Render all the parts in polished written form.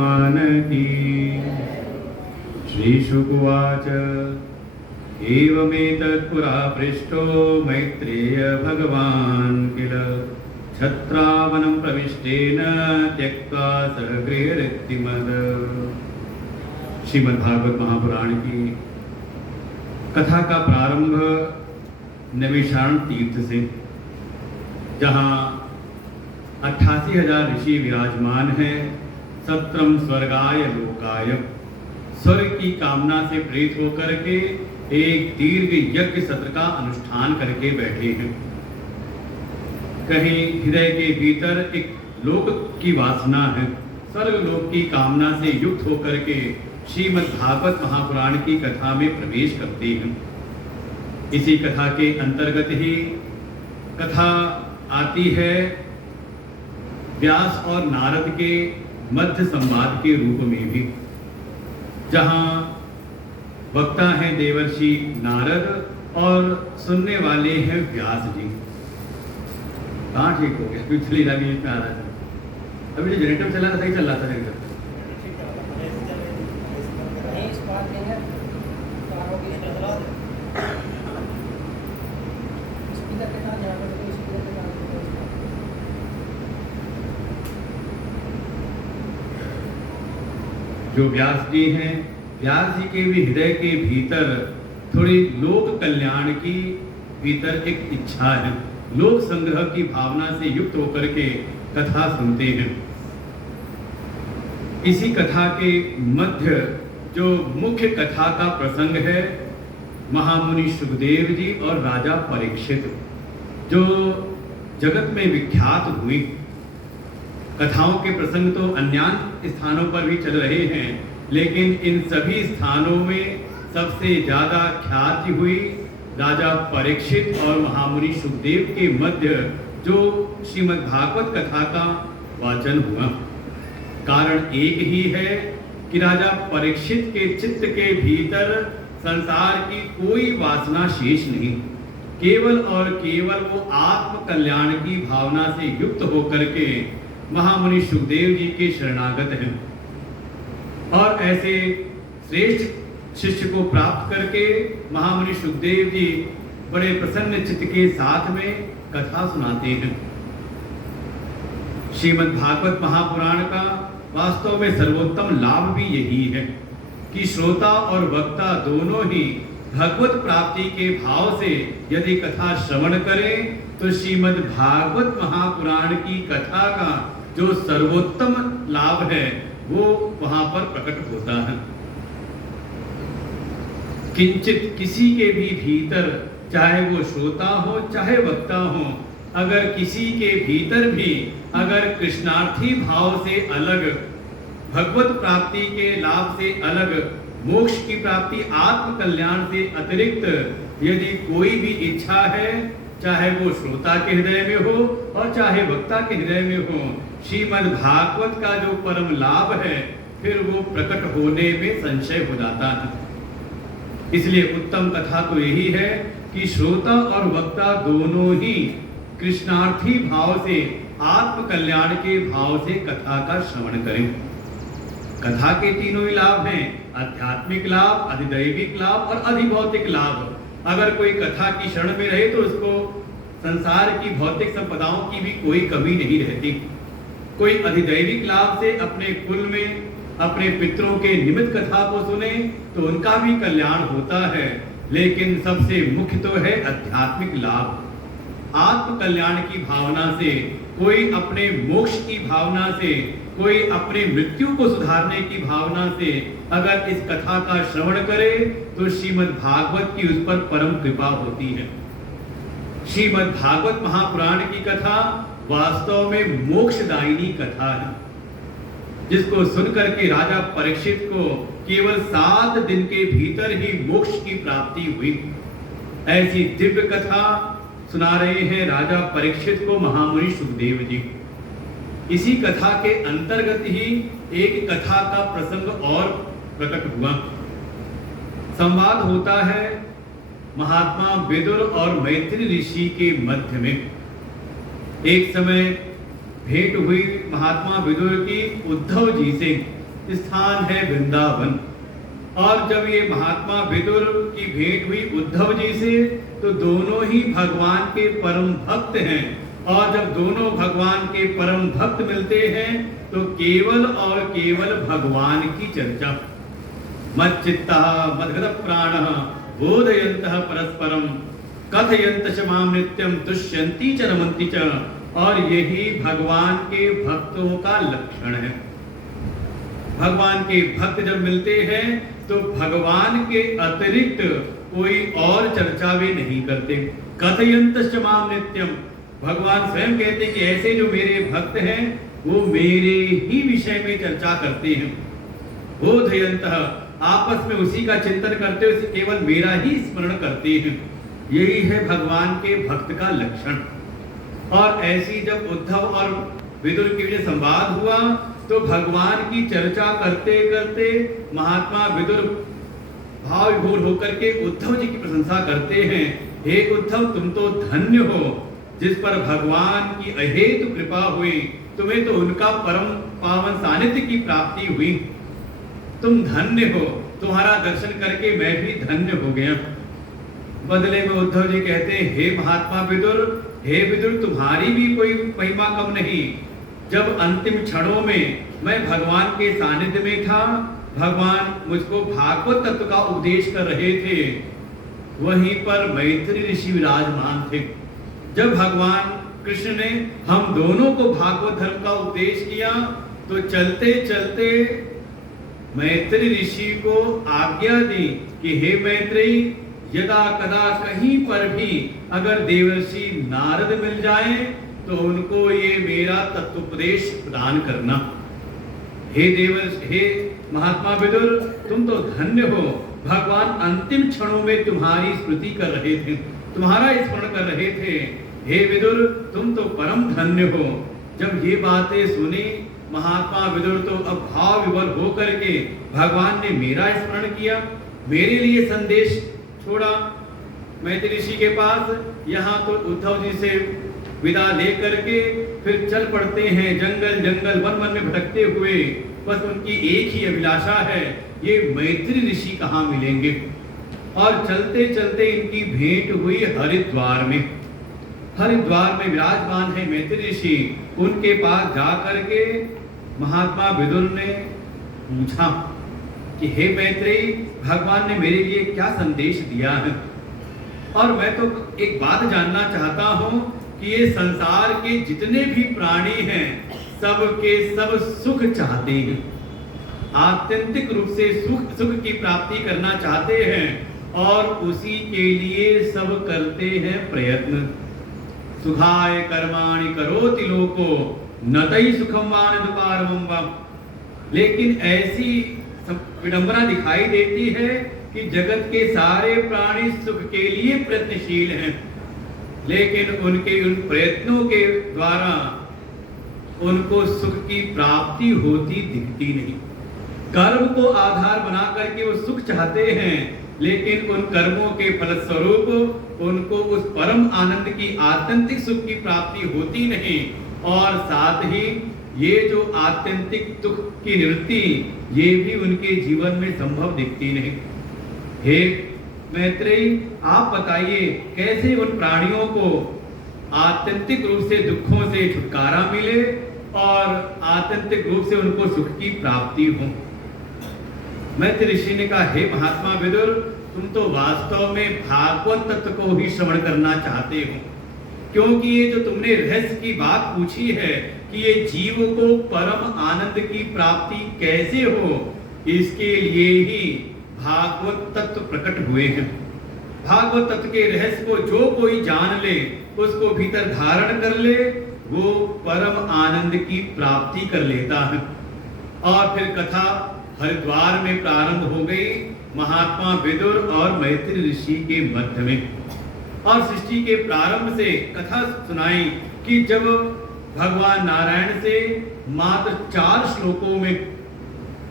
की श्रीशुकुवाच एवमेतत्पुरा पृष्टो मैत्रेय भगवान् किल छत्रावनं प्रविष्टेन त्यक्त्वा सहगृहरिक्तिमद। श्रीमद्भागवत महापुराण की कथा का प्रारंभ नैमिषारण्य तीर्थ से, जहाँ 88,000 ऋषि विराजमान हैं। सत्रम स्वर्गाय लोकाय, स्वर्ग की कामना से प्रेरित होकर के एक दीर्घ यज्ञ सत्र का अनुष्ठान करके बैठे हैं। कहीं हृदय के भीतर एक लोक की वासना है, स्वर्ग लोक की कामना से युक्त होकर के श्रीमद्भागवत महापुराण की कथा में प्रवेश करते हैं। इसी कथा के अंतर्गत ही कथा आती है व्यास और नारद के मध्य संवाद के रूप में भी, जहां वक्ता हैं देवर्षि नारद और सुनने वाले हैं व्यास जी। कहाँ ठीक हो गया? पिछली लगी में आ रहा था, अभी जो जनरेटर चला था सही चल रहा था जनरेटर। जो व्यास जी हैं, व्यास जी के भी हृदय के भीतर थोड़ी लोक कल्याण की भीतर एक इच्छा है, लोक संग्रह की भावना से युक्त होकर के कथा सुनते हैं। इसी कथा के मध्य जो मुख्य कथा का प्रसंग है, महामुनि सुखदेव जी और राजा परीक्षित, जो जगत में विख्यात हुई। कथाओं के प्रसंग तो अन्य स्थानों पर भी चल रहे हैं, लेकिन इन सभी स्थानों में सबसे ज्यादा ख्याति हुई राजा परीक्षित और महामुनि सुखदेव के मध्य जो श्रीमद्भागवत कथा का वाचन हुआ। कारण एक ही है कि राजा परीक्षित के चित्त के भीतर संसार की कोई वासना शेष नहीं, केवल और केवल वो आत्म कल्याण की भावना से युक्त होकर के महामुनि सुखदेव जी के शरणागत हैं। और ऐसे श्रेष्ठ शिष्य को प्राप्त करके महामुनि सुखदेव जी बड़े प्रसन्न चित्त के साथ में कथा सुनाते हैं। श्रीमद्भागवत महापुराण का वास्तव में सर्वोत्तम लाभ भी यही है कि श्रोता और वक्ता दोनों ही भगवत प्राप्ति के भाव से यदि कथा श्रवण करें तो श्रीमद्भागवत महापुराण की कथा का जो सर्वोत्तम लाभ है वो वहां पर प्रकट होता है। किंचित किसी के भी भीतर, चाहे वो श्रोता हो चाहे वक्ता हो, अगर किसी के भीतर भी अगर कृष्णार्थी भाव से अलग, भगवत प्राप्ति के लाभ से अलग, मोक्ष की प्राप्ति आत्म कल्याण से अतिरिक्त यदि कोई भी इच्छा है, चाहे वो श्रोता के हृदय में हो और चाहे वक्ता के हृदय में हो, श्रीमद्भागवत का जो परम लाभ है फिर वो प्रकट होने में संशय हो जाता है। इसलिए उत्तम कथा तो यही है कि श्रोता और वक्ता दोनों ही कृष्णार्थी भाव से, आत्म कल्याण के भाव से कथा का श्रवण करें। कथा के तीनों ही लाभ हैं, आध्यात्मिक लाभ, अधिदैविक लाभ और अधिभौतिक लाभ। अगर कोई कथा की शरण में रहे तो उसको संसार की भौतिक संपदाओं की भी कोई कमी नहीं रहती। कोई अधिदैविक लाभ से अपने कुल में अपने पितरों के निमित्त कथा को सुने तो उनका भी कल्याण होता है, लेकिन सबसे मुख्य तो है आध्यात्मिक लाभ। आत्म कल्याण की भावना से, कोई अपने मोक्ष की भावना से, कोई अपने मृत्यु को सुधारने की भावना से अगर इस कथा का श्रवण करे तो श्रीमद्भागवत की उस पर परम कृपा होती है। श्रीमद्भागवत महापुराण की कथा वास्तव में मोक्षदायिनी कथा है, जिसको सुनकर के राजा परीक्षित को केवल 7 दिन के भीतर ही मोक्ष की प्राप्ति हुई। ऐसी दिव्य कथा सुना रहे हैं राजा परीक्षित को महामुनि सुखदेव जी। इसी कथा के अंतर्गत ही एक कथा का प्रसंग और प्रकट हुआ। संवाद होता है महात्मा विदुर और मैत्री ऋषि के मध्य में। एक समय भेंट हुई महात्मा विदुर की उद्धव जी से, स्थान है वृंदावन। और जब ये महात्मा विदुर की भेंट हुई उद्धव जी से, तो दोनों ही भगवान के परम भक्त हैं। और जब दोनों भगवान के परम भक्त मिलते हैं तो केवल और केवल भगवान की चर्चा। मच्चित्तः मद्गत प्राणः बोधयन्तः परस्परम कथयन्त च मां नित्यं तुष्यन्ति च रमन्ति च। और यही भगवान के भक्तों का लक्षण है। भगवान के भक्त जब मिलते हैं तो भगवान के अतिरिक्त कोई और चर्चा वे नहीं करते। कथयन्त च मां नित्यम, भगवान स्वयं कहते हैं कि ऐसे जो मेरे भक्त हैं वो मेरे ही विषय में चर्चा करते हैं। बोधयन्तः, आपस में उसी का चिंतन करते हुए केवल मेरा ही स्मरण करते हैं। यही है भगवान के भक्त का लक्षण। और ऐसी जब उद्धव और विदुर के बीच संवाद हुआ तो भगवान की चर्चा करते करते महात्मा विदुर भाव विभोर होकर के उद्धव जी की प्रशंसा करते हैं। हे उद्धव, तुम तो धन्य हो जिस पर भगवान की अहेतु कृपा हुई, तुम्हें तो उनका परम पावन सानिध्य की प्राप्ति हुई। तुम धन्य हो, तुम्हारा दर्शन करके मैं भी धन्य हो गया। बदले में उद्धव जी कहते हैं, हे महात्मा विदुर, हे विदुर, तुम्हारी भी कोई महिमा कम नहीं। जब अंतिम क्षणों में मैं भगवान के सानिध्य में था, भगवान मुझको भागवत तत्व का उपदेश कर रहे थे, वहीं पर मैत्री ऋषि विराजमान थे। जब भगवान कृष्ण ने हम दोनों को भागवत धर्म का उपदेश किया तो चलते चलते मैत्री ऋषि को आज्ञा दी कि हे मैत्रेयी, यदा कदा कहीं पर भी अगर देवर्षि नारद मिल जाए तो उनको ये मेरा तत्वोपदेश प्रदान करना। हे देवर्षि, हे महात्मा विदुर, तुम तो धन्य हो। भगवान अंतिम क्षणों में तुम्हारी स्मृति कर रहे थे, तुम्हारा स्मरण कर रहे थे। हे विदुर, तुम तो परम धन्य हो। जब ये बातें सुनी महात्मा विदुर तो अब भाव विवल होकर के भगवान ने मेरा स्मरण किया, मेरे लिए संदेश छोड़ा मैत्री ऋषि के पास। यहाँ तो उद्धव जी से विदा लेकर के फिर चल पड़ते हैं जंगल जंगल वन वन में भटकते हुए। बस उनकी एक ही अभिलाषा है, ये मैत्री ऋषि कहाँ मिलेंगे। और चलते चलते इनकी भेंट हुई हरिद्वार में। हरिद्वार में विराजमान है मैत्री ऋषि। उनके पास जा करके महात्मा विदुर ने पूछा कि हे मैत्रेयी, भगवान ने मेरे लिए क्या संदेश दिया है। और मैं तो एक बात जानना चाहता हूँ कि ये संसार के जितने भी प्राणी हैं सब के सब सुख चाहते हैं, आत्यंतिक रूप से सुख की प्राप्ति करना चाहते हैं और उसी के लिए सब करते हैं प्रयत्न। सुखाय कर्माणि करोति लोको नतई सुखम आनंदकारमं वा। लेकिन ऐसी विडंबना दिखाई देती है कि जगत के सारे प्राणी सुख के लिए प्रयत्नशील हैं, लेकिन उनके उन प्रयत्नों के द्वारा उनको सुख की प्राप्ति होती दिखती नहीं। कर्म को आधार बना करके वो सुख चाहते हैं, लेकिन उन कर्मों के फलस्वरूप उनको उस परम आनंद की आत्यंतिक सुख की प्राप्ति होती नहीं। और साथ ही ये जो आत्यंतिक दुख की निवृत्ति ये भी उनके जीवन में संभव दिखती नहीं। हे मैत्रेयी, आप बताइए कैसे उन प्राणियों को आत्यंतिक रूप से दुखों से छुटकारा मिले और आत्यंतिक रूप से उनको सुख की प्राप्ति हो। मैत्री ऋषि ने कहा, हे महात्मा विदुर, तुम तो वास्तव में भागवत तत्व को ही श्रवण करना चाहते हो, क्योंकि ये जो तुमने रहस्य की बात पूछी है कि ये जीव को परम आनंद की प्राप्ति कैसे हो, इसके लिए ही भागवत तत्व प्रकट हुए हैं। भागवत तत्व के रहस्य को जो कोई जान ले, उसको भीतर धारण कर ले, वो परम आनंद की प्राप्ति कर लेता है। और फिर कथा हरिद्वार में प्रारंभ हो गई महात्मा विदुर और मैत्री ऋषि के मध्य में। और सृष्टि के प्रारंभ से कथा सुनाई कि जब भगवान नारायण से मात्र 4 श्लोकों में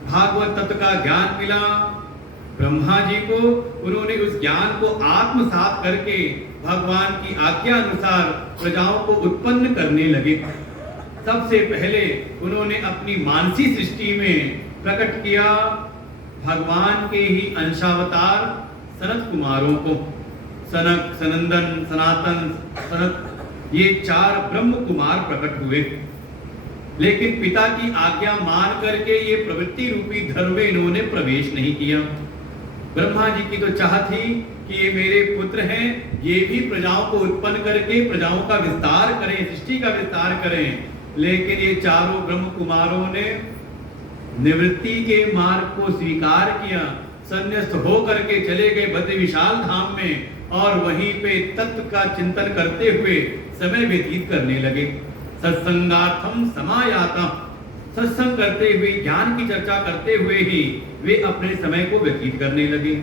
भागवत तत्व का ज्ञान मिला, ब्रह्मा जी को उन्होंने उस ज्ञान को आत्मसात करके भगवान की आज्ञा अनुसार प्रजाओं को उत्पन्न करने लगे। सबसे पहले उन्होंने अपनी मानसी सृष्टि में प्रकट किया भगवान के ही अंशावतार सनत कुमारों को। सनक, सनंदन, सनातन, सनत, ये 4 ब्रह्म कुमार प्रकट हुए। लेकिन पिता की आज्ञा मान करके ये प्रवृत्ति रूपी धर्म में इन्होंने प्रवेश नहीं किया। ब्रह्मा जी की तो चाह थी कि ये मेरे पुत्र हैं, ये भी प्रजाओं को उत्पन्न करके प्रजाओं का विस्तार करें, सृष्टि का विस्तार करें। लेकिन ये चारों ब्रह्म कुमारों ने निवृत्ति के मार्ग को स्वीकार किया, संन्यास्त हो करके चले गए बद्री विशाल धाम में और वहीं पे तत्व का चिंतन करते हुए समय व्यतीत करने लगे। सत्संगार्थम समायाता, सत्संग करते हुए, ज्ञान की चर्चा करते हुए ही वे अपने समय को व्यतीत करने लगे।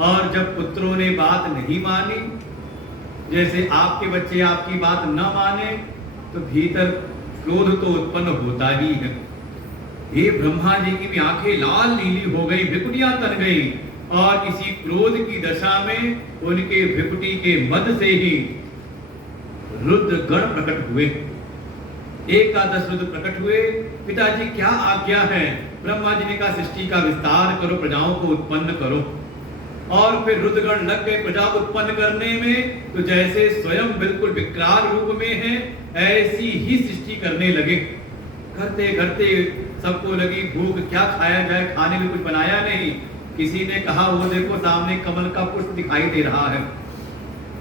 और जब पुत्रों ने बात नहीं मानी, जैसे आपके बच्चे आपकी बात न माने, तो भीतर क्रोध तो उत्पन्न होता ही है। ये ब्रह्मा जी की भी आंखें लाल नीली हो गई, भ्रिकुटियां तन गई, और इसी क्रोध की दशा में उनके भ्रिकुटी के मद से ही रुद्र गण प्रकट हुए। 11 रुद्र प्रकट हुए। पिताजी क्या आज्ञा है? ब्रह्मा जी ने कहा सृष्टि का विस्तार करो, प्रजाओं को उत्पन्न करो। और फिर रुद्रगण लग गए प्रजा उत्पन्न करने में, तो जैसे स्वयं बिल्कुल विकराल रूप में है, ऐसी ही सृष्टि करने लगे। करते करते सबको लगी भूख, क्या खाया जाए, खाने में कुछ बनाया नहीं। किसी ने कहा वो देखो सामने कमल का पुष्प दिखाई दे रहा है,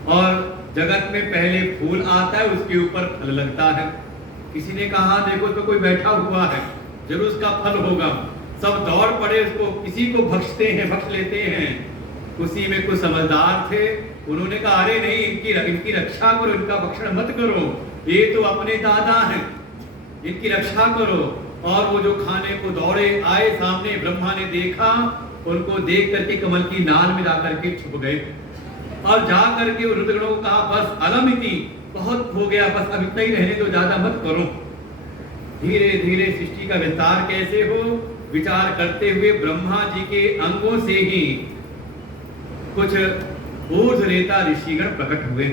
और जगत में पहले फूल आता है, उसके ऊपर फल लगता है। किसी ने कहा देखो तो कोई बैठा हुआ है, जरूर उसका फल होगा। सब दौड़ पड़े उसको, किसी को भक्षते हैं, भक्ष लेते हैं। उसी में कुछ समझदार थे, उन्होंने कहा अरे नहीं, इनकी रक्षा करो, इनका भक्षण मत करो, ये तो अपने दादा हैं, इनकी रक्षा करो। और वो जो खाने को दौड़े आए सामने, ब्रह्मा ने देखा, उनको देख करके कमल की नाल में जाकर के छुप गए, और जा करके वो रुद्रगणों को कहा बस अलमिति, बहुत हो गया, बस अब इतना ही रहने दो, ज्यादा मत करो। धीरे धीरे सृष्टि का विस्तार कैसे हो, विचार करते हुए ब्रह्मा जी के अंगों से ही कुछ ऊर्ध्वरेता ऋषिगण प्रकट हुए।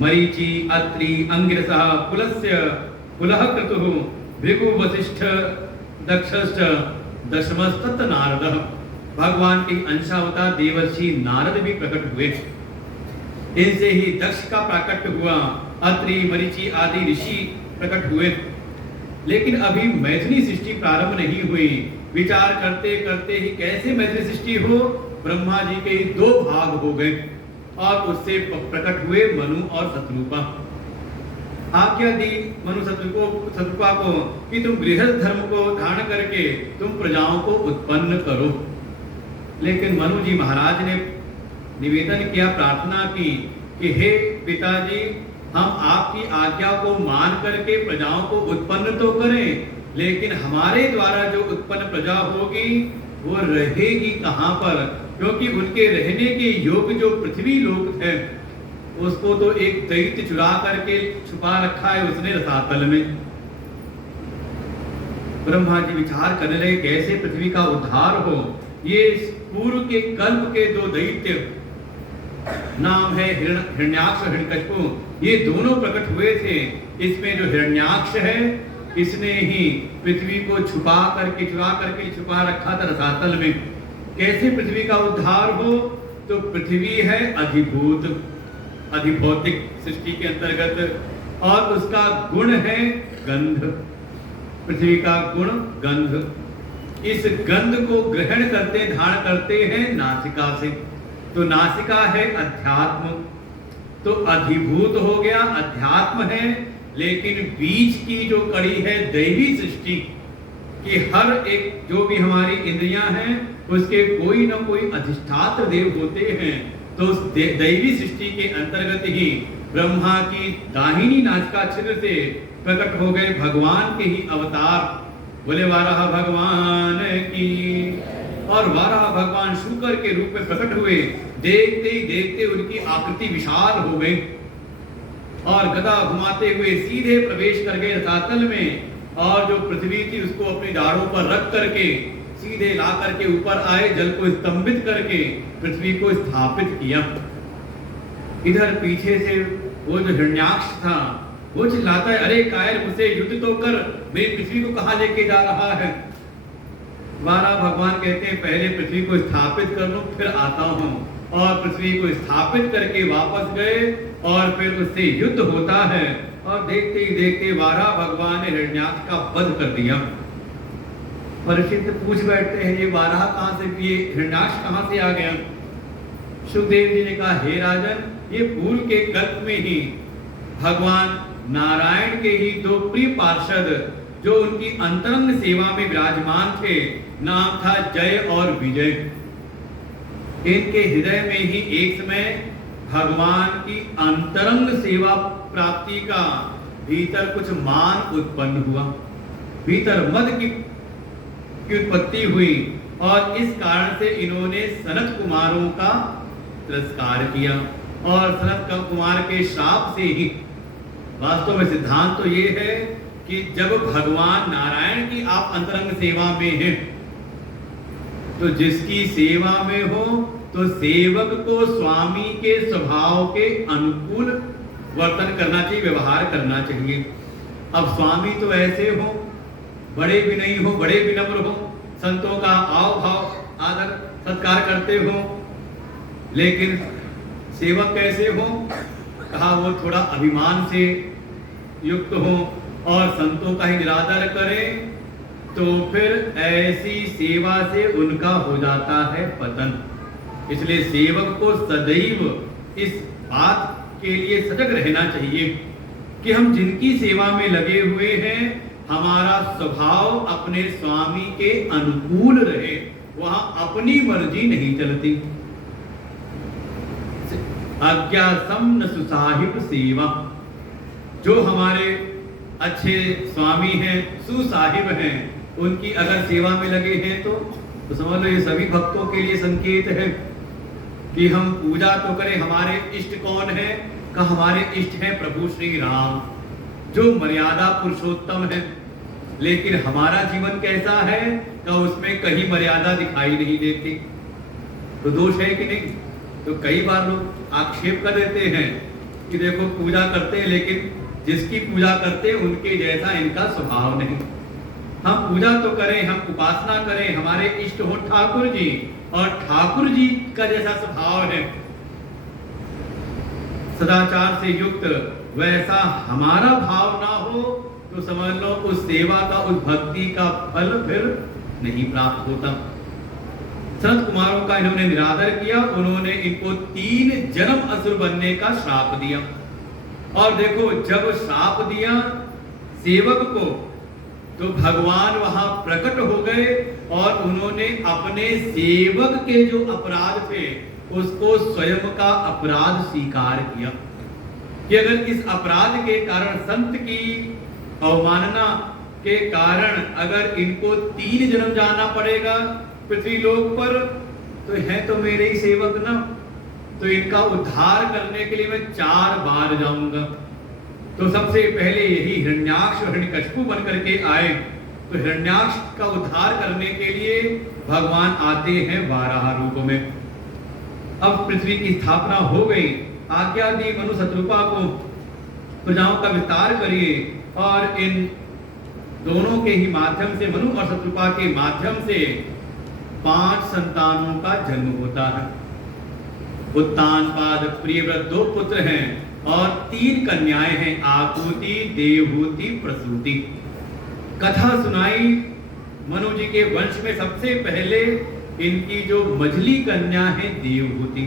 मरीचि, अत्रि, अंगिरसः, पुलस्त्य, पुलह क्रतुः, भृगु, वसिष्ठ, दक्षश्च, दशमस्तत् नारदः। भगवान के अंशावतार देवर्षि नारद भी प्रकट हुए। इनसे ही दक्ष का प्राकट्य हुआ, अत्रि, मरीचि आदि ऋषि प्रकट हुए। लेकिन अभी मैथिली सृष्टि प्रारंभ नहीं हुई। विचार करते करते ही कैसे मैथिली सृष्टि हो, ब्रह्मा जी के 2 भाग हो गए, और उससे प्रकट हुए मनु और शत्रुपा। आज्ञा दी मनु शत्रुपा को कि तुम गृहस्थ धर्म को धारण करके तुम प्रजाओं को उत्पन्न करो। लेकिन मनु जी महाराज ने निवेदन किया, प्रार्थना की कि हे पिताजी, हम आपकी आज्ञा को मान करके प्रजाओं को उत्पन्न तो करें, लेकिन हमारे द्वारा जो उत्पन्न प्रजा होगी वो रहेगी कहां पर? क्योंकि उनके रहने के योग्य जो पृथ्वी लोक है, उसको तो एक दैत्य चुरा करके छुपा रखा है उसने रसातल में। ब्रह्मा जी विचार करने लगे कैसे पृथ्वी का उद्धार हो। ये पूर्व के कल्प के 2 दैत्य, नाम है हिरण्याक्ष और हिरण्यकशिपु, ये दोनों प्रकट हुए थे। इसमें जो हिरण्याक्ष है, इसने ही पृथ्वी को चुरा करके छुपा रखा था रसातल में। कैसे पृथ्वी का उद्धार हो? तो पृथ्वी है अधिभूत, अधिभौतिक सृष्टि के अंतर्गत, और उसका गुण है गंध। पृथ्वी का गुण गंध। इस गंध को ग्रहण करते, धारण करते हैं नासिका से। तो नासिका है अध्यात्म, तो अधिभूत हो गया, अध्यात्म है। लेकिन बीच की जो कड़ी है दैवी सृष्टि कि हर एक जो भी हमारी इंद्रियां हैं उसके कोई ना कोई अधिष्ठात्र देव होते हैं। तो उस दैवी सृष्टि के अंतर्गत ही ब्रह्मा की दाहिनी नासिका छिद्र से प्रकट हो गए भगवान के ही अवतार। बोले वाराह भगवान की। और वाराह भगवान शुकर के रूप में प्रकट हुए। देखते ही देखते उनकी आकृति विशाल हो गई और गदा घुमाते हुए सीधे प्रवेश कर गए रसातल में। और जो पृथ्वी थी उसको अपनी डारों पर रख करके सीधे ला करके ऊपर आए, जल को स्तंभित करके पृथ्वी को स्थापित किया। इधर पीछे से वो जो हिरण्याक्ष था वो चिल्लाता है, अरे कायर मुझसे युद्ध तो कर, मेरी पृथ्वी को कहां लेके जा रहा है। वारा भगवान कहते हैं पहले पृथ्वी को स्थापित कर लो फिर आता हूँ, और पृथ्वी को स्थापित करके वापस गए और फिर उससे युद्ध होता है और देखते ही देखते वारा भगवान ने हिरण्याक्ष का वध कर दिया। परीक्षित पूछ बैठते हैं ये वाराह कहाँ से, ये हिरण्याक्ष कहाँ से आ गया? सुखदेव जी ने कहा हे राजन, ये पूर्व के कल्प में ही भगवान नारायण के ही दो प्रिय पार्षद जो उनकी अंतरंग सेवा में विराजमान थे, नाम था जय और विजय, इनके हृदय में ही एक समय भगवान की अंतरंग सेवा प्राप्ति का भीतर कुछ मान उत्पन्न हुआ, भीतर मद की उत्पत्ति हुई, और इस कारण से इन्होंने सनत कुमारों का तिरस्कार किया, और सनत कुमार के श्राप से ही वास्तव में सिद्धांत तो ये है कि जब भगवान नारायण की आप अंतरंग सेवा में हैं, तो जिसकी सेवा में हो तो सेवक को स्वामी के स्वभाव के अनुकूल वर्तन करना चाहिए, व्यवहार करना चाहिए। अब स्वामी तो ऐसे हो, बड़े भी नहीं हो, बड़े विनम्र हो, संतों का आव भाव आदर सत्कार करते हो, लेकिन सेवक कैसे हो? कहा वो थोड़ा अभिमान से युक्त हो और संतों का ही निरादर करें, तो फिर ऐसी सेवा से उनका हो जाता है पतन। इसलिए सेवक को सदैव इस बात के लिए सजग रहना चाहिए कि हम जिनकी सेवा में लगे हुए हैं, हमारा स्वभाव अपने स्वामी के अनुकूल रहे, वहां अपनी मर्जी नहीं चलती। आज्ञा सम्न सुसाहिब सेवा, जो हमारे अच्छे स्वामी हैं, सुसाहिब हैं, उनकी अगर सेवा में लगे हैं तो समझ लो ये सभी भक्तों के लिए संकेत है कि हम पूजा तो करें। हमारे इष्ट कौन है? का हमारे इष्ट हैं प्रभु श्री राम, जो मर्यादा पुरुषोत्तम है, लेकिन हमारा जीवन कैसा है? का उसमें कहीं मर्यादा दिखाई नहीं देती, तो दोष है कि नहीं? तो कई बार लोग आक्षेप कर देते हैं कि देखो पूजा करते हैं, लेकिन जिसकी पूजा करते हैं उनके जैसा इनका स्वभाव नहीं। हम पूजा तो करें, हम उपासना करें, हमारे इष्ट हो ठाकुर जी, और ठाकुर जी का जैसा स्वभाव है, सदाचार से युक्त, वैसा हमारा भाव ना हो, तो समझ लो उस सेवा का, उस भक्ति का फल फिर नहीं प्राप्त होता। संत कुमारों का इन्होंने निरादर किया, उन्होंने इनको 3 जन्म असुर बनने का श्राप दिया। और देखो जब श्राप दिया सेवक को, तो भगवान वहां प्रकट हो गए और उन्होंने अपने सेवक के जो अपराध थे उसको स्वयं का अपराध स्वीकार किया कि अगर इस अपराध के कारण, संत की अवमानना के कारण अगर इनको 3 जन्म जाना पड़ेगा पृथ्वी लोक पर, तो है तो मेरे ही सेवक ना, तो इनका उद्धार करने के लिए मैं 4 बार जाऊंगा। तो सबसे पहले यही हिरण्याक्ष और हिरण्यकशिपु बन करके आए, तो हिरण्याक्ष का उद्धार करने के लिए भगवान आते हैं वाराह रूप में। अब पृथ्वी की स्थापना हो गई, आज्ञा दी मनु शत्रुपा को प्रजाओं का विस्तार करिए, और इन दोनों के ही माध्यम से, मनु और शत्रुपा के माध्यम से 5 संतानों का जन्म होता है। उत्तानपाद प्रियव्रत 2 पुत्र हैं और 3 कन्याएं हैं, आकुति, देवहूति, प्रसूति। कथा सुनाई मनु जी के वंश में सबसे पहले इनकी जो मझली कन्या है देवहूति,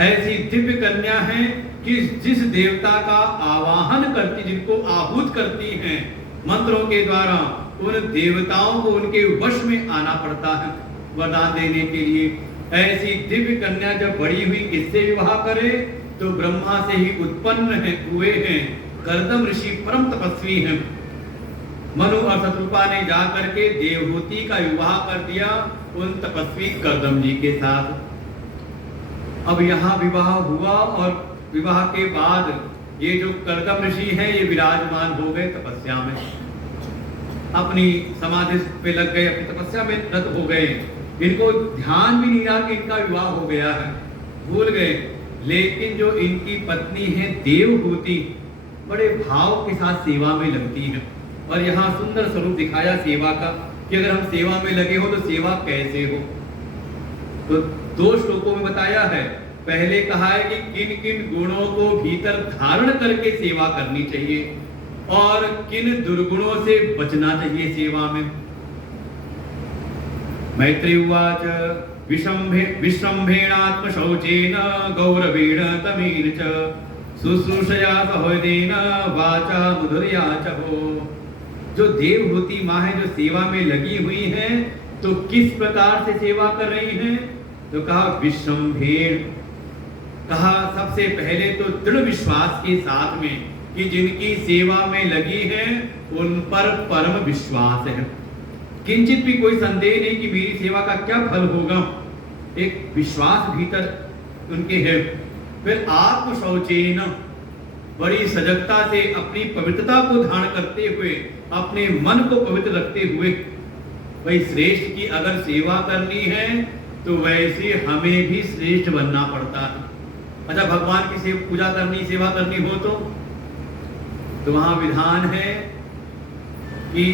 ऐसी दिव्य कन्या है कि जिस देवता का आवाहन करती, जिनको आहूत करती हैं मंत्रों के द्वारा, उन देवताओं को उनके वश में आना पड़ता है वरदान देने के लिए। ऐसी दिव्य कन्या जब बड़ी हुई, किससे विवाह करे? तो ब्रह्मा से ही उत्पन्न है, हुए हैं। कर्दम ऋषि परम तपस्वी हैं। मनु और शत्रुपा ने जाकर के देवहूति का विवाह कर दिया उन तपस्वी कर्दम जी के साथ। अब यहाँ विवाह हुआ और विवाह के बाद ये जो कर्दम ऋषि हैं ये विराजमान हो गए तपस्या में, अपनी समाधि पे लग गए, अपनी तपस्या में रत हो गए। इनको ध्यान भी नहीं रहा कि इनका विवाह हो गया है, भूल गए। लेकिन जो इनकी पत्नी है देवहूति, बड़े भाव के साथ सेवा में लगती है। और यहाँ सुंदर स्वरूप दिखाया सेवा का कि अगर हम सेवा में लगे हो तो सेवा कैसे हो। तो 2 श्लोकों में बताया है। पहले कहा है कि किन किन गुणों को भीतर धारण करके सेवा करनी चाहिए और किन दुर्गुणों से बचना चाहिए सेवा में। मैत्री उवाच विश्रम्भेणात्म शौचेन गौरवेण तमेन च शुश्रूषया सहोदेन वाचा मधुरया च हो। जो देवहूति माँ है, जो सेवा में लगी हुई हैं, तो किस प्रकार से सेवा कर रही हैं? तो कहा विश्रम्भेण, कहा सबसे पहले तो दृढ़ विश्वास के साथ में कि जिनकी सेवा में लगी है उन पर परम विश्वास है, किंचित भी कोई संदेह नहीं कि मेरी सेवा का क्या फल होगा, एक विश्वास भीतर उनके है। फिर आत्म शौचेन, बड़ी सजगता से अपनी पवित्रता को धारण करते हुए, अपने मन को पवित्र रखते हुए, भाई श्रेष्ठ की अगर सेवा करनी है तो वैसे हमें भी श्रेष्ठ बनना पड़ता है। अच्छा, भगवान की पूजा करनी, सेवा करनी हो तो वहां विधान है कि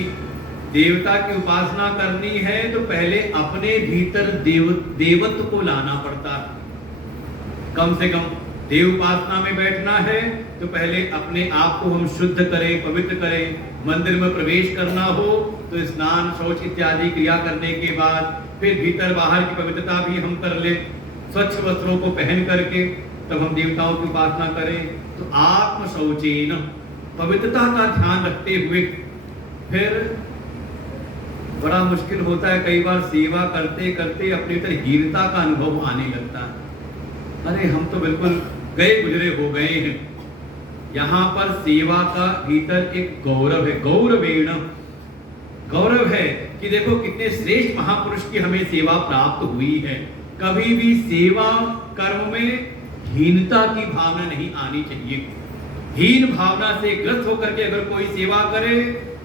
देवता की उपासना करनी है तो पहले अपने भीतर देवत्व को लाना पड़ता है। कम से कम देव उपासना में बैठना है तो पहले अपने आप को हम शुद्ध करें, पवित्र करें। मंदिर में प्रवेश करना हो तो स्नान, शौच इत्यादि क्रिया करने के बाद फिर भीतर बाहर की पवित्रता भी हम कर लें, स्वच्छ वस्त्रों को पहन करके तब हम देवताओं की उपासना करें। तो आत्म शौचेन, पवित्रता का ध्यान रखते हुए। फिर बड़ा मुश्किल होता है कई बार सेवा करते करते अपने भीतर हीनता का अनुभव आने लगता है। अरे हम तो बिल्कुल गए गुजरे हो गए हैं। यहाँ पर सेवा का भीतर एक गौरव है, गौरवेण, गौरव है कि देखो कितने श्रेष्ठ महापुरुष की हमें सेवा प्राप्त हुई है। कभी भी सेवा कर्म में हीनता की भावना नहीं आनी चाहिए। हीन भावना से ग्रस्त होकर के अगर कोई सेवा करे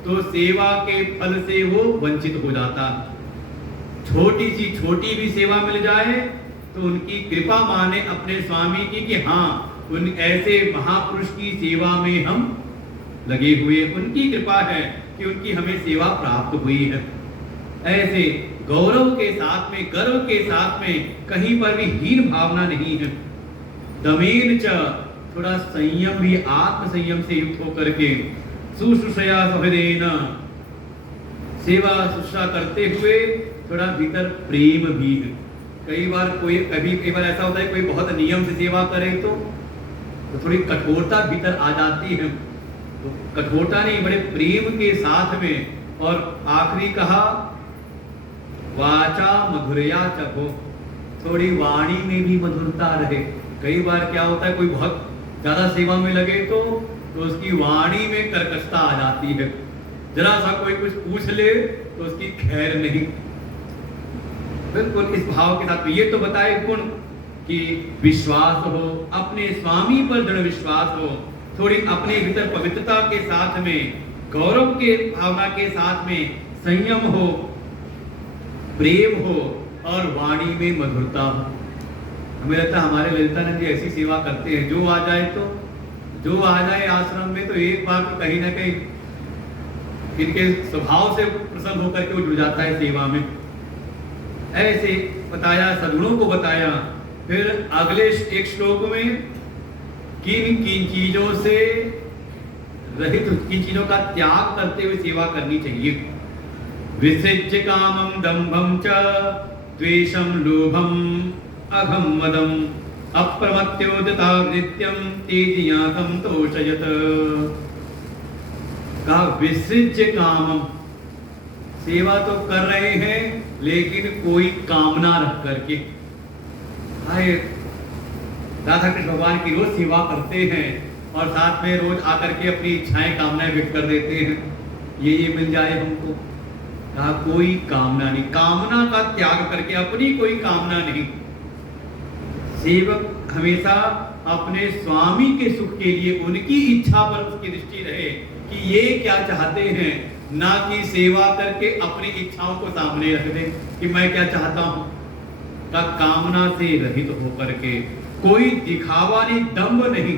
तो सेवा के फल से वो वंचित हो जाता। छोटी सी छोटी भी सेवा मिल जाए तो उनकी कृपा माने अपने स्वामी की कि हाँ, उन ऐसे महापुरुष की सेवा में हम लगे हुए, उनकी कृपा है कि उनकी हमें सेवा प्राप्त हुई है। ऐसे गौरव के साथ में, गर्व के साथ में, कहीं पर भी हीन भावना नहीं है। दमेन च, थोड़ा संयम भी, आत्म संयम से युक्त होकर के, शुश्रूषया सहोदेन, सेवा शुश्रूषा करते हुए थोड़ा भीतर प्रेम भी है। कई बार ऐसा होता है कोई बहुत नियम से सेवा करे तो थोड़ी कठोरता भीतर आ जाती है। तो कठोरता नहीं, बड़े प्रेम के साथ में। और आखिरी कहा वाचा मधुरया च हो, थोड़ी वाणी में भी मधुरता रहे। कई बार क्या होता है कोई बहुत ज्यादा सेवा में लगे तो उसकी वाणी में कर्कशता आ जाती है। जरा सा कोई कुछ पूछ ले तो उसकी खैर नहीं। बिल्कुल इस भाव के साथ ये तो बताए गुण कि विश्वास हो, अपने स्वामी पर दृढ़ विश्वास हो, थोड़ी अपने भीतर पवित्रता के साथ में, गौरव के भावना के साथ में संयम हो, प्रेम हो और वाणी में मधुरता हो। हमें लगता है हमारे ललितानंद जी ऐसी सेवा करते हैं, जो आ जाए आश्रम में तो एक बार तो कहीं ना कहीं इनके स्वभाव से प्रसन्न होकर के वो जुड़ जाता है सेवा में। ऐसे बताया, सद्गुणों को बताया। फिर अगले एक श्लोक में किन किन चीजों से रहित, किन चीजों का त्याग करते हुए सेवा करनी चाहिए। विसृज्य कामं दंभं च द्वेषं लोभं अघं मदं अप्रमत्योदिता नित्यं तेजिया संतोषयत। कहा विसृज्य कामं, सेवा तो कर रहे हैं लेकिन कोई कामना रख करके। राधा कृष्ण भगवान की रोज सेवा करते हैं और साथ में रोज आकर के अपनी इच्छाएं, कामनाएं व्यक्त कर देते हैं, ये मिल जाए हमको। कहा कोई कामना नहीं, कामना का त्याग करके, अपनी कोई कामना नहीं। सेवक हमेशा अपने स्वामी के सुख के लिए उनकी इच्छा पर उसकी दृष्टि रहे कि ये क्या चाहते हैं, ना कि सेवा करके अपनी इच्छाओं को सामने रख दे कि मैं क्या चाहता हूं। का कामना से रहित होकर के, कोई दिखावा नहीं, दंभ नहीं,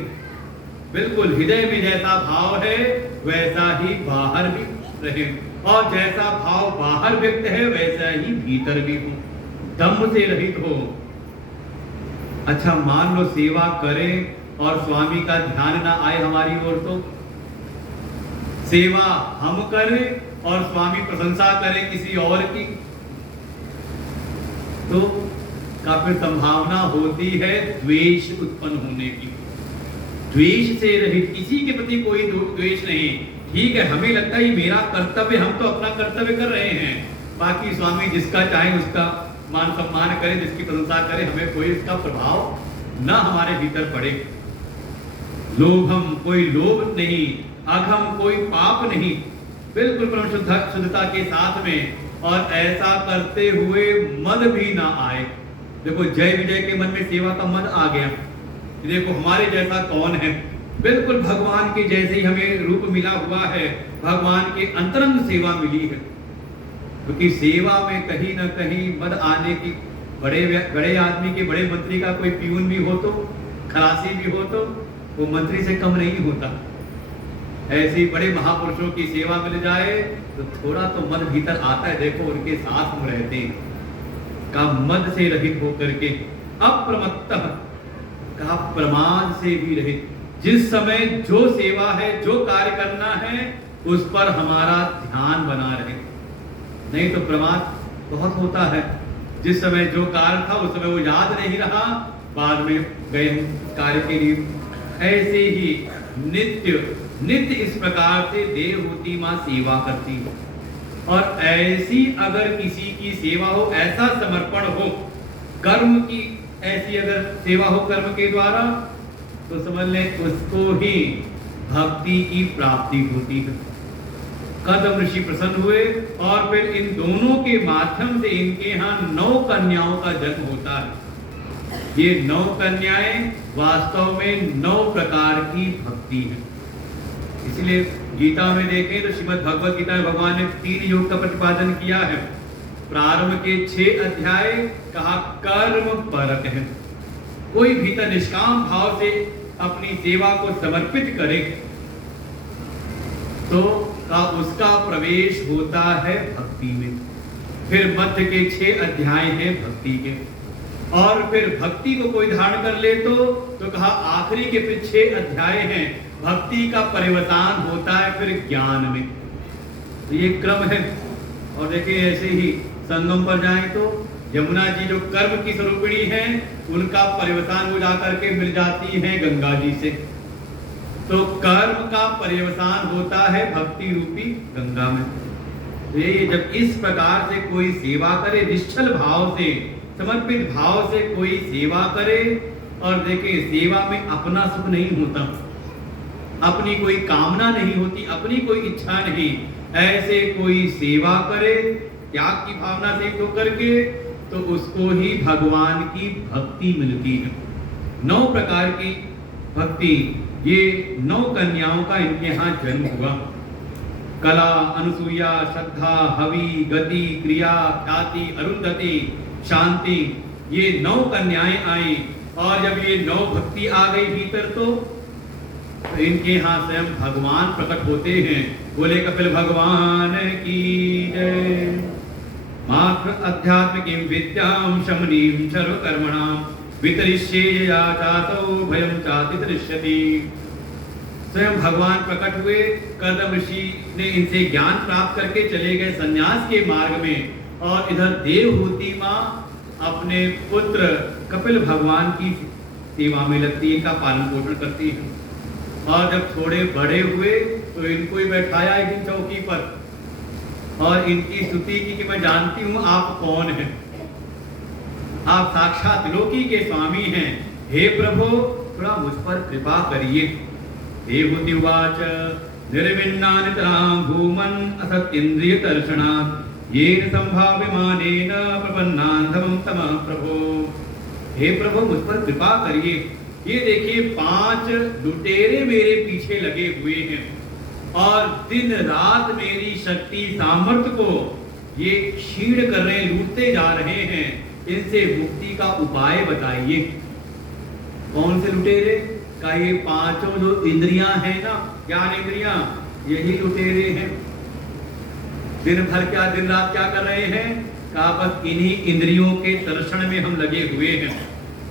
बिल्कुल हृदय में जैसा भाव है वैसा ही बाहर भी रहे। और जैसा भाव बाहर व्यक्त है वैसा ही भीतर भी हो, दम्भ से रहित हो। अच्छा मान लो सेवा करें और स्वामी का ध्यान ना आए हमारी ओर, तो सेवा हम करें और स्वामी प्रशंसा करें किसी और की, तो काफी संभावना होती है द्वेष उत्पन्न होने की। द्वेष से रहित, किसी के प्रति कोई द्वेष नहीं। ठीक है, हमें लगता है मेरा कर्तव्य, हम तो अपना कर्तव्य कर रहे हैं, बाकी स्वामी जिसका चाहे उसका मान सम्मान करे, जिसकी प्रशंसा करे, हमें कोई इसका प्रभाव ना हमारे भीतर पड़े। लोभम, कोई लोभ नहीं, अघम, कोई पाप नहीं, बिल्कुल परम शुद्धता के साथ में, और ऐसा करते हुए मद भी ना आए। देखो जय विजय के मन में सेवा का मद आ गया, देखो हमारे जैसा कौन है, बिल्कुल भगवान के जैसे ही हमें रूप मिला हुआ है, भगवान के अंतरंग सेवा मिली है। क्योंकि सेवा में कहीं ना कहीं मद आने की, बड़े आदमी के, बड़े मंत्री का कोई प्यून भी हो तो, खलासी भी हो तो, वो मंत्री से कम नहीं होता। ऐसे बड़े महापुरुषों की सेवा मिल जाए तो थोड़ा तो मद भीतर आता है। देखो उनके साथ हम रहते हैं, का मद से रहित होकर के, अप्रमत्तः का प्रमाद से भी रहित। जिस समय जो सेवा है, जो कार्य करना है, उस पर हमारा ध्यान बना रहे, नहीं तो प्रमाद बहुत होता है। जिस समय जो कार्य था उस समय वो याद नहीं रहा, बाद में गए कार्य के लिए। ऐसे ही नित्य इस प्रकार से देवहूति मां सेवा करती है। और ऐसी अगर किसी की सेवा हो, ऐसा समर्पण हो, कर्म की ऐसी अगर सेवा हो कर्म के द्वारा, तो समझ लें उसको ही भक्ति की प्राप्ति होती है। कदम ऋषि प्रसन्न हुए और फिर इन दोनों के माध्यम से इनके यहाँ 9 कन्याओं का जन्म होता है। ये 9 कन्याएं वास्तव में 9 प्रकार की भक्ति है। इसलिए गीता में देखें तो श्रीमद् भगवत गीता में भगवान ने 3 योग का प्रतिपादन किया है। प्रारंभ के 6 अध्याय कहा कर्म परक है, कोई भीतर निष्काम भाव से अपनी सेवा को समर्पित करे तो का उसका प्रवेश होता है भक्ति में। फिर मध्य के 6 अध्याय हैं भक्ति के, और फिर भक्ति को कोई धारण कर ले तो कहा आखिरी के फिर 6 अध्याय हैं भक्ति का परिवर्तन होता है फिर ज्ञान में। तो ये क्रम है। और देखिए ऐसे ही संगम पर जाएं तो यमुना जी जो कर्म की स्वरूपिणी हैं, उनका परिवर्तन हो जाकर के मिल जाती हैं गंगा जी से। तो कर्म का पर्यवसान होता है भक्ति रूपी गंगा में। तो ये जब इस प्रकार से कोई सेवा करे, निश्चल भाव से, समर्पित भाव से कोई सेवा करे, और देखिए सेवा में अपना सुख नहीं होता, अपनी कोई कामना नहीं होती, अपनी कोई इच्छा नहीं, ऐसे कोई सेवा करे त्याग की भावना से होकर के, तो उसको ही भगवान की भक्ति मिलती है। 9 प्रकार की भक्ति, ये 9 कन्याओं का इनके यहाँ जन्म हुआ। कला, अनुसूया, श्रद्धा, हवि, गति, क्रिया, ख्याति, अरुंधति, शांति, ये 9 कन्याएं आई। और जब ये 9 भक्ति आ गई भीतर तो इनके यहाँ स्वयं भगवान प्रकट होते हैं। बोले कपिल भगवान की जय। मात्र अध्यात्म किम विद्याम शमनीम सर्वकर्मणाम वितरिष्ये या चातो भयम चाति दृश्यति। स्वयं भगवान प्रकट हुए, कदम ऋषि ने इनसे ज्ञान प्राप्त करके चले गए संन्यास के मार्ग में, और इधर देवहूति मां अपने पुत्र कपिल भगवान की सेवा में लगती है, इनका पालन पोषण करती है। और जब थोड़े बड़े हुए तो इनको ही बैठाया एक दिन चौकी पर, और इनकी स्तुति की कि मैं जानती हूं आप कौन हैं, आप साक्षात लोकी के स्वामी हैं, हे प्रभु थोड़ा मुझ पर कृपा करिए। देवहूति उवाच निर्विण्णानितरां भूमन् असत्येन्द्रिय दर्शनात् येन संभाव्यमानेन प्रपन्नान्धमं तमः प्रभो। हे प्रभु मुझ पर कृपा करिए। ये देखिए 5 लुटेरे मेरे पीछे लगे हुए हैं, और दिन रात मेरी शक्ति सामर्थ्य को ये क्षीण कर रहे हैं, लूटते जा रहे हैं। इनसे मुक्ति का उपाय बताइए। कौन से लुटेरे? का ये 5 जो इंद्रियां हैं ना, ज्ञान इंद्रियां, यही लुटेरे हैं। दिन भर क्या, दिन रात क्या कर रहे हैं? कहा बस इन्हीं इंद्रियों के दर्शन में हम लगे हुए हैं।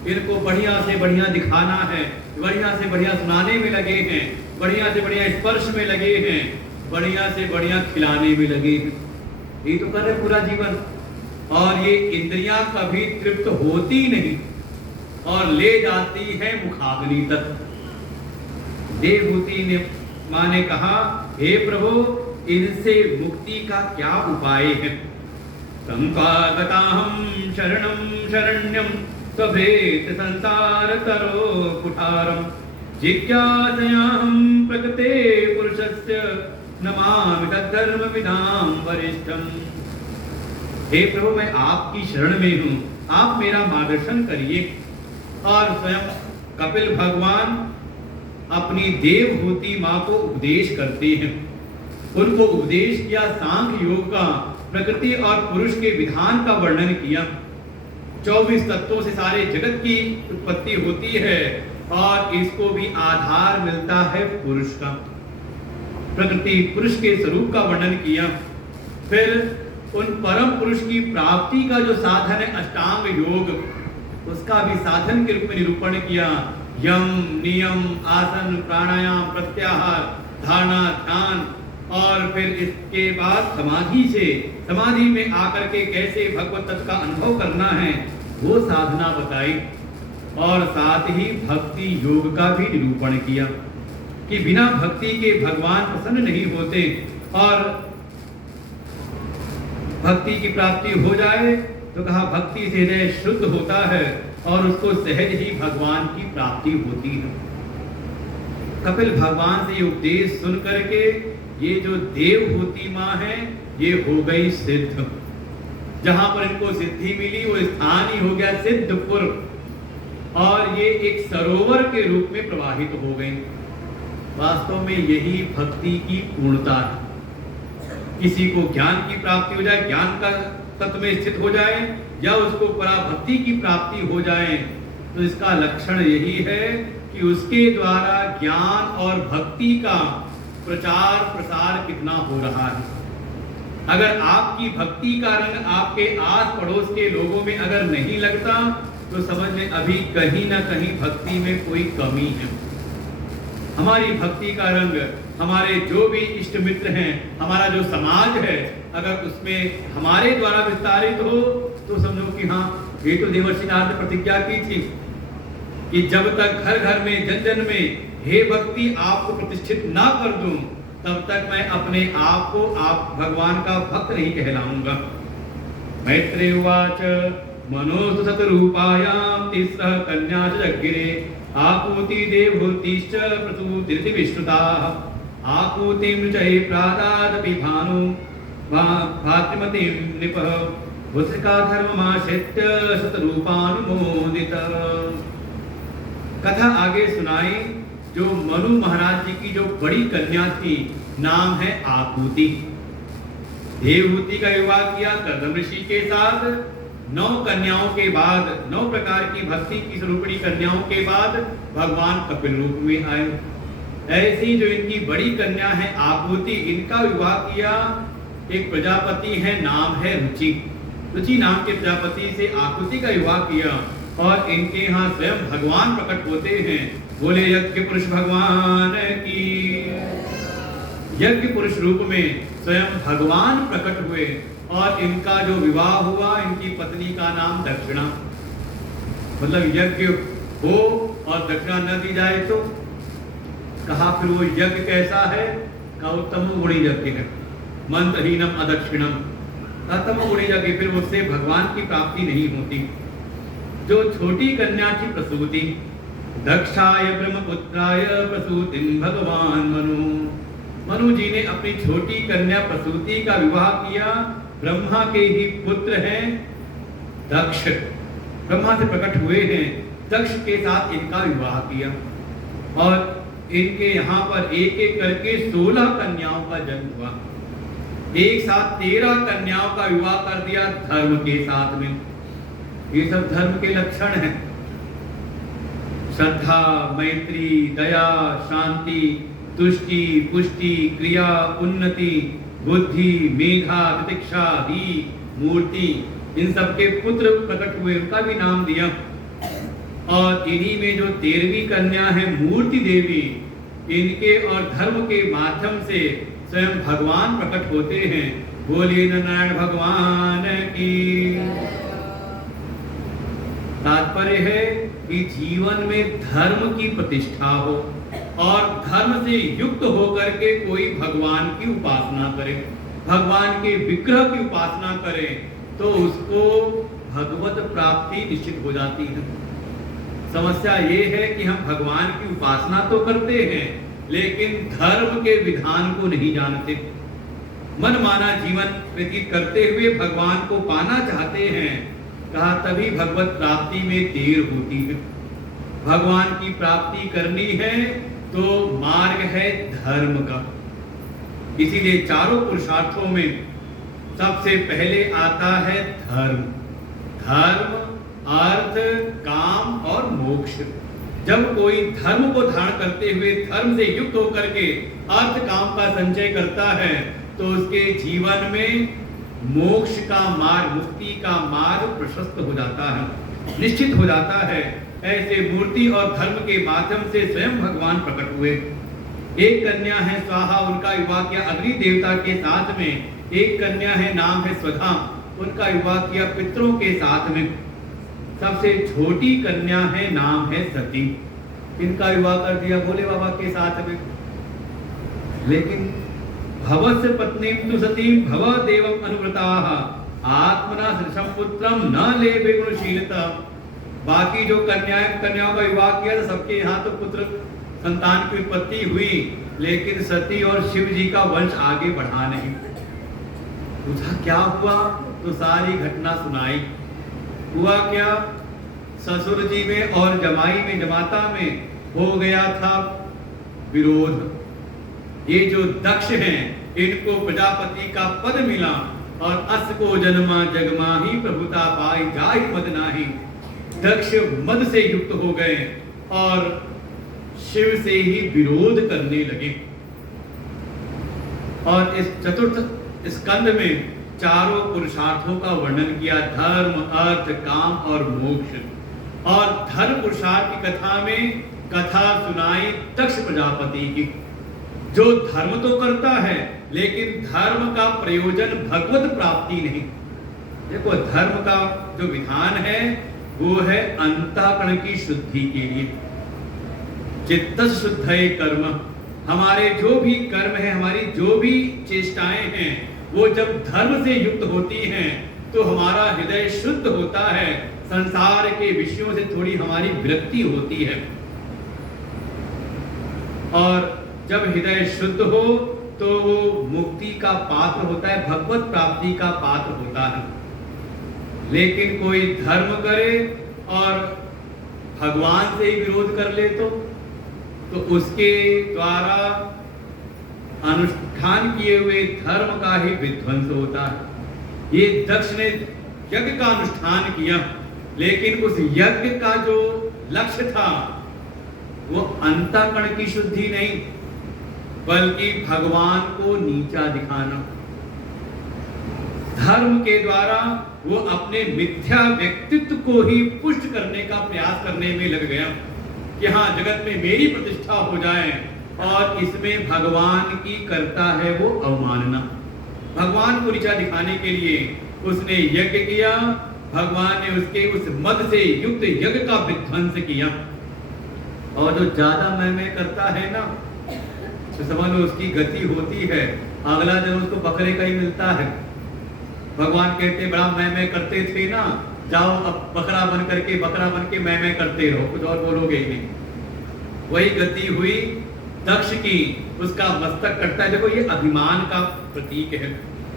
इनको बढ़िया से बढ़िया दिखाना है, बढ़िया से बढ़िया सुनाने में लगे हैं, बढ़िया से बढ़िया स्पर्श में लगे हैं, बढ़िया से बढ़िया खिलाने में लगे हैं। ये तो कर रहे पूरा जीवन। और ये इंद्रियां कभी तृप्त होती नहीं और ले जाती है मुखाग्नि तक। देवहूति ने मां ने कहा, हे प्रभु, इनसे मुक्ति का क्या उपाय है? संपागताहं शरणं शरण्यं त्वभेत संसार तरो कुठारम जिज्ञासयाहं प्रकृते पुरुषस्य नमामि तद्धर्म विदाम वरिष्ठम। हे प्रभु, मैं आपकी शरण में हूँ, आप मेरा मार्गदर्शन करिए। और स्वयं कपिल भगवान अपनी देवहूति माँ को उपदेश करते हैं। उनको उपदेश किया सांख्य योग का, प्रकृति और पुरुष के विधान का वर्णन किया। 24 तत्वों से सारे जगत की उत्पत्ति होती है और इसको भी आधार मिलता है पुरुष का। प्रकृति पुरुष के स्वरूप का वर्णन किया। फिर उन परम पुरुष की प्राप्ति का जो साधन है अष्टांग योग, उसका भी साधन के रूप में निरूपण किया। यम, नियम, आसन, प्राणायाम, प्रत्याहार, धारणा, ध्यान, और फिर इसके बाद समाधि में आकर के कैसे भगवत तत्व का अनुभव करना है वो साधना बताई। और साथ ही भक्ति योग का भी निरूपण किया कि बिना भक्ति के भगवान प्रसन्न नहीं होते, और भक्ति की प्राप्ति हो जाए तो कहा भक्ति से हृदय शुद्ध होता है और उसको सहज ही भगवान की प्राप्ति होती है। कपिल भगवान से ये उपदेश सुन करके ये जो देवहूति माँ है ये हो गई सिद्ध। जहां पर इनको सिद्धि मिली वो स्थान ही हो गया सिद्धपुर, और ये एक सरोवर के रूप में प्रवाहित हो गई। वास्तव में यही भक्ति की पूर्णता है। किसी को ज्ञान की प्राप्ति हो जाए, ज्ञान का तत्व में स्थित हो जाए, या उसको पराभक्ति की प्राप्ति हो जाए, तो इसका लक्षण यही है कि उसके द्वारा ज्ञान और भक्ति का प्रचार प्रसार कितना हो रहा है। अगर आपकी भक्ति का रंग आपके आस पड़ोस के लोगों में अगर नहीं लगता तो समझ लें अभी कहीं ना कहीं भक्ति में कोई कमी है। हमारी भक्ति का रंग, हमारे जो भी इष्ट मित्र हैं, हमारा जो समाज है, अगर उसमें हमारे द्वारा विस्तारित हो तो समझो कि हाँ, ये तो देवर्षि नारद ने प्रतिज्ञा की थी कि जब तक घर घर में, जन जन में हे भक्ति आपको प्रतिष्ठित ना कर दूं, तब तक मैं अपने आप को आप भगवान का भक्त नहीं कहलाऊंगा। मैत्रेय उवाच मनोस्तु सतरूपायां तिस्रः कन्याश्च जज्ञिरे आकूति देवहूतिश्च प्रसूतिरिति विश्रुताः आकूतिं च प्रादादपि भानु भातिमतीं नृपः पुत्रिका धर्ममाश्रित्य शतरूपानुमोदितः। कथा आगे सुनाई। जो मनु महाराज जी की जो बड़ी कन्या थी, नाम है आकूति। देवहूति का विवाह किया कर्दम ऋषि के साथ। 9 कन्याओं के बाद, 9 प्रकार की भक्ति की स्वरूपिणी कन्याओं के बाद भगवान कपिल रूप में आए। ऐसी जो इनकी बड़ी कन्या है आकूति, इनका विवाह किया एक प्रजापति है, नाम है रुचि। रुचि नाम के प्रजापति से आकूति का विवाह किया और इनके यहाँ स्वयं भगवान प्रकट होते हैं। बोले यज्ञ पुरुष भगवान की। यज्ञ पुरुष रूप में स्वयं भगवान प्रकट हुए और इनका जो विवाह हुआ, इनकी पत्नी का नाम दक्षिणा। मतलब यज्ञ हो और दक्षिणा न दी जाए तो कहा फिर वो यज्ञ कैसा है? कहा उत्तम गुणी यज्ञ है, मंत्रहीनम अदक्षिणम। उत्तम गुणी यज्ञ, फिर उससे भगवान की प्राप्ति नहीं होती। जो छोटी कन्या की प्रसूति, दक्षाय ब्रह्मपुत्राय प्रसूतिं भगवान मनु जी ने अपनी छोटी कन्या प्रसूति का विवाह किया। ब्रह्मा के ही पुत्र हैं दक्ष, ब्रह्मा से प्रकट हुए हैं। दक्ष के साथ इनका विवाह किया और इनके यहाँ पर एक एक करके 16 कन्याओं का जन्म हुआ। एक साथ 13 कन्याओं का विवाह कर दिया धर्म के साथ में। ये सब धर्म के लक्षण हैं। श्रद्धा, मैत्री, दया, शांति, तुष्टि, पुष्टि, क्रिया, उन्नति, बुद्धि, मेधा, तितिक्षा, धी, मूर्ति, इन सबके पुत्र प्रकट हुए, उनका भी नाम दिया। और इन्हीं में जो 13वीं कन्या है मूर्ति देवी, इनके और धर्म के माध्यम से स्वयं भगवान प्रकट होते हैं। बोलिए नारायण भगवान की। तात्पर्य है कि जीवन में धर्म की प्रतिष्ठा हो और धर्म से युक्त होकर के कोई भगवान की उपासना करे, भगवान के विग्रह की उपासना करे, तो उसको भगवत प्राप्ति निश्चित हो जाती है। समस्या ये है कि हम भगवान की उपासना तो करते हैं, लेकिन धर्म के विधान को नहीं जानते। मनमाना जीवन व्यतीत करते हुए भगवान को पाना चाहते हैं। कहा तभी भगवत प्राप्ति में देर होती है। भगवान की प्राप्ति करनी है तो मार्ग है धर्म का। इसीलिए चारों पुरुषार्थों में सबसे पहले आता है धर्म। धर्म, अर्थ, काम और मोक्ष। जब कोई धर्म को धारण करते हुए धर्म से युक्त होकर के अर्थ काम का संचय करता है, तो उसके जीवन में मोक्ष का मार्ग, मुक्ति का मार्ग प्रशस्त हो जाता है, निश्चित हो जाता है। ऐसे मूर्ति और धर्म के माध्यम से स्वयं भगवान प्रकट हुए। एक कन्या है स्वाहा, उनका विवाह किया अग्नि देवता के साथ में। एक कन्या है, नाम है स्वधा, उनका विवाह किया पितरों के साथ में। सबसे छोटी कन्या है, नाम है सती, इनका विवाह कर दिया भोले बाबा के साथ में। लेकिन भवस्य पत्नीं तु सतीं भव देवम अनुव्रताः आत्मना सृशं पुत्रम न लेभे गुणशीलता। बाकी जो कन्याओं का विवाह किया तो सबके यहाँ तो पुत्र संतान की उत्पत्ति हुई, लेकिन सती और शिव जी का वंश आगे बढ़ा नहीं। पूछा क्या हुआ, तो सारी घटना सुनाई। हुआ क्या, ससुर जी में और जमाई में, जमाता में हो गया था विरोध। ये जो दक्ष हैं, इनको प्रजापति का पद मिला और अस को जन्मा जगमा ही प्रभुता पाई जाहि मद नाही। दक्ष मद से युक्त हो गए और शिव से ही विरोध करने लगे। और इस चतुर्थ स्कंद में चारों पुरुषार्थों का वर्णन किया, धर्म, अर्थ, काम और मोक्ष। और धर्म पुरुषार्थ की कथा में कथा सुनाई दक्ष प्रजापति की, जो धर्म तो करता है लेकिन धर्म का प्रयोजन भगवत प्राप्ति नहीं। देखो धर्म का जो विधान है वो है अंतःकरण की शुद्धि के लिए। चित्तस्य शुद्धये कर्म, हमारे जो भी कर्म है, हमारी जो भी चेष्टाएं हैं, वो जब धर्म से युक्त होती हैं तो हमारा हृदय शुद्ध होता है, संसार के विषयों से थोड़ी हमारी विरक्ति होती है। और जब हृदय शुद्ध हो तो वो मुक्ति का पात्र होता है, भगवत प्राप्ति का पात्र होता है। लेकिन कोई धर्म करे और भगवान से ही विरोध कर ले तो उसके द्वारा अनुष्ठान किए हुए धर्म का ही विध्वंस होता है। ये दक्ष ने यज्ञ का अनुष्ठान किया, लेकिन उस यज्ञ का जो लक्ष्य था वो अंतःकरण की शुद्धि नहीं, बल्कि भगवान को नीचा दिखाना। धर्म के द्वारा वो अपने मिथ्या व्यक्तित्व को ही पुष्ट करने का प्रयास करने में लग गया कि हाँ जगत में मेरी प्रतिष्ठा हो जाए, और इसमें भगवान की करता है वो अवमानना। भगवान को नीचा दिखाने के लिए उसने यज्ञ किया, भगवान ने उसके उस मद से युक्त यज्ञ का विध्वंस किया। और जो ज्यादा मैं करता है ना, तो समझ लो उसकी गति होती है, अगला जन्म उसको बकरे का ही मिलता है। भगवान कहते बड़ा मैं करते थे ना, जाओ अब बकरा बन करके, बकरा बन के मैं करते रहो, कुछ और बोलोगे ही नहीं। वही गति हुई दक्ष की, उसका मस्तक कटता है। देखो ये अभिमान का प्रतीक है।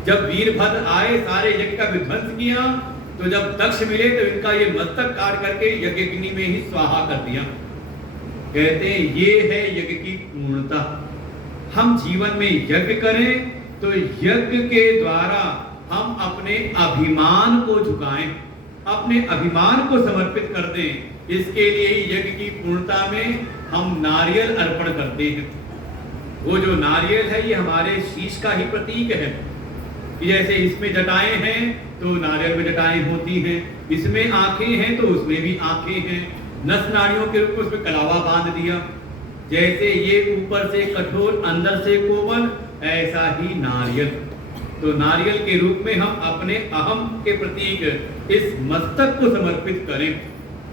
जब वीरभद्र आए, सारे यज्ञ का विध्वंस किया, तो जब दक्ष मिले तो इनका ये मस्तक काट करके यज्ञग्नि में ही स्वाहा कर दिया। कहते हैं ये है यज्ञ की पूर्णता। हम जीवन में यज्ञ करें तो यज्ञ के द्वारा हम अपने अभिमान को झुकाएं, अपने अभिमान को समर्पित कर दें। इसके लिए ही यज्ञ की पूर्णता में हम नारियल अर्पण करते हैं। वो जो नारियल है ये हमारे शीश का ही प्रतीक है कि जैसे इसमें जटाएं हैं तो नारियल में जटाएं होती हैं, इसमें आंखें हैं तो उसमें भी आंखें हैं, नस नाड़ियों के रूप में उसमें कलावा बांध दिया। जैसे ये ऊपर से कठोर अंदर से कोमल, ऐसा ही नारियल। तो नारियल के रूप में हम अपने अहम के प्रतीक इस मस्तक को समर्पित करें,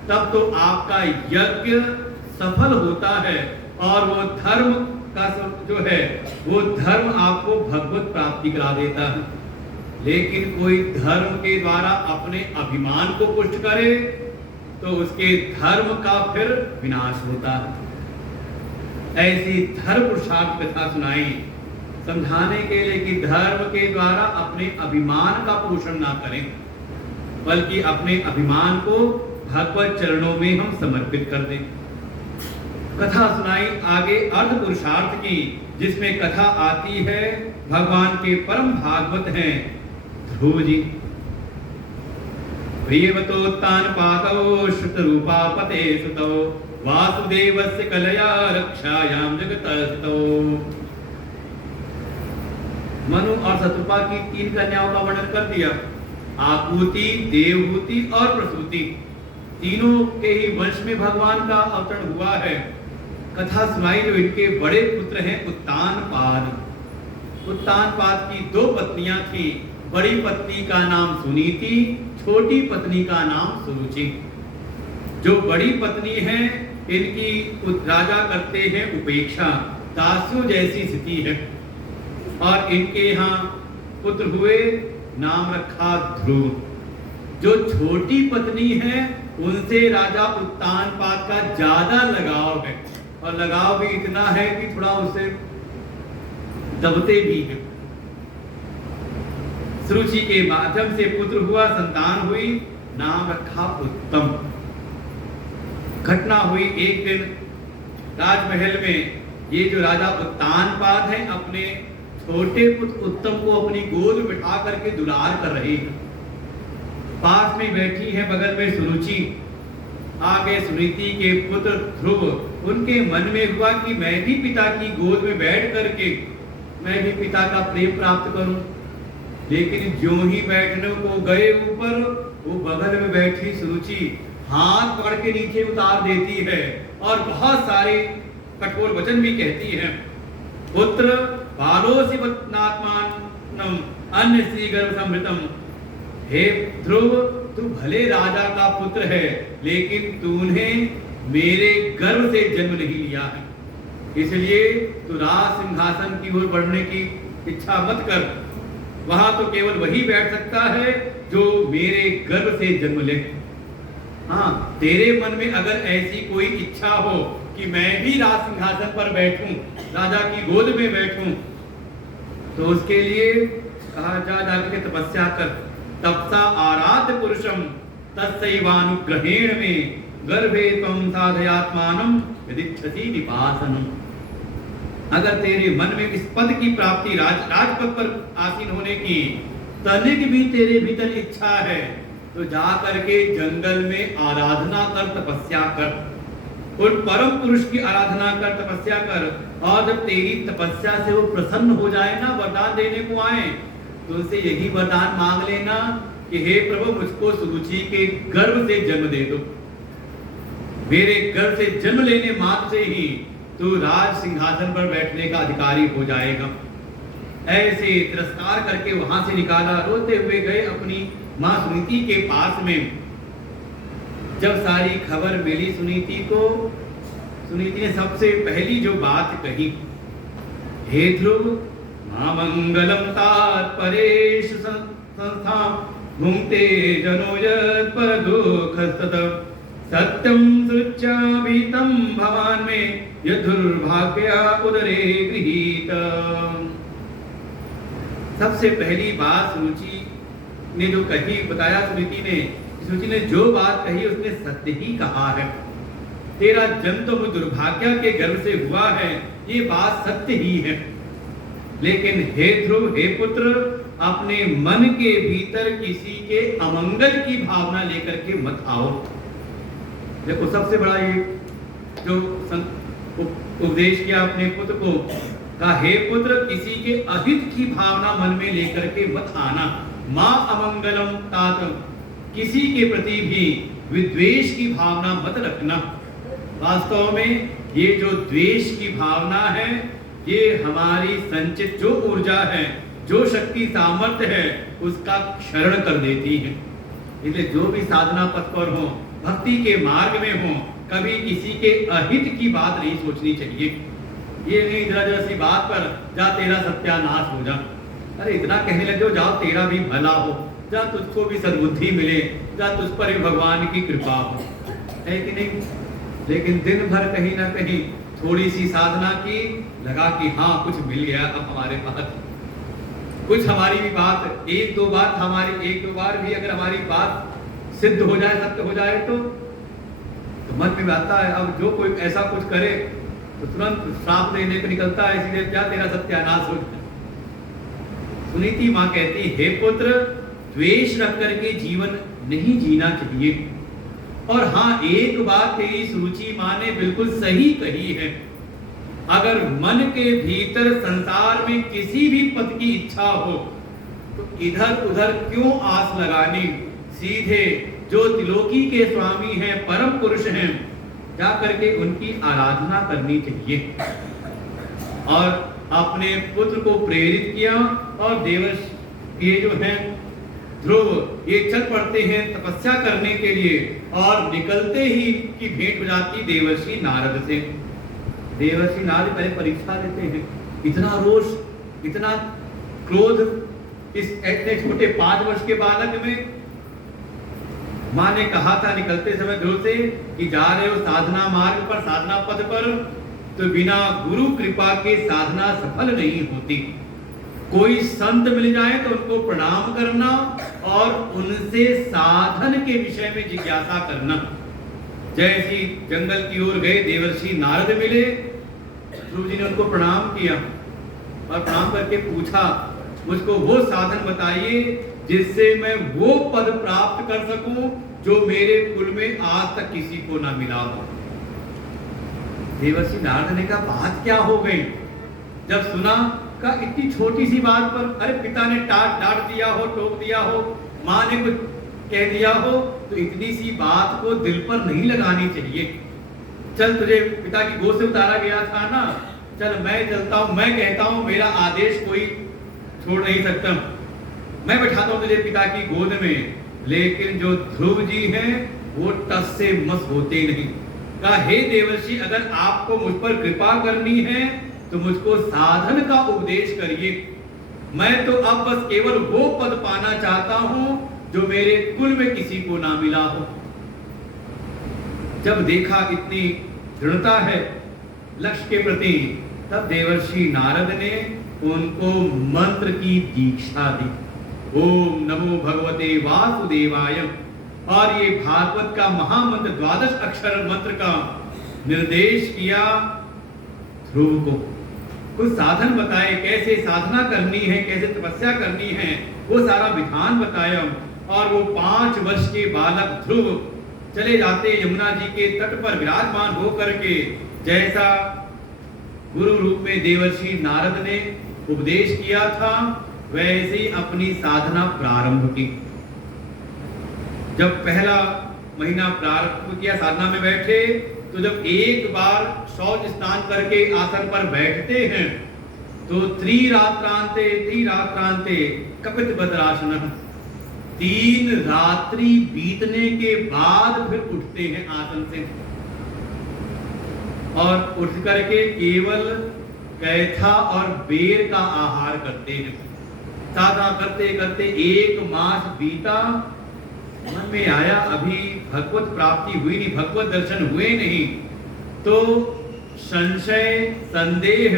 तब तो आपका यज्ञ सफल होता है और वो धर्म का जो है वो धर्म आपको भगवत प्राप्ति करा देता है। लेकिन कोई धर्म के द्वारा अपने अभिमान को पुष्ट करे तो उसके धर्म का फिर विनाश होता है। ऐसी धर्म पुरुषार्थ कथा सुनाई समझाने के लिए कि धर्म के द्वारा अपने अभिमान का पोषण ना करें, बल्कि अपने अभिमान को भगवत चरणों में हम समर्पित कर दें। कथा सुनाई आगे अर्ध पुरुषार्थ की, जिसमें कथा आती है भगवान के परम भागवत हैं ध्रुव जी। प्रियवतोत्तानपातौ श्रुतरूपापते सुतौ वासुदेवस्य कलया रक्षायां जगतस्तौ। मनु और शत्रुपा की 3 कन्याओं का वर्णन कर दिया। आकुति, देवहूति और प्रसूति, तीनों के ही वंश में भगवान का अवतरण हुआ है। कथा सुनाई जो इनके बड़े पुत्र हैं उत्तानपाद। उत्तानपाद की 2 पत्नियां थी, बड़ी पत्नी का नाम सुनीति, छोटी पत्नी का नाम सुरुचि। जो बड़ी पत्नी है इनकी राजा करते हैं उपेक्षा, दासियों जैसी स्थिति है। और इनके यहाँ पुत्र हुए, नाम रखा ध्रुव। जो छोटी पत्नी है उनसे राजा उत्तानपाद का ज्यादा लगाव है, और लगाव भी इतना है कि थोड़ा उसे दबते भी है। सुरुचि के माध्यम से पुत्र हुआ, संतान हुई, नाम रखा उत्तम। घटना हुई एक दिन राजमहल में, ये जो राजा उत्तानपाद है अपने छोटे पुत्र उत्तम को अपनी गोद में बिठा करके दुलार कर रहे हैं। पास में बैठी है बगल में सुरुचि। आगे सुनीति के पुत्र ध्रुव, उनके मन में हुआ कि मैं भी पिता की गोद में बैठ करके मैं भी पिता का प्रेम प्राप्त करूं। लेकिन जो ही बैठने को गए ऊपर, वो बगल में बैठी सुरुचि हाथ पकड़ के नीचे उतार देती है और बहुत सारे कठोर वचन भी कहती है। पुत्र बालोसी पत्नात्मानम अन्य श्री गर्भ समृतम। हे ध्रुव, तू भले राजा का पुत्र है, लेकिन तूने मेरे गर्भ से जन्म नहीं लिया है, इसलिए तू राज सिंहासन की ओर बढ़ने की इच्छा मत कर। वहां तो केवल वही बैठ सकता है जो मेरे गर्भ से जन्म ले। हाँ, तेरे मन में अगर ऐसी कोई इच्छा हो कि मैं भी राज सिंहासन पर बैठूं, राजा की गोद में बैठूं, तो उसके लिए कहा जा जाके तपस्या कर। तपसा आराध्य पुरुषम तत्सैवानुग्रहेण में गर्भे त्वं साधयात्मानं यदिच्छसि विपासनम्। अगर तेरे मन में इस पद की प्राप्ति, राजपद पर आसीन होने की तनिक भी तेरे भीतर इच्छा है, तो जा करके जंगल में आराधना कर, तपस्या कर, उन परम पुरुष की आराधना कर, तपस्या कर। और जब तेरी तपस्या से वो प्रसन्न हो जाए ना, वरदान देने को आए, तो उनसे यही वरदान मांग लेना कि हे प्रभु, मुझको सुरुचि के गर्भ से जन्म दे दो। मेरे गर्भ से जन्म लेने मात्र से ही तू राज सिंहासन पर बैठने का अधिकारी हो जाएगा। ऐसे तिरस्कार करके वहां से निकाला। रोते हुए गए अपनी मां सुनीति के पास में। जब सारी खबर मिली सुनीति को, सुनीति ने सबसे पहली जो बात कही, हे ध्रुव, मां मंगलम तात परेश संस्था भुंक्ते जनो यत् पर दुःख सत्यम सुच्चाभितम भवान में यदुर्भाग्या उदरे गृहीत। सबसे पहली बात सुरुचि ने जो कही, बताया सुनीति ने, सुरुचि ने जो बात कही उसने सत्य ही कहा है। तेरा जन्म तो दुर्भाग्य के गर्भ से हुआ है, ये बात सत्य ही है। लेकिन हे ध्रुव, हे पुत्र, अपने मन के भीतर किसी के अमंगल की भावना लेकर के मत आओ। देखो, सबसे बड़ा ये जो उपदेश किया अपने पुत्र को कहा हे पुत्र, किसी के अहित की भावना मन में लेकर के मत आना। मां अमंगलम तात, किसी के प्रति भी विद्वेष की भावना मत रखना। वास्तव में ये जो द्वेष की भावना है, ये हमारी संचित जो ऊर्जा है, जो शक्ति सामर्थ्य है, उसका क्षरण कर देती है। इसलिए जो भी साधना पथ पर हो, भक्ति के मार्ग में हो, कभी किसी के अहित की बात नहीं सोचनी चाहिए। ये नहीं जरा सी बात पर जा तेरा सत्यानाश हो जा, अरे इतना कहने लगे हो, जाओ तेरा भी भला हो, जा तुझको भी सद्बुद्धि मिले, जा तुझ पर भी भगवान की कृपा हो, है कि नहीं। लेकिन दिन भर कहीं ना कहीं थोड़ी सी साधना की, लगा कि हाँ कुछ मिल गया अब हमारे पास, कुछ हमारी भी बात एक दो बार भी अगर हमारी बात सिद्ध हो जाए, सत्य हो जाए, तो मन में आता है अब जो कोई ऐसा कुछ करे तो तुरंत श्राप देने को निकलता है, इसलिए क्या तेरा सत्यानाश हो। सुनीति माँ कहती, हे पुत्र, द्वेष रख करके जीवन नहीं जीना चाहिए। और हाँ, एक बात तेरी सुरुचि माँ ने बिल्कुल सही कही है, अगर मन के भीतर संसार में किसी भी पद की इच्छा हो तो इधर उधर क्यों आस लगानी, सीधे जो त्रिलोकी के स्वामी हैं, परम पुरुष हैं, जा करके उनकी आराधना करनी चाहिए। और अपने पुत्र को प्रेरित किया, और देवर्षि ये जो हैं ध्रुव, ये चल पड़ते हैं तपस्या करने के लिए, और निकलते ही की भेंट हो जाती देवर्षि नारद से। देवर्षि नारद पहले परीक्षा देते हैं, इतना रोष, इतना क्रोध इस इतने छोटे 5 वर्ष के बालक में। माँ ने कहा था निकलते समय ध्रुव से कि जा रहे हो साधना मार्ग पर, साधना पद पर, तो बिना गुरु कृपा के साधना सफल नहीं होती। कोई संत मिल जाए तो उनको प्रणाम करना और उनसे साधन के विषय में जिज्ञासा करना। जैसे जंगल की ओर गए, देवर्षि नारद मिले, ध्रुव जी ने उनको प्रणाम किया और प्रणाम करके पूछा, मुझको वो साधन बताइए जिससे मैं वो पद प्राप्त कर सकूं जो मेरे कुल में आज तक किसी को ना मिला हो। देवर्षि नारद ने कहा बात क्या हो गई। जब सुना, कहा इतनी छोटी सी बात पर, अरे पिता ने डांट दिया हो, टोक दिया हो, माँ ने कुछ कह दिया हो, तो इतनी सी बात को दिल पर नहीं लगानी चाहिए। चल तुझे पिता की गोद से उतारा गया था ना, चल मैं चलता हूँ, मैं कहता हूँ मेरा आदेश कोई छोड़ नहीं सकता, मैं बैठाता हूँ तुझे पिता की गोद में। लेकिन जो ध्रुव जी हैं वो टस से मस होते नहीं। कहा हे देवर्षि, अगर आपको मुझ पर कृपा करनी है तो मुझको साधन का उपदेश करिए। मैं तो अब बस केवल वो पद पाना चाहता हूं जो मेरे कुल में किसी को ना मिला हो। जब देखा इतनी दृढ़ता है लक्ष्य के प्रति, तब देवर्षि नारद ने उनको मंत्र की दीक्षा दी। ओम नमो भगवते वासुदेवाय। और ये भागवत का महामंत्र 12 अक्षर मंत्र का निर्देश किया ध्रुव को। कुछ साधन बताए, कैसे साधना करनी है, कैसे तपस्या करनी है, वो सारा विधान बताया। और वो 5 वर्ष के बालक ध्रुव चले जाते यमुना जी के तट पर विराजमान होकर के, जैसा गुरु रूप में देवर्षि नारद ने उपदेश किया था, वैसे ही अपनी साधना प्रारंभ की। जब पहला महीना प्रारंभ किया, साधना में बैठे, तो जब एक बार शौच स्नान करके आसन पर बैठते हैं तो त्रिरात्रांते कपित बद्रासन, 3 रात्रि बीतने के बाद फिर उठते हैं आसन से, और उठ करके केवल कैथा और बेर का आहार करते हैं। साधना करते करते 1 मास बीता, मन में आया अभी भगवत प्राप्ति हुई नहीं, भगवत दर्शन हुए नहीं, तो संशय संदेह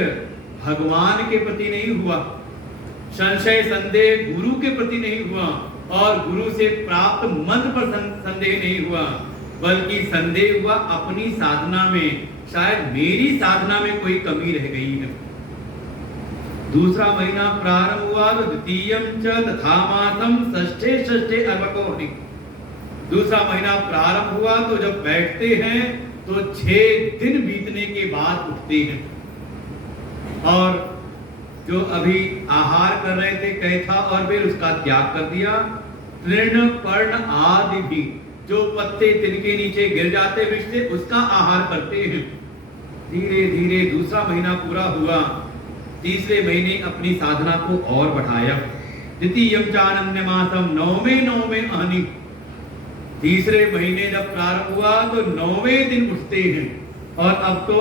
भगवान के प्रति नहीं हुआ, संशय संदेह गुरु के प्रति नहीं हुआ, और गुरु से प्राप्त मंत्र पर संदेह नहीं हुआ, बल्कि संदेह हुआ अपनी साधना में, शायद मेरी साधना में कोई कमी रह गई है। दूसरा महीना प्रारंभ हुआ तो द्वितीयम च तथा मासम षष्ठे अर्वकोटि। दूसरा महीना प्रारंभ हुआ तो जब बैठते हैं तो 6 दिन बीतने के बाद उठते हैं, और जो अभी आहार कर रहे थे कैथा और बेल, उसका त्याग कर दिया। तृण पर्ण आदि भी, जो पत्ते तिनके नीचे गिर जाते विष से, उसका आहार करते हैं। धीरे धीरे दूसरा महीना पूरा हुआ। तीसरे महीने अपनी साधना को और बढ़ाया। द्वितीयम चानन्य मासम, नौवें आनी। तीसरे महीने जब प्रारंभ हुआ तो 9वें दिन उठते हैं, और अब तो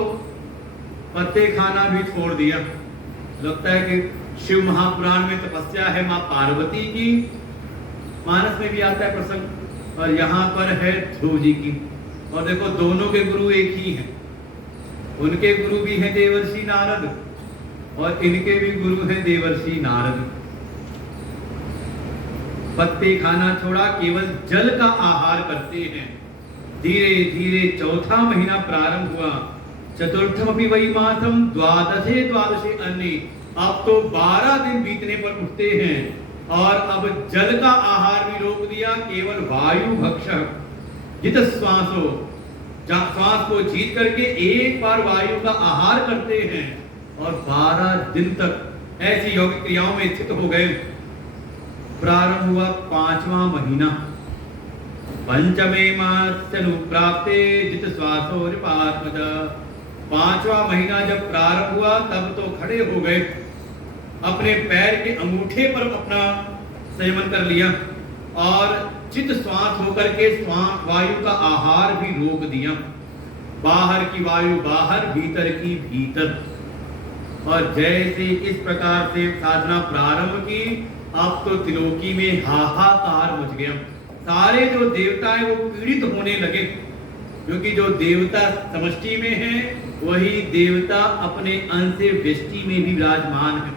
पत्ते खाना भी छोड़ दिया। लगता है कि शिव महापुराण में तपस्या है मां पार्वती की, मानस में भी आता है प्रसंग, और यहाँ पर है ध्रुव जी की। और देखो दोनों के गुरु एक ही हैं। उनके गुरु भी हैं देवर्षि नारद, और इनके भी गुरु हैं देवर्षि नारद। पत्ते खाना छोड़ा, केवल जल का आहार करते हैं। धीरे धीरे चौथा महीना प्रारंभ हुआ। चतुर्थम अपि वही मासम, द्वादशे अन्य। अब तो 12 दिन बीतने पर उठते हैं, और अब जल का आहार भी रोक दिया। केवल वायु भक्षक जित श्वासो, श्वास को जीत करके एक बार वायु का आहार करते हैं, और 12 दिन तक ऐसी योगिक क्रियाओं में स्थित हो गए। प्रारंभ हुआ 5वां महीना। पंचमे मासनुप्राप्ते जित श्वासो रिपात्मज। 5वां महीना जब प्रारंभ हुआ तब तो खड़े हो गए, अपने पैर के अंगूठे पर अपना संयमन कर लिया, और चित श्वास होकर के वायु का आहार भी रोक दिया। बाहर की वायु बाहर, भीतर की भीतर। और जैसे इस प्रकार से साधना प्रारंभ की, अब तो त्रिलोकी में हाहाकार मच गया। सारे जो देवता है वो पीड़ित होने लगे, क्योंकि जो देवता समष्टि में है वही देवता अपने अंश से व्यष्टि में भी विराजमान है।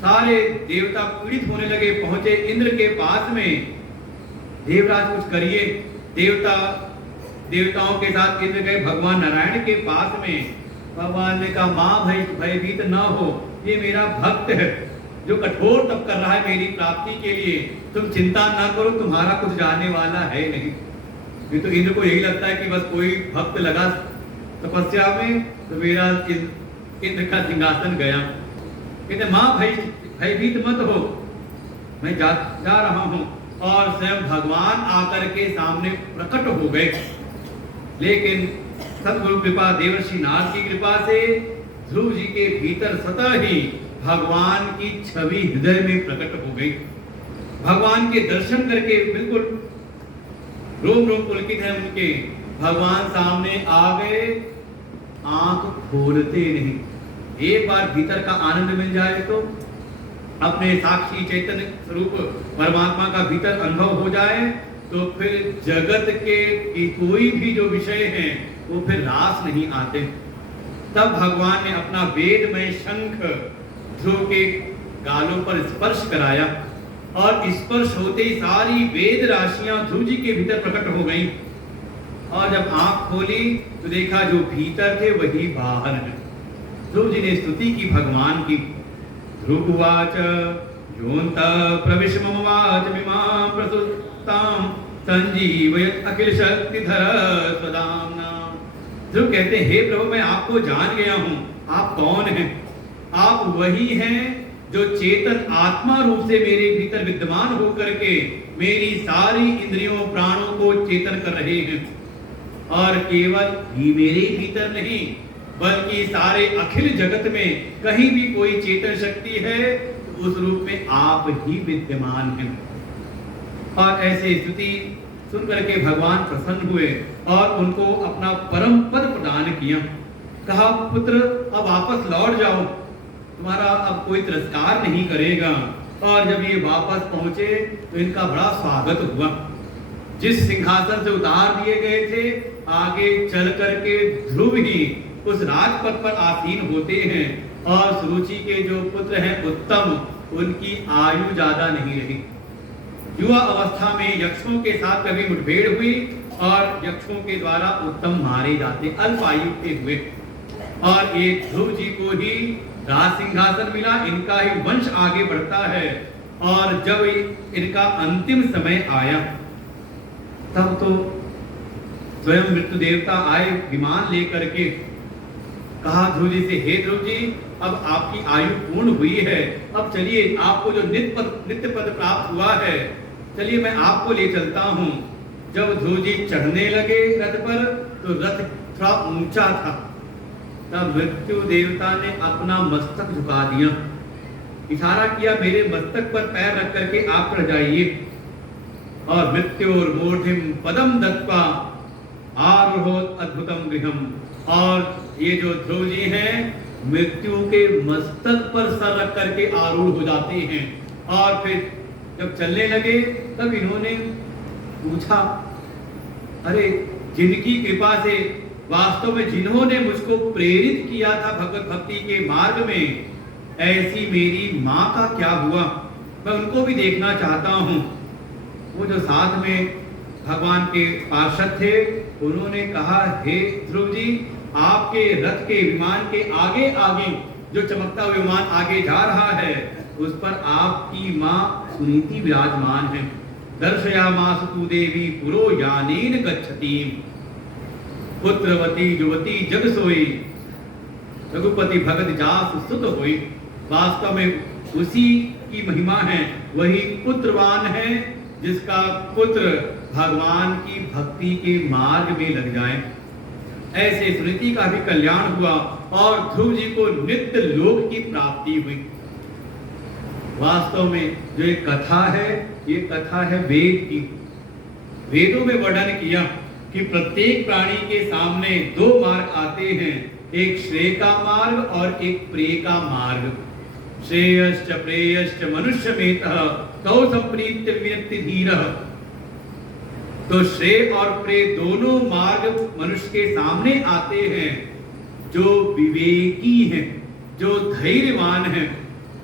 सारे देवता पीड़ित होने लगे। पहुंचे इंद्र के पास में, देवराज कुछ करिए। देवताओं के साथ इंद्र गए भगवान नारायण के पास में। भगवान ने कहा मां भयभीत न हो, ये मेरा भक्त है जो कठोर तप कर रहा है मेरी प्राप्ति के लिए। तुम चिंता ना करो, तुम्हारा कुछ जाने वाला है नहीं। ये तो इंद्र को यही लगता है कि बस कोई भक्त लगा तपस्या में तो मेरा इंद्र का सिंहासन गया। कहते मां भयभीत मत हो, मैं जा रहा हूं। और स्वयं भगवान आकर के सामने प्रकट हो गए। लेकिन सद्गुरु कृपा, देवर्षि नारद की कृपा से ध्रुव जी के भीतर स्वतः ही भगवान की छवि हृदय में प्रकट हो गई। भगवान के दर्शन करके बिल्कुल रोम रोम पुलकित है उनके। भगवान सामने आ गए, आंख खोलते नहीं। एक बार भीतर का आनंद मिल जाए तो, अपने साक्षी चैतन्य स्वरूप परमात्मा का भीतर अनुभव हो जाए, तो फिर जगत के कोई भी जो विषय हैं वो फिर रास नहीं आते। तब भगवान ने अपना वेदमय शंख ध्रुव के गालों पर स्पर्श कराया, और स्पर्श होते ही सारी वेद राशियां ध्रुव जी के भीतर प्रकट हो गईं। और जब आंख खोली तो देखा जो भीतर थे वही बाहर है। ध्रुव जी ने स्तुति की भगवान की। ध्रुववाच योऽन्त प्रविश मम वाचमिमां प्रसुप्तां संजीवयत् अखिल शक्तिधर स्वधाम्ना। ध्रुव कहते हैं हे प्रभु, मैं आपको जान गया हूं। आप कौन हैं? आप वही हैं जो चेतन आत्मा रूप से मेरे भीतर विद्यमान होकर के मेरी सारी इंद्रियों प्राणों को चेतन कर रहे हैं। और केवल ही मेरे भीतर नहीं, बल्कि सारे अखिल जगत में कहीं भी कोई चेतन शक्ति है तो उस रूप में आप ही विद्यमान हैं। और ऐसे स्तुति सुन करके भगवान प्रसन्न हुए और उनको अपना परम पद प्रदान किया। कहा पुत्र अब वापस लौट जाओ, तुम्हारा अब कोई तिरस्कार नहीं करेगा। और जब ये वापस पहुंचे तो इनका बड़ा स्वागत हुआ। जिस सिंहासन से उतार दिए गए थे, आगे चल करके ध्रुव ही उस राजपद पर आसीन होते हैं। और सुरुचि के जो पुत्र हैं उत्तम, उनकी आयु ज्यादा नहीं रही। युवा अवस्था में यक्षों के साथ कभी मुठभेड़ हुई और यक्षों के द्वारा उत्तम मारे जाते, अल्प आयु के हुए। और एक ध्रुव जी को ही राज सिंहासन मिला, इनका ही वंश आगे बढ़ता है। और जब इनका अंतिम समय आया तब तो स्वयं मृत्यु देवता आए विमान लेकर के, कहा ध्रुव जी से, हे ध्रुव जी, अब आपकी आयु पूर्ण हुई है, अब चलिए आपको जो नित्य पद प्राप्त हुआ है, चलिए मैं आपको ले चलता हूं। जब ध्रुव जी चढ़ने लगे रथ पर, तो रथ थोड़ा ऊंचा था, तब मृत्यु देवता ने अपना मस्तक झुका दिया, इशारा किया मेरे मस्तक पर पैर रख करके आप चढ़ जाइए। और मृत्युर्मूढ़िम पदम दत्वा आरोहोत अद्भुतम गृहम, और ये जो ध्रुव जी हैं मृत्यु के मस्तक पर सर रख करके आरूढ़ हो जाते हैं। और फिर जब चलने लगे तब इन्होंने पूछा, अरे जिनकी कृपा से, वास्तव में जिन्होंने मुझको प्रेरित किया था भगवत भक्ति के मार्ग में, ऐसी मेरी माँ का क्या हुआ, मैं उनको भी देखना चाहता हूँ। वो जो साथ में भगवान के पार्षद थे, उन्होंने कहा, हे ध्रुव जी, आपके रथ के विमान के आगे आगे जो चमकता हुआ विमान आगे जा रहा है, उस पर आपकी माँ सुनीति विराजमान है। दर्शयामास तु देवी पुरो यानेन गच्छतीम, पुत्रवती युवती जग सोई, रघुपति भगत जास सुत होई। वास्तव में उसी की महिमा है, वही पुत्रवान है जिसका पुत्र भगवान की भक्ति के मार्ग में लग जाए। ऐसे सुनीति का भी कल्याण हुआ और ध्रुव जी को नित्य लोक की प्राप्ति हुई। वास्तव में जो एक कथा है, ये कथा है वेद की। वेदों में वर्णन किया कि प्रत्येक प्राणी के सामने दो मार्ग आते हैं, एक श्रेय का मार्ग और एक प्रेय का मार्ग। श्रेयश्च प्रेयश्च मनुष्य में तौ संप्रीत्य विरक्ति धीरः। तो श्रेय और प्रेय दोनों मार्ग मनुष्य के सामने आते हैं। जो विवेकी हैं, जो धैर्यवान हैं,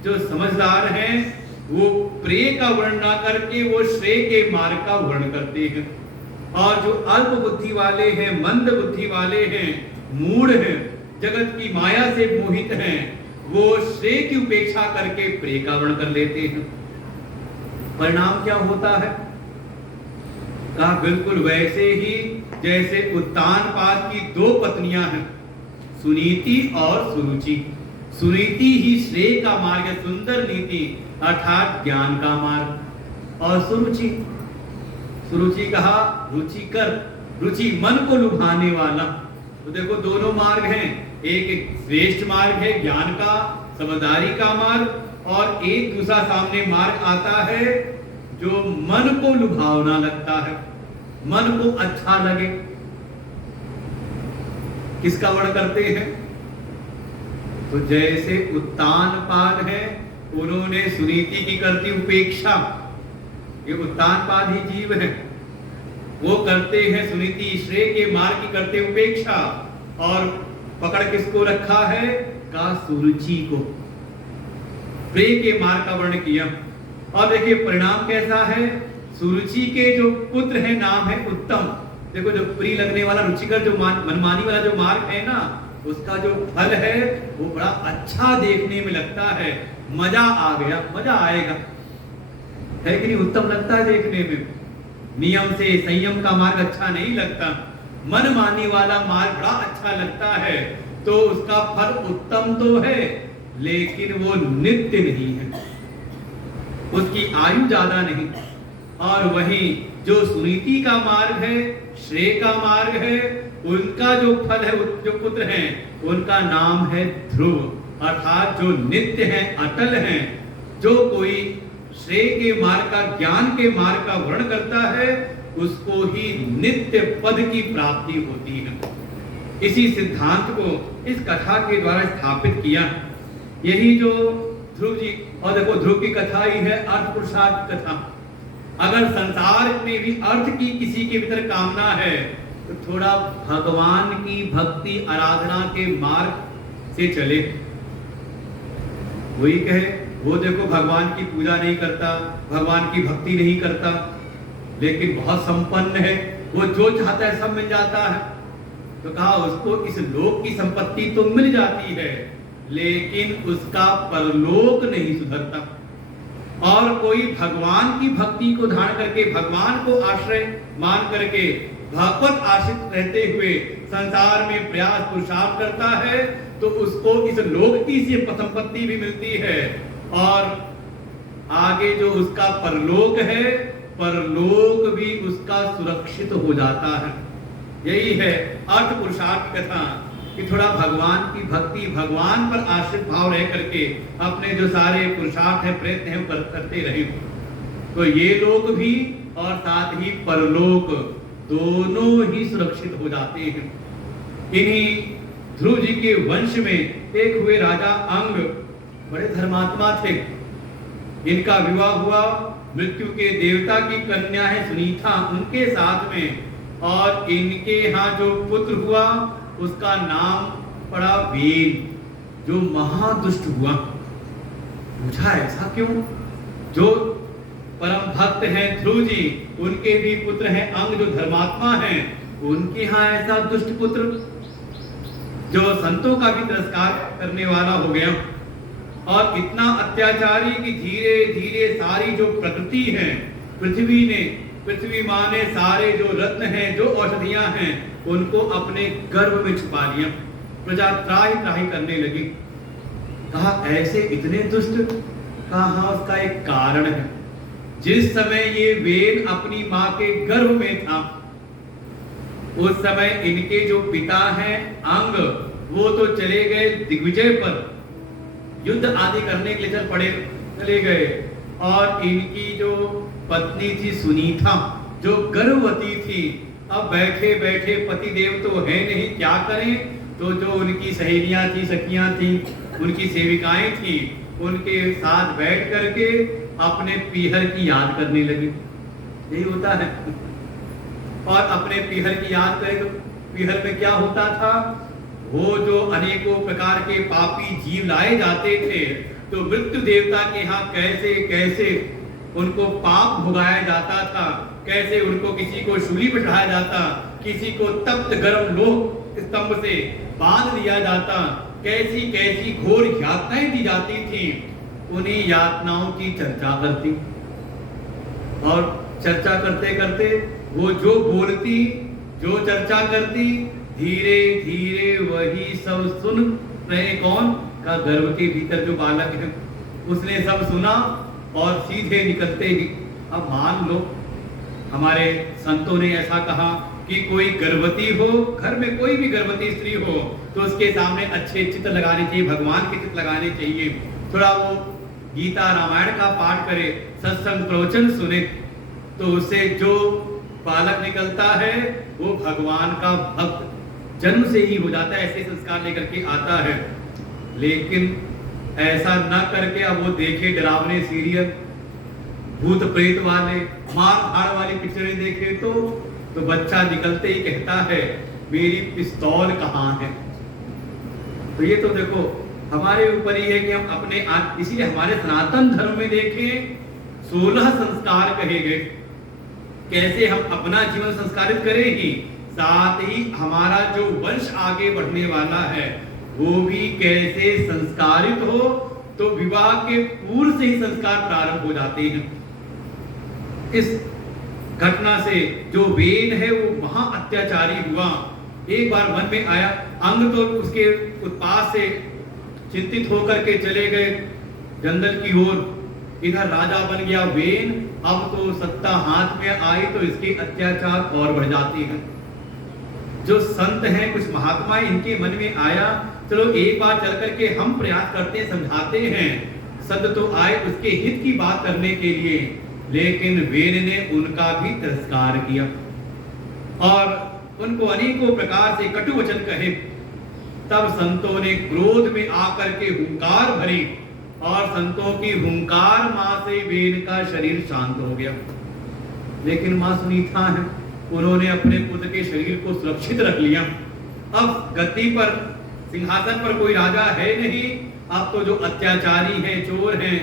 जो समझदार हैं, वो प्रेय का वर्ण ना करके वो श्रेय के मार्ग का वर्ण करते हैं। और जो अल्प बुद्धि वाले हैं, मंद बुद्धि वाले हैं, मूढ़ हैं, जगत की माया से मोहित हैं, वो श्रेय की उपेक्षा करके प्रेय का वर्ण कर लेते हैं। परिणाम क्या होता है? कहा बिल्कुल वैसे ही जैसे उत्तानपाद की दो पत्नियां हैं, सुनीति और सुरुचि। सुनीति ही श्रेय का मार्ग है, सुंदर नीति अर्थात ज्ञान का मार्ग। और सुरुचि, सुरुचि कहा रुचिकर, रुचि मन को लुभाने वाला। तो देखो दोनों मार्ग हैं, एक श्रेष्ठ मार्ग है ज्ञान का, समझदारी का मार्ग, और एक दूसरा सामने मार्ग आता है जो मन को लुभावना लगता है, मन को अच्छा लगे। किसका वर्ण करते हैं? तो जैसे उत्तानपाद है, उन्होंने सुनीति की करती उपेक्षा, ये उत्तानपाद ही जीव है, वो करते हैं सुनीति श्रेय के मार्ग की करते उपेक्षा, और पकड़ किसको रखा है? का सुरुचि को, प्रेय के मार्ग का वर्ण किया। और देखिए परिणाम कैसा है? सुरुचि के जो पुत्र है नाम है उत्तम। देखो जो प्रिय लगने वाला रुचिकर जो मनमानी वाला जो मार्ग है ना, उसका जो फल है वो बड़ा अच्छा देखने में लगता है, मजा आ गया, मजा आएगा, है कि नहीं? उत्तम लगता है देखने में। नियम से संयम का मार्ग अच्छा नहीं लगता, मनमानी वाला मार्ग बड़ा अच्छा लगता है। तो उसका फल उत्तम तो है, लेकिन वो नित्य नहीं है, उसकी आयु ज्यादा नहीं। और वहीं जो सुनीति का मार्ग है, श्रेय का मार्ग है, उनका जो फल है, जो पुत्र हैं, उनका नाम है ध्रुव, अर्थात जो नित्य हैं, अटल हैं। जो कोई श्रेय के मार्ग का, ज्ञान के मार्ग का वर्ण करता है, उसको ही नित्य पद की प्राप्ति होती है। इसी सिद्धांत को इस कथा के द्वारा स्थापित किया। यही जो ध्रुव जी, और देखो ध्रुव की कथा ही है अर्थ पुरुषार्थ कथा। अगर संसार में भी अर्थ की किसी के भीतर कामना है, तो थोड़ा भगवान की भक्ति आराधना के मार्ग से चले। वही कहे, वो देखो भगवान की पूजा नहीं करता, भगवान की भक्ति नहीं करता, लेकिन बहुत संपन्न है, वो जो चाहता है सब मिल जाता है। तो कहा उसको इस लोक की संपत्ति तो मिल जाती है, लेकिन उसका परलोक नहीं सुधरता। और कोई भगवान की भक्ति को धारण करके, भगवान को आश्रय मान करके, भगवत आश्रित रहते हुए संसार में प्रयास पुरुषार्थ करता है, तो उसको इस लोक की से संपत्ति भी मिलती है, और आगे जो उसका परलोक है, परलोक भी उसका सुरक्षित हो जाता है। यही है अर्थ पुरुषार्थ की कथा, कि थोड़ा भगवान की भक्ति, भगवान पर आश्रित भाव रह करके अपने जो सारे पुरुषार्थ है, प्रयत्न है, वो करते रहे, तो ये लोक भी और साथ ही परलोक दोनों ही सुरक्षित हो जाते हैं। इन्हीं ध्रुव जी के वंश में एक हुए राजा अंग, बड़े धर्मात्मा थे। इनका विवाह हुआ मृत्यु के देवता की कन्या है सुनीता, उनके साथ में, और इनके यहाँ जो पुत्र हुआ उसका नाम पड़ा वेन, जो महादुष्ट हुआ। पूछा ऐसा क्यों? जो परम भक्त हैं ध्रुव जी, उनके भी पुत्र हैं अंग जो धर्मात्मा हैं, उनके यहाँ ऐसा दुष्ट पुत्र जो संतों का भी तिरस्कार करने वाला हो गया, और इतना अत्याचारी कि धीरे धीरे सारी जो प्रकृति है, पृथ्वी माँ ने सारे जो रत्न हैं, जो औषधियां हैं, उनको अपने गर्भ में छुपा लिया। प्रजा त्राही त्राही करने लगी। कहा ऐसे इतने दुष्ट? कहा उसका एक कारण है। जिस समय ये वेन अपनी माँ के गर्भ में था, उस समय इनके जो पिता हैं अंग, वो तो चले गए दिग्विजय पर, युद्ध आदि करने के लिए चले गए, और इनकी जो पत्नी थी सुनीता, जो गर्भवती थी, अब बैठे बैठे पति देव तो है नहीं, क्या करें? तो जो उनकी सहेलियां थी, सखियां थी, उनकी सेविकाएं थी, उनके साथ बैठ करके अपने पीहर की याद करने लगी। यही होता है। और अपने पीहर की याद करें तो पीहर में क्या होता था? वो जो अनेकों प्रकार के पापी जीव लाए जाते थे, तो मृत्यु देवता के यहाँ कैसे कैसे उनको पाप भुगाया जाता था, कैसे उनको किसी को शूली पर चढ़ाया जाता, किसी को तप्त गर्म लोह स्तंभ से बांध दिया जाता, कैसी कैसी घोर यातनाएं दी जाती थी। उन्हीं यातनाओं की चर्चा करती, और चर्चा करते करते वो जो बोलती, जो चर्चा करती, धीरे धीरे वही सब सुन रहे। कौन? का गर्भ के भीतर जो बालक है, उसने सब सुना, और सीधे निकलते ही, अब मान लो हमारे संतों ने ऐसा कहा कि कोई गर्भवती हो, घर में कोई भी गर्भवती स्त्री हो, तो उसके सामने अच्छे चित्र लगाने चाहिए, भगवान के चित्र लगाने चाहिए, थोड़ा वो गीता रामायण का पाठ करे, सत्संग प्रवचन सुने, तो उससे जो बालक निकलता है वो भगवान का भक्त जन्म से ही हो जाता है, ऐसे संस्कार लेकर के आता है। लेकिन ऐसा न करके अब वो देखे डरावने सीरियल, भूत प्रेत वाले, मार धाड़ वाली पिक्चरें देखे, तो बच्चा निकलते ही कहता है मेरी पिस्तौल कहाँ है। तो ये तो देखो हमारे ऊपर ही है कि हम अपने, इसीलिए हमारे सनातन धर्म में देखें 16 संस्कार कहे गए, कैसे हम अपना जीवन संस्कारित करेंगे, साथ ही हमारा जो वंश आगे बढ़ने वाला है वो भी कैसे संस्कारित हो। तो विवाह के पूर्व से ही संस्कार प्रारंभ हो जाते हैं। इस घटना से जो वेन है वो महा अत्याचारी हुआ। एक बार मन में आया, अंग तो उसके उत्पात से चिंतित होकर के चले गए जंगल की ओर, इधर राजा बन गया वेन। अब तो सत्ता हाथ में आई तो इसके अत्याचार और बढ़ जाते हैं। जो संत हैं, कुछ महात्मा, इनके मन में आया चलो एक बार चल करके हम प्रयास करते हैं, समझाते हैं। संत तो आए उसके हित की बात करने के लिए, लेकिन वेन ने उनका भी तिरस्कार किया और उनको अनेकों प्रकार से कटु वचन कहे। तब संतों ने क्रोध में आकर के हुंकार भरी और संतों की हुंकार मां से वेन का शरीर शांत हो गया। लेकिन मां सुनीता है, उन्होंने अपने पुत्र के शरीर को सुरक्षित रख लिया। अब गद्दी पर, सिंहासन पर कोई राजा है नहीं। अब तो जो अत्याचारी हैं, चोर हैं,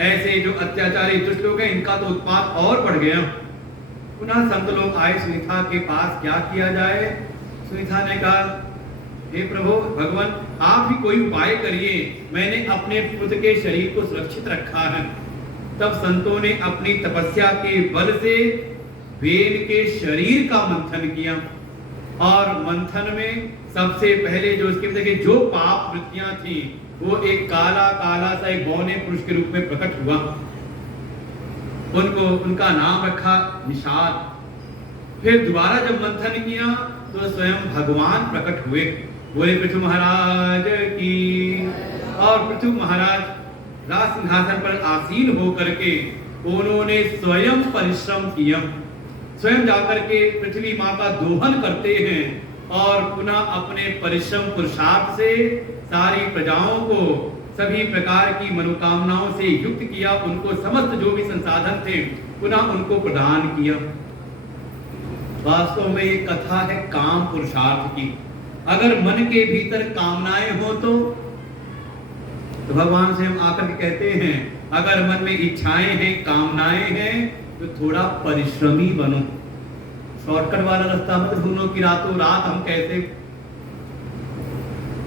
ऐसे जो अत्याचारी दुष्ट लोग हैं, इनका तो उत्पात और बढ़ गया। पुनः संत लोग आए सुनीता के पास, क्या किया जाए। सुनीता ने कहा, हे प्रभु भगवान, आप ही कोई उपाय करिए, मैंने अपने पुत्र के शरीर को सुरक्षित रखा है। तब संतों ने अपनी तपस्या के बल से वेन के शरीर का मंथन किया और मंथन में सबसे पहले जो उसके अंदर के जो पाप वृत्तियां थी वो एक काला काला सा एक बौने पुरुष के रूप में प्रकट हुआ। उनको उनका नाम रखा निषाद। फिर दोबारा जब मंथन किया तो स्वयं भगवान प्रकट हुए। बोले पृथु महाराज की। और पृथु महाराज राज सिंहासन पर आसीन होकर के उन्होंने स्वयं परिश्रम किया। स्वयं जाकर के पृथ्वी माँ का दोहन करते हैं और पुनः अपने परिश्रम पुरुषार्थ से सारी प्रजाओं को सभी प्रकार की मनोकामनाओं से युक्त किया। उनको समस्त जो भी संसाधन थे पुनः उनको प्रदान किया। वास्तव में ये कथा है काम पुरुषार्थ की। अगर मन के भीतर कामनाएं हो तो भगवान से हम आकर के कहते हैं अगर मन में इच्छाएं हैं कामनाएं हैं तो थोड़ा परिश्रमी बनो। शॉर्टकट वाला रास्ता मत ढूंढो कि रातों रात हम कैसे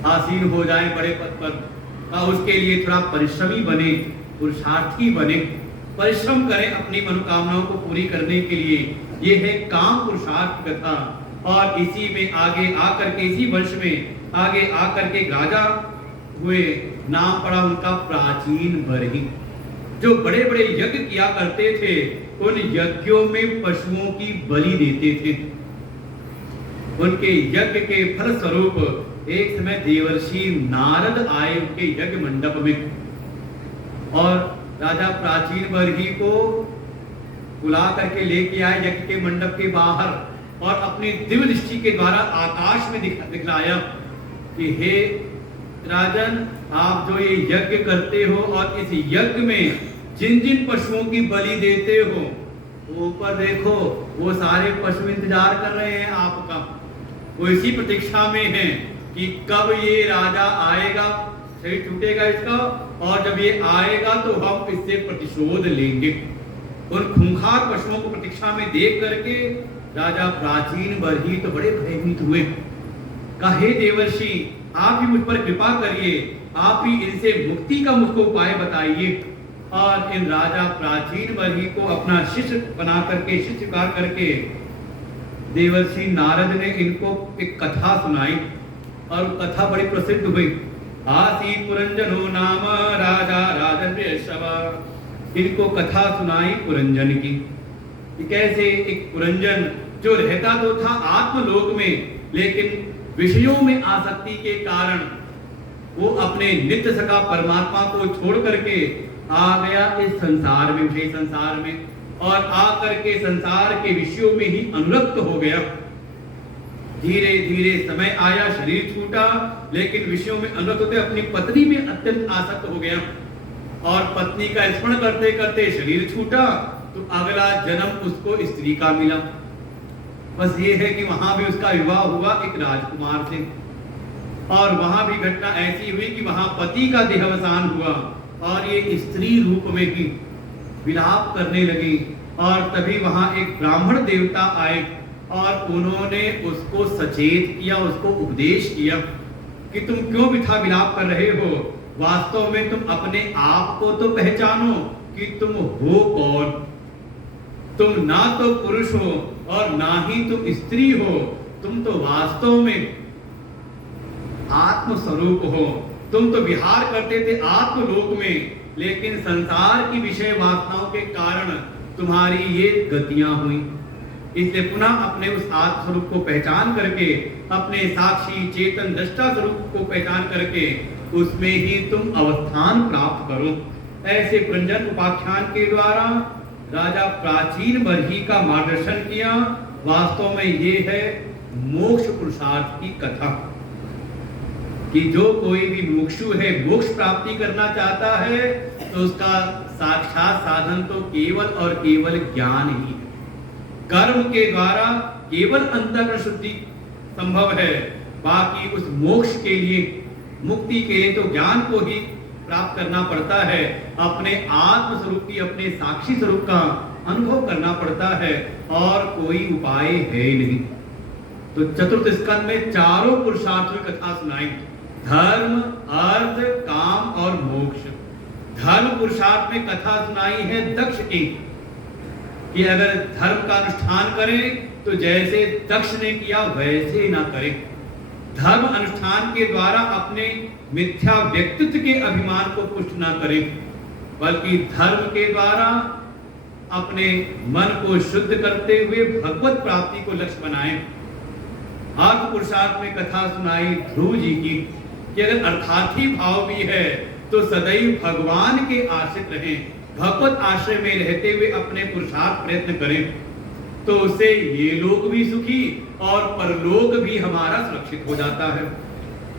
आसीन हो जाएं बड़े पद पर। उसके लिए थोड़ा परिश्रमी बने, पुरुषार्थी बने, परिश्रम करें अपनी मनोकामनाओं को पूरी करने के लिए। ये है काम पुरुषार्थ कथा। और इसी में आगे आकर के इसी वंश में आगे आकर के राजा हुए। नाम पड़ा उनका प्राचीन बरही। जो बड़े बड़े यज्ञ किया करते थे उन यज्ञों में पशुओं की बलि देते थे। उनके यज्ञ के फल स्वरूप एक समय देवर्षि नारद आए उनके यज्ञ मंडप में और राजा प्राचीन बरही को बुला करके लेके आए यज्ञ के मंडप के बाहर और अपनी दिव्य दृष्टि के द्वारा आकाश में दिखलाया कि हे राजन, आप जो ये यज्ञ करते हो और इस यज्ञ में जिन जिन पशुओं की बलि देते हो ऊपर देखो वो सारे पशु इंतजार कर रहे हैं आपका। वो इसी प्रतीक्षा में है कि कब ये राजा आएगा, शरीर टूटेगा इसका, और जब ये आएगा तो हम इससे प्रतिशोध लेंगे। उन खूंखार पशुओं को प्रतीक्षा में देख करके राजा प्राचीन बरही तो बड़े भयभीत हुए। कहा हे देवर्षि, आप ही मुझ पर कृपा करिए, आप ही इनसे मुक्ति का मुझको उपाय बताइए। और इन राजा प्राचीन बरही को अपना शिष्य बना करके शिष्य स्वीकार करके देवर्षि नारद ने इनको एक कथा सुनाई और कथा बड़ी प्रसिद्ध हुई। आसीत पुरंजनो नाम राजा राजन। इनको कथा सुनाई पुरंजन की। कैसे एक पुरंजन जो रहता तो था आत्मलोक में लेकिन विषयों में आसक्ति के कारण वो अपने नित्य सखा परमात्मा को छोड़ करके आ गया इस संसार में, विषय संसार में, और आकर के संसार के विषयों में ही अनुरक्त हो गया। धीरे धीरे समय आया, शरीर छूटा, लेकिन विषयों में अनुरक्त होते अपनी पत्नी में अत्यंत आसक्त हो गया और पत्नी का स्मरण करते करते शरीर छूटा तो अगला जन्म उसको स्त्री का मिला। बस ये है कि वहां भी उसका विवाह हुआ एक राजकुमार से और वहां भी घटना ऐसी हुई कि वहां पति का देहावसान हुआ और ये स्त्री रूप में ही विलाप करने लगी। और तभी वहां एक ब्राह्मण देवता आए और उन्होंने उसको सचेत किया, उसको उपदेश किया कि तुम क्यों बिथा विलाप कर रहे हो, वास्तव में तुम अपने आप को तो पहचानो कि तुम हो कौन। तुम ना तो पुरुष हो और ना ही तुम स्त्री हो, तुम तो वास्तव में आत्म स्वरूप हो। तुम तो विहार करते थे आत्मलोक में, लेकिन संसार की विषय वासनाओं के कारण तुम्हारी ये गतियां हुई। इसलिए पुनः अपने उस आत्म स्वरूप को पहचान करके, अपने साक्षी चेतन दृष्टा स्वरूप को पहचान करके उसमें ही तुम अवस्थान प्राप्त करो। ऐसे पुरंजन उपाख्यान के द्वारा राजा प्राचीन बरही का मार्गदर्शन किया। वास्तव में ये है मोक्ष पुरुषार्थ की कथा कि जो कोई भी मुमुक्षु है, मोक्ष प्राप्ति करना चाहता है, तो उसका साक्षात साधन तो केवल और केवल ज्ञान ही है। कर्म के द्वारा केवल अंतःकरण शुद्धि संभव है, बाकी उस मोक्ष के लिए, मुक्ति के लिए तो ज्ञान को ही प्राप्त करना पड़ता है। अपने आत्म स्वरूप की, अपने साक्षी स्वरूप का अनुभव करना पड़ता है और कोई उपाय है नहीं। तो चतुर्थ स्कंद में चारों पुरुषार्थों की कथा सुनाई, धर्म, अर्थ, काम और मोक्ष। धर्म पुरुषार्थ में कथा सुनाई है दक्ष की कि अगर धर्म का अनुष्ठान करें तो जैसे दक्ष ने किया वैसे ना करें। धर्म अनुष्ठान के द्वारा अपने मिथ्या व्यक्तित्व के अभिमान को पुष्ट न करें, बल्कि धर्म के द्वारा अपने मन को शुद्ध करते हुए भगवत प्राप्ति को लक्ष्य बनाएं। अर्थ पुरुषार्थ में कथा सुनाई ध्रुव जी की कि अगर अर्थार्थी भाव भी है तो सदैव भगवान के आश्रित रहें, भगवत आश्रय में रहते हुए अपने पुरुषार्थ प्रयत्न करें, तो उससे ये लोग भी सुखी और परलोक भी हमारा सुरक्षित हो जाता है।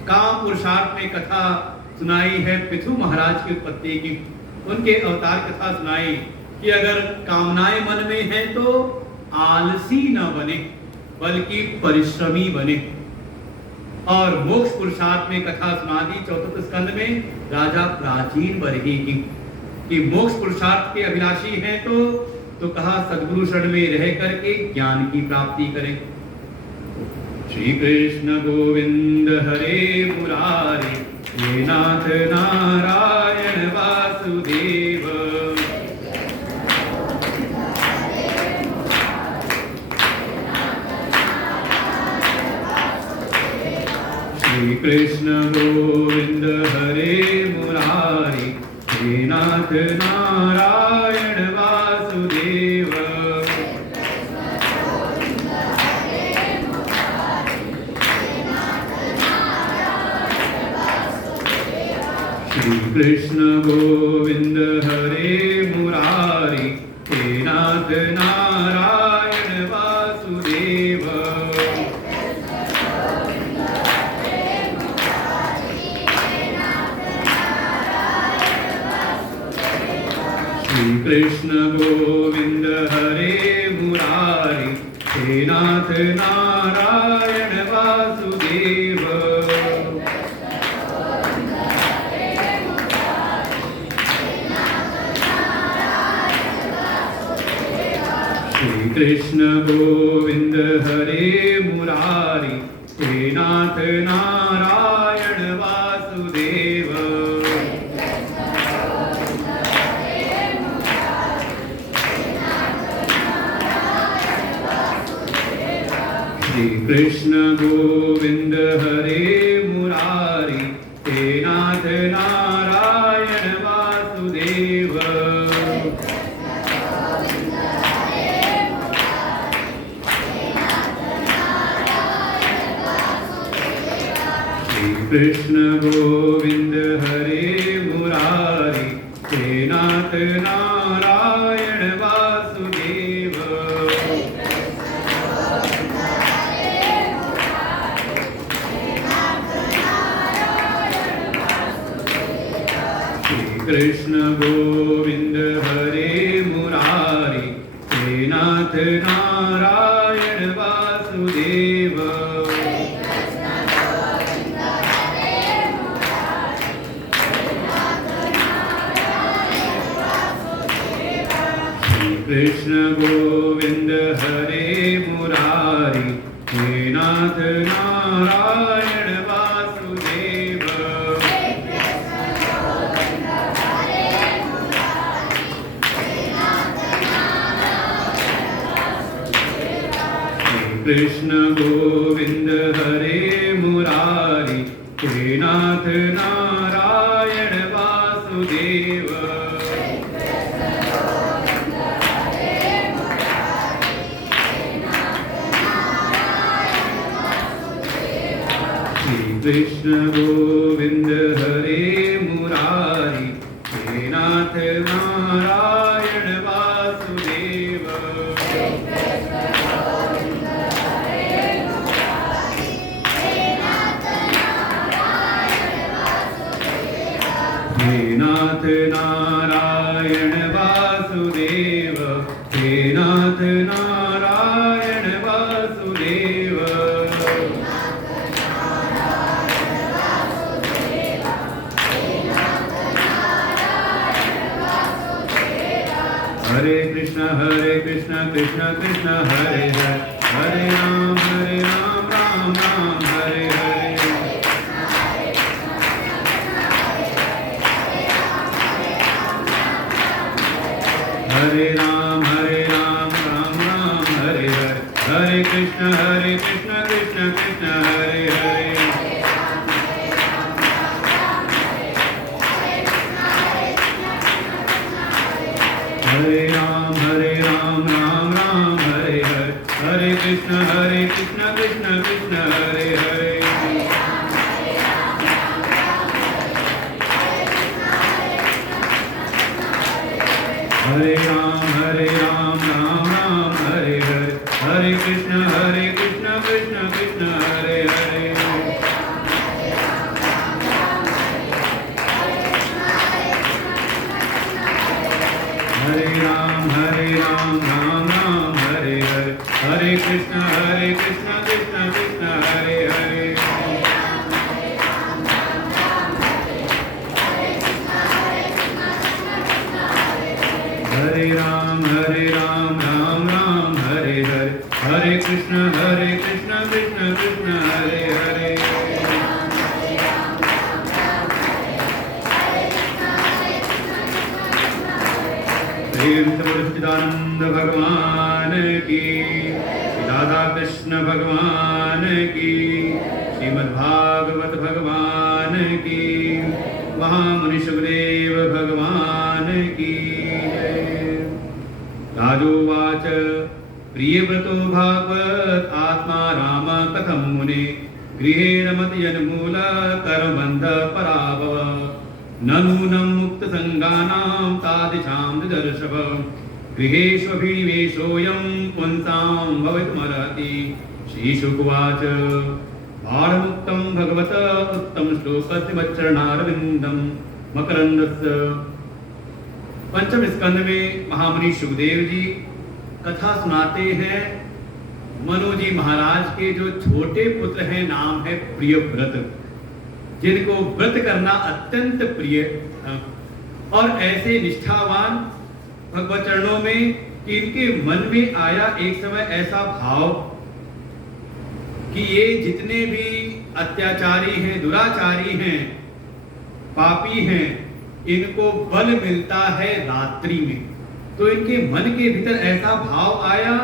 काम पुरुषार्थ में कथा सुनाई है पृथु महाराज की उत्पत्ति की। उनके अवतार कथा सुनाई कि अगर कामनाएं मन में हैं तो आलसी न बने बल्कि परिश्रमी बने। और मोक्ष पुरुषार्थ में कथा सुना दी चौथे स्कंद में राजा प्राचीन बरही की कि मोक्ष पुरुषार्थ के अभिलाषी हैं तो कहा सद्गुरु शरण में रह करके ज्ञान की प्राप्ति करें। श्री कृष्ण गोविंद हरे मुरारे हे नाथ नारायण वासुदेव। श्री कृष्ण गोविंद हरे मुरारी हे नाथ नारायण वासुदेव। श्री कृष्ण गोविंद हरे मुरारी हे नाथ नारायण वासुदेव। श्री कृष्ण गोविंद हरे मुरारी हे नाथ नारायण वासुदेव। श्री कृष्ण गोविंद हरे मुरारी हे नाथ नारायण वासुदेव। श्री कृष्ण गोविंद हरे मुरारी हे नाथ नारायण वासुदेव। श्री कृष्ण गोविंद हरे मुरारी हे नाथ नारायण वासुदेव। कृष्ण गोविंद हरे मुरारी हे नाथ नारायण वासुदेव। कृष्ण गोविंद हरे मुरारी हे नाथ नारायण वासुदेव। कृष्ण गोविंद हरे मुरारी हे नाथ नारायण वासुदेव। कृष्ण गोविंद हरे मुरारी हे नाथ नारायण वासुदेव। हे नाथ नारायण वासुदेव हे नाथ नारायण वासुदेव। हरे कृष्ण कृष्ण कृष्ण हरे हरे हरे राम राम राम हरे हरे। हरे राम राम राम हरे हरे। हरे कृष्ण कृष्ण कृष्ण हरे हरे। हरे राम राम राम हरे हरे, हरे कृष्ण कृष्ण कृष्ण हरे हरे। हरे राम राम राम हरे हरे, हरे कृष्ण कृष्ण कृष्ण हरे हरे। हरे राम राम राम हरे हरे, हरे कृष्ण कृष्ण कृष्ण हरे हरे। हरे राम राम राम हरे हरे, हरे कृष्ण कृष्ण कृष्ण हरे हरे। प्रेम से बोलो सच्चिदानंद भगवान की, राधा कृष्ण भगवान की, श्रीमद् भागवत भगवान की, महामुनि सुखदेव भगवान की जय। राजोवाच प्रियव्रतो भागवत आत्मा राम कथं मुने, गृहेण मतिजन्मूल कर्मबन्ध पराभव, नूनं मुक्तसङ्गानां तादृशां ददर्शव, गृहेष्वभिनिवेशोऽयं पुंसां भवितुमर्हति। श्रीशुकुवाच बाणमुक्तं भगवत उत्तम श्लोकस्य मच्चरणारविन्दं मकरन्दस्य। पंचम स्कंद में महामुनि सुखदेव जी कथा सुनाते हैं। मनु जी महाराज के जो छोटे पुत्र हैं नाम है प्रियव्रत, जिनको व्रत करना अत्यंत प्रिय था। और ऐसे निष्ठावान भगवत चरणों में कि इनके मन में आया एक समय ऐसा भाव कि ये जितने भी अत्याचारी हैं, दुराचारी हैं, पापी हैं, इनको बल मिलता है रात्रि में। तो इनके मन के भीतर ऐसा भाव आया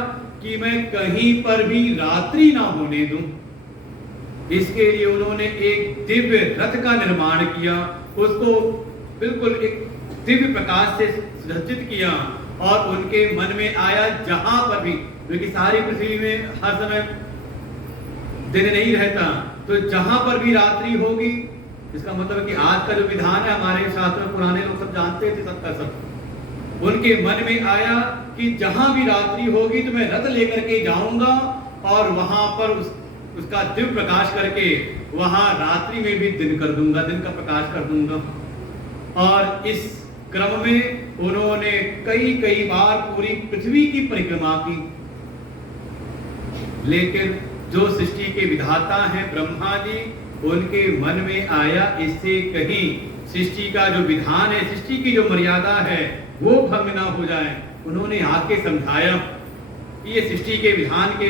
कि मैं कहीं पर भी रात्रि ना होने दूं। इसके लिए उन्होंने एक दिव्य रथ का निर्माण किया, उसको बिल्कुल एक दिव्य प्रकाश से सज्जित किया। और उनके मन में आया जहां पर भी, क्योंकि सारी पृथ्वी में हर समय दिन नहीं रहता, तो जहां पर भी रात्रि होगी, इसका मतलब कि आज का जो विधान है हमारे शास्त्र पुराने लोग सब जानते थे, सबका सब। उनके मन में आया कि जहां भी रात्रि होगी तो मैं रथ लेकर के जाऊंगा और वहां पर उसका दिव्य प्रकाश करके वहां रात्रि में भी दिन कर दूंगा, दिन का प्रकाश कर दूंगा। और इस क्रम में उन्होंने कई बार पूरी पृथ्वी की परिक्रमा की। लेकिन जो सृष्टि के विधाता हैं ब्रह्मा जी, उनके मन में आया इससे कहीं सृष्टि का जो विधान है, सृष्टि की जो मर्यादा है वो भंग ना हो जाए। उन्होंने आके समझाया कि ये सृष्टि के विधान के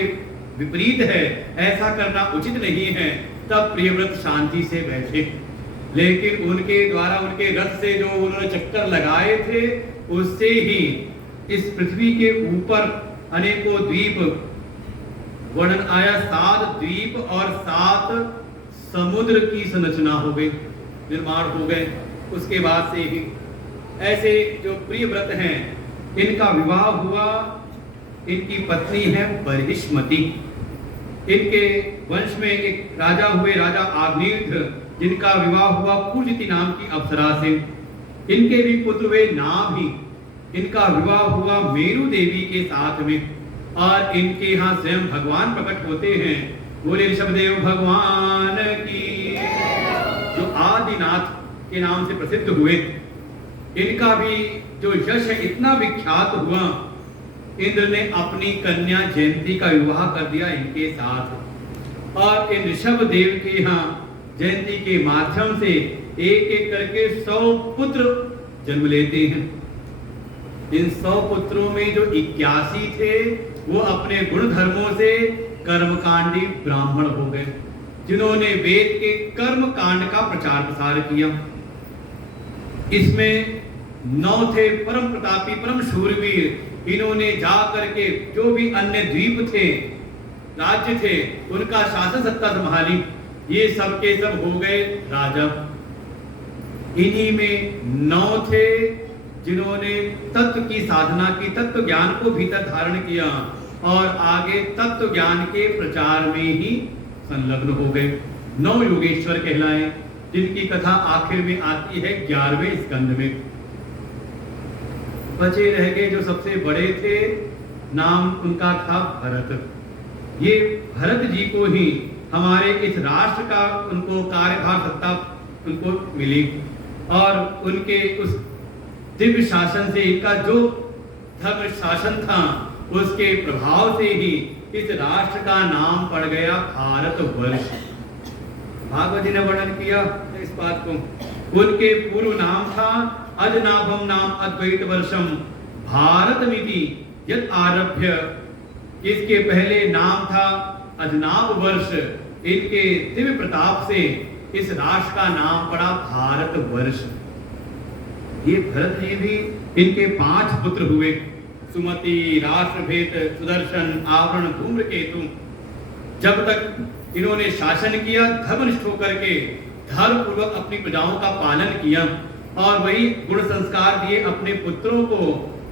विपरीत है, ऐसा करना उचित नहीं है। तब प्रियव्रत शांति से बैठे। लेकिन उनके द्वारा उनके रथ से जो उन्होंने चक्कर लगाए थे, उससे ही इस पृथ्वी के ऊपर अनेकों द्वीप वर्णन आया। 7 द्वीप और 7 समुद्र की संरचना हो गई, निर्माण हो गए। उसके बाद से ही ऐसे जो प्रियव्रत हैं, इनका विवाह हुआ। इनकी पत्नी है बर्हिष्मति। इनके वंश में एक राजा हुए, राजा आग्नेय, जिनका विवाह हुआ पूजिति नाम की अप्सरा से। इनके भी पुत्र हुए नाभि। इनका विवाह हुआ मेरु देवी के साथ में। और इनके यहाँ स्वयं भगवान प्रकट होते हैं। बोले ऋषभदेव भगवान की, जो आदिनाथ के नाम से प्रसिद्ध हुए। इनका भी जो यश है इतना विख्यात हुआ, इंद्र ने अपनी कन्या जयंती का विवाह कर दिया इनके साथ। और इन ऋषभ देव के यहाँ जयंती के माध्यम से एक एक करके 100 पुत्र जन्म लेते हैं। इन 100 पुत्रों में जो 81 थे वो अपने गुण धर्मों से कर्मकांडी ब्राह्मण हो गए, जिन्होंने वेद के कर्म कांड का प्रचार प्रसार किया। इसमें 9 थे परम प्रतापी, परम शूरवीर। इन्होंने जा करके जो भी अन्य द्वीप थे, राज्य थे, उनका शासन सत्ता संभाली। ये सब के सब हो गए राजा। इन्हीं में 9 थे जिन्होंने तत्व की साधना की, तत्व ज्ञान को भीतर धारण किया और आगे तत्व ज्ञान के प्रचार में ही संलग्न हो गए। 9 योगेश्वर कहलाए, जिनकी कथा आखिर में आती है 11वें स्कंध में। बचे रह गए जो सबसे बड़े थे, नाम उनका था भरत। ये भरत जी को ही हमारे इस राष्ट्र का उनको कार्यभार सत्ता उनको मिली और उनके उस दिव्य शासन से, इनका जो धर्म शासन था उसके प्रभाव से ही इस राष्ट्र का नाम पड़ गया भारतवर्ष। भागवत जी ने वर्णन किया इस बात को। उनके पूर्व नाम था अजनाभम नाम अद्वैत वर्षम भारतमिति यद आरभ्य। इसके पहले नाम था अजनाभ वर्ष। इनके दिव्य प्रताप से इस राष्ट्र का नाम पड़ा भारतवर्ष। ये भरत जी भी, इनके 5 पुत्र हुए, सुमति, राष्ट्रभेद, सुदर्शन, आवरण, धूम्रकेतु। जब तक इन्होंने शासन किया, धर्मनिष्ठ होकर के धर्म पूर्वक अपनी प्रजाओं का पालन किया और वही गुण संस्कार दिए अपने पुत्रों को।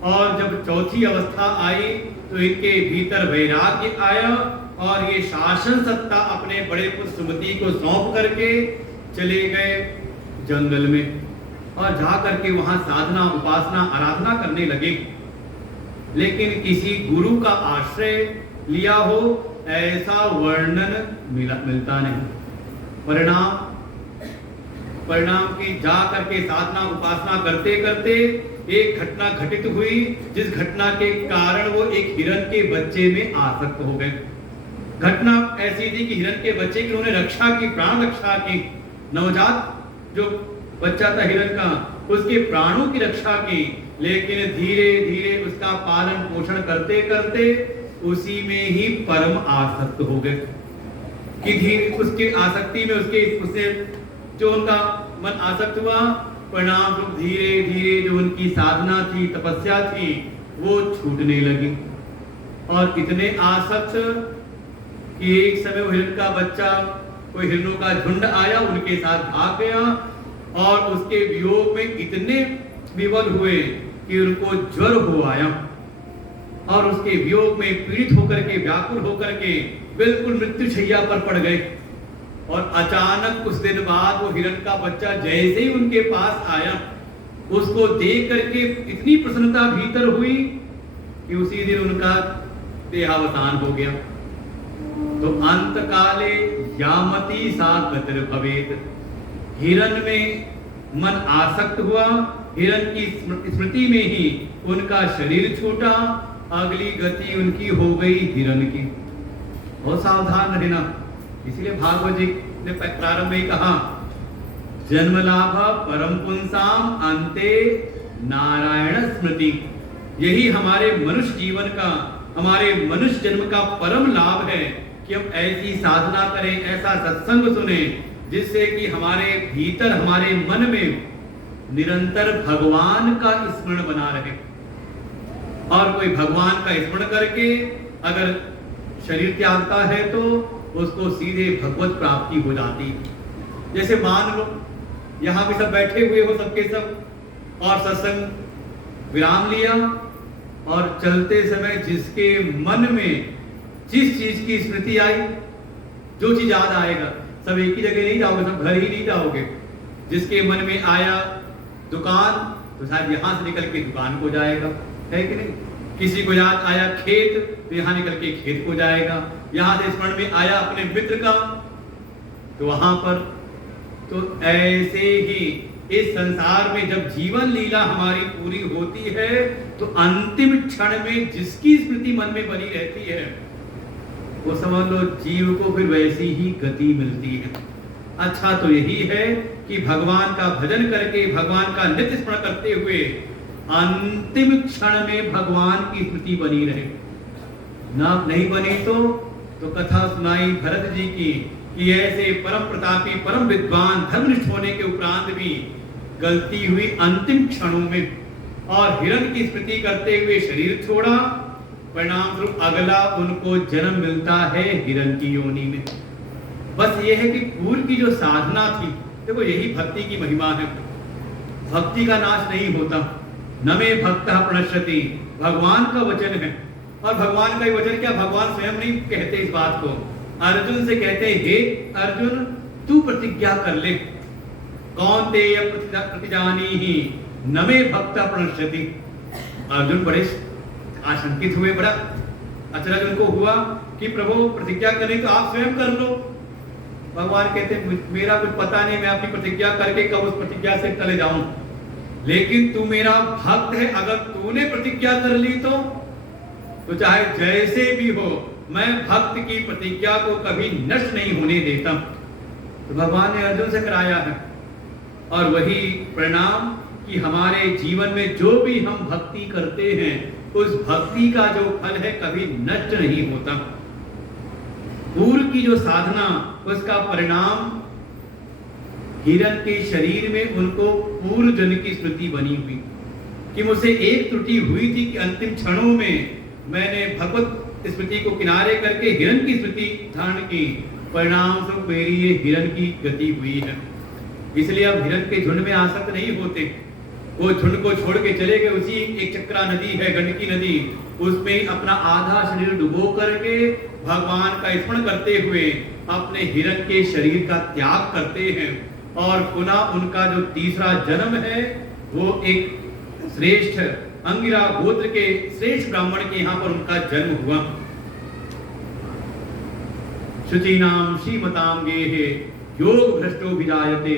और जब चौथी अवस्था आई तो इनके भीतर वैराग्य आया और ये शासन सत्ता अपने बड़े पुत्र सुमति को सौंप करके चले गए जंगल में और जा करके वहां साधना, उपासना, आराधना करने लगे। लेकिन किसी गुरु का आश्रय लिया हो ऐसा वर्णन मिलता नहीं। परिणाम की जा करके साधना उपासना करते करते एक घटना घटित हुई, जिस घटना के कारण वो एक हिरण के बच्चे में आसक्त हो गए। घटना ऐसी थी कि हिरण के बच्चे की उन्होंने रक्षा की, प्राण रक्षा की। नवजात जो बच्चा था हिरण का, उसके प्राणों की रक्षा की, लेकिन धीरे धीरे उसका पालन पोषण करते करते उसी में ही परम आसक्त हो गए कि धीरे उसके आसक्ति में उससे जो उनका मन आसक्त हुआ, परिणाम रूप धीरे धीरे जो उनकी साधना थी, तपस्या थी, वो छूटने लगी और इतने आसक्त कि एक समय वो हिरण का बच्चा, कोई हिरणों का झुंड आया, उनके साथ भाग गया और उसके वियोग में इतने विवल हुए कि उनको ज्वर हो आया और उसके वियोग में पीड़ित होकर के, व्याकुल होकर के बिल्कुल मृत्युशैया पर पड़ गए। और अचानक कुछ दिन बाद वो हिरण का बच्चा जैसे ही उनके पास आया, उसको देख करके इतनी प्रसन्नता भीतर हुई कि उसी दिन उनका देहावसान हो गया। तो अंत काले यामती सा गतिर भवेत। हिरण में मन आसक्त हुआ, हिरण की स्मृति में ही उनका शरीर छूटा, अगली गति उनकी हो गई हिरण की। बहुत सावधान रहना। इसीलिए भागवत जी ने प्रारंभ में कहा, जन्म लाभ परम पुंसाम अंते नारायण स्मृति। यही हमारे मनुष्य जीवन का, हमारे मनुष्य जन्म का परम लाभ है कि हम ऐसी साधना करें, ऐसा सत्संग सुने, जिससे कि हमारे भीतर, हमारे मन में निरंतर भगवान का स्मरण बना रहे। और कोई भगवान का स्मरण करके अगर शरीर त्यागता है तो उसको सीधे भगवत प्राप्ति हो जाती। जैसे मान लो यहाँ भी सब बैठे हुए हो, सबके सब, और सत्संग विराम लिया और चलते समय जिसके मन में जिस चीज की स्मृति आई, जो चीज याद आएगा, सब एक ही जगह नहीं जाओगे, सब घर ही नहीं जाओगे। जिसके मन में आया दुकान, तो शायद यहाँ से निकल के दुकान को जाएगा, है कि नहीं? किसी को याद आया खेत, तो यहाँ निकल के खेत को जाएगा। यहाँ से स्मरण में आया अपने मित्र का, तो वहां पर। तो ऐसे ही इस संसार में जब जीवन लीला हमारी पूरी होती है, तो अंतिम क्षण में जिसकी स्मृति मन में बनी रहती है, वो समझ लो जीव को फिर वैसी ही गति मिलती है। अच्छा तो यही है कि भगवान का भजन करके, भगवान का नित्य स्मरण करते हुए अंतिम क्षण में भगवान की स्मृति बनी रहे। ना नहीं बनी तो कथा सुनाई भरत जी की कि ऐसे परम प्रतापी, परम विद्वान, धर्मनिष्ठ होने के उपरांत भी गलती हुई अंतिम क्षणों में, और हिरण की स्मृति करते हुए शरीर छोड़ा। परिणाम स्वरूप अगला उनको जन्म मिलता है हिरण की योनि में। बस ये है कि पूर्व की जो साधना थी, देखो यही भक्ति की महिमा है। भक्ति का नाश नहीं होता, न मे भक्तः प्रणश्यति, भगवान का वचन है। और भगवान का ही वचन क्या, भगवान स्वयं नहीं कहते इस बात को, अर्जुन से कहते हैं, हे अर्जुन तू प्रतिज्ञा कर ले, कौन्तेय प्रतिजानीहि न मे भक्तः प्रणश्यति। अर्जुन बड़े आशंकित हुए, बड़ा अचरज उनको हुआ कि प्रभु प्रतिज्ञा करनी तो आप स्वयं कर लो। भगवान कहते हैं, मेरा कुछ पता नहीं, मैं अपनी प्रतिज्ञा करके कब उस प्रतिज्ञा से टले जाऊं, लेकिन तू मेरा भक्त है, अगर तूने प्रतिज्ञा कर ली तो चाहे जैसे भी हो, मैं भक्त की प्रतिज्ञा को कभी नष्ट नहीं होने देता। तो भगवान ने अर्जुन से कराया है, और वही परिणाम कि हमारे जीवन में जो भी हम भक्ति करते हैं, उस भक्ति का जो फल है कभी नष्ट नहीं होता। पूर्व की जो साधना, उसका परिणाम हिरण के शरीर में उनको पूर्व जन्म की स्मृति बनी हुई कि मुझसे एक त्रुटि हुई थी कि अंतिम क्षणों में मैंने भगवत स्मृति को किनारे करके हिरण की स्मृति धारण की, परिणाम स्वरूप मेरी ये हिरण की गति हुई है। इसलिए अब हिरण के झुंड में आसक्त नहीं होते, वो झुंड को छोड़ के चले गए। उसी एक चक्रा नदी है, गंडकी नदी, उसमें अपना आधा शरीर डुबो करके भगवान का स्मरण करते हुए अपने हिरण के शरीर का त्याग करते हैं, और पुनः उनका जो तीसरा जन्म है वो एक श्रेष्ठ अंगिरा गोत्र के श्रेष्ठ ब्राह्मण के यहाँ पर उनका जन्म हुआ। शुचीनाम श्रीमताम गेहे योग भ्रष्टो विजायते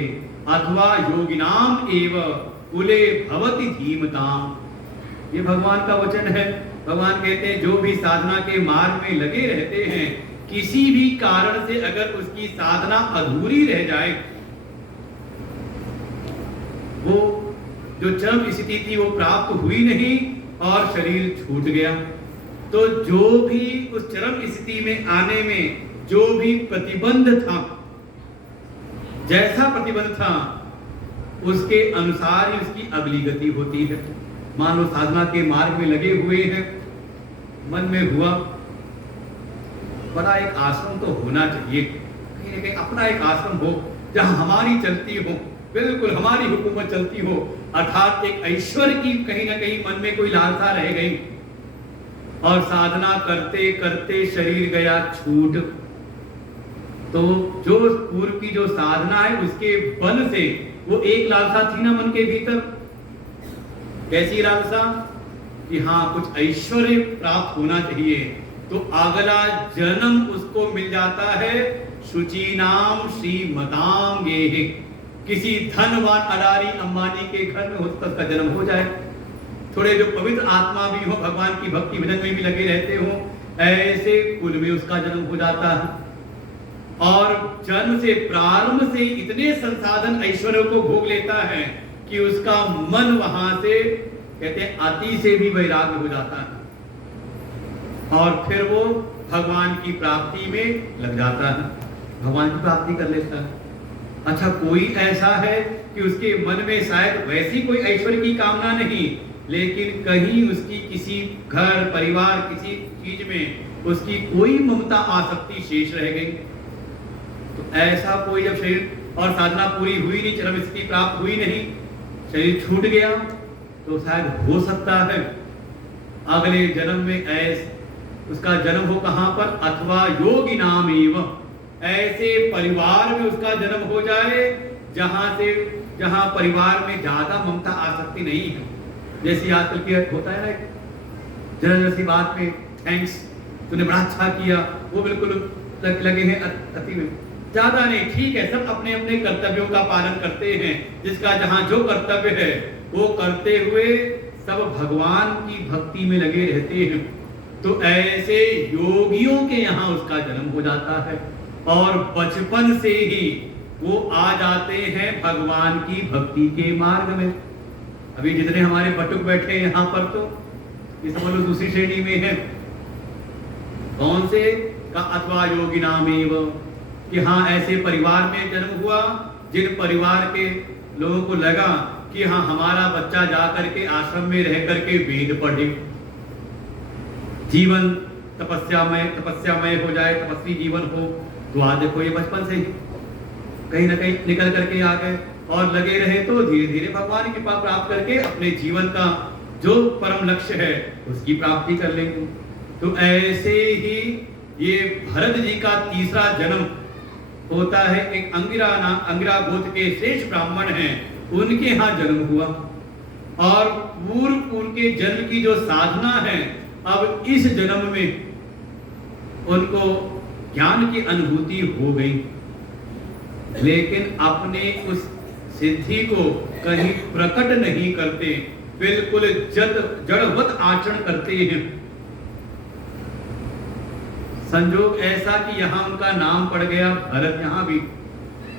अथवा योगिनाम एव कुले भवति धीमताम। ये भगवान का वचन है। भगवान कहते हैं, जो भी साधना के मार्ग में लगे रहते हैं, किसी भी कारण से अगर उसकी साधना अधूरी रह जाए, वो जो चरम स्थिति थी वो प्राप्त हुई नहीं और शरीर छूट गया, तो जो भी उस चरम स्थिति में आने में जो भी प्रतिबंध था, जैसा प्रतिबंध था, उसके अनुसार ही उसकी अगली गति होती है। मान लो साधना के मार्ग में लगे हुए हैं, मन में हुआ बड़ा एक आश्रम तो होना चाहिए, कहीं ना कहीं अपना एक आश्रम हो जहां हमारी चलती हो, बिल्कुल हमारी हुकूमत चलती हो, अर्थात एक ऐश्वर्य की कहीं ना कहीं मन में कोई लालसा रह गई, और साधना करते करते शरीर गया छूट, तो जो पूर्व की जो साधना है उसके बल से वो एक लालसा थी ना मन के भीतर। कैसी लालसा कि हाँ कुछ ऐश्वर्य प्राप्त होना चाहिए, तो अगला जन्म उसको मिल जाता है शुचीनाम श्रीमताम गेहे, किसी धनवान अडारी अंबानी के घर में होता उसका जन्म हो जाए, थोड़े जो पवित्र आत्मा भी हो, भगवान की भक्ति भजन में भी लगे रहते हो, ऐसे कुल में उसका जन्म हो जाता है। और जन्म से प्रारंभ से इतने संसाधन ऐश्वर्य को भोग लेता है कि उसका मन वहां से कहते हैं अति से भी वैराग्य हो जाता है, और फिर वो भगवान की प्राप्ति में लग जाता है, भगवान की प्राप्ति कर लेता है। अच्छा, कोई ऐसा है कि उसके मन में शायद वैसी कोई ऐश्वर्य की कामना नहीं, लेकिन कहीं उसकी किसी घर परिवार किसी चीज में उसकी कोई ममता आसक्ति शेष रह गई, तो ऐसा कोई जब शरीर और साधना पूरी हुई नहीं, चरम स्थिति प्राप्त हुई नहीं, शरीर छूट गया, तो शायद हो सकता है अगले जन्म में उसका जन्म हो कहां पर, अथवा योगी नाम एवं, ऐसे परिवार में उसका जन्म हो जाए जहां परिवार में ज्यादा ममता आसक्ति नहीं है। जैसे आजकल की होता है ना, जरा सी बात में थैंक्स, तूने बड़ा अच्छा किया, वो बिल्कुल लगे हैं अति में, ज्यादा नहीं, ठीक है, सब अपने अपने कर्तव्यों का पालन करते हैं, जिसका जहां जो कर्तव्य है वो करते हुए सब भगवान की भक्ति में लगे रहते हैं। तो ऐसे योगियों के यहाँ उसका जन्म हो जाता है, और बचपन से ही वो आ जाते हैं भगवान की भक्ति के मार्ग में। अभी जितने हमारे बटुक बैठे हैं यहाँ पर, तो ये समझ लो दूसरी श्रेणी में है। कौन से का, अथवा योगी नामेव, कि हाँ ऐसे परिवार में जन्म हुआ जिन परिवार के लोगों को लगा कि हाँ हमारा बच्चा जा करके आश्रम में रह करके वेद पढ़े, जीवन तपस्यामय हो जाए, तपस्वी जीवन हो। तो आज देखो ये बचपन से कहीं ना कहीं निकल करके आ गए और लगे रहे, तो धीरे धीरे भगवान की कृपा प्राप्त करके अपने जीवन का जो परम लक्ष्य है उसकी प्राप्ति कर लेंगे। तो ऐसे ही ये भरत जी का तीसरा जन्म होता है। एक अंगिरा गोत्र के श्रेष्ठ ब्राह्मण हैं, उनके यहाँ जन्म हुआ और पूर्व के जन्म की जो साधना है, अब इस जन्म में उनको ज्ञान की अनुभूति हो गई, लेकिन अपने उस सिद्धि को कहीं प्रकट नहीं करते, बिल्कुल जड़वत आचरण करते हैं। संजोग ऐसा कि यहाँ उनका नाम पड़ गया भरत, यहाँ भी,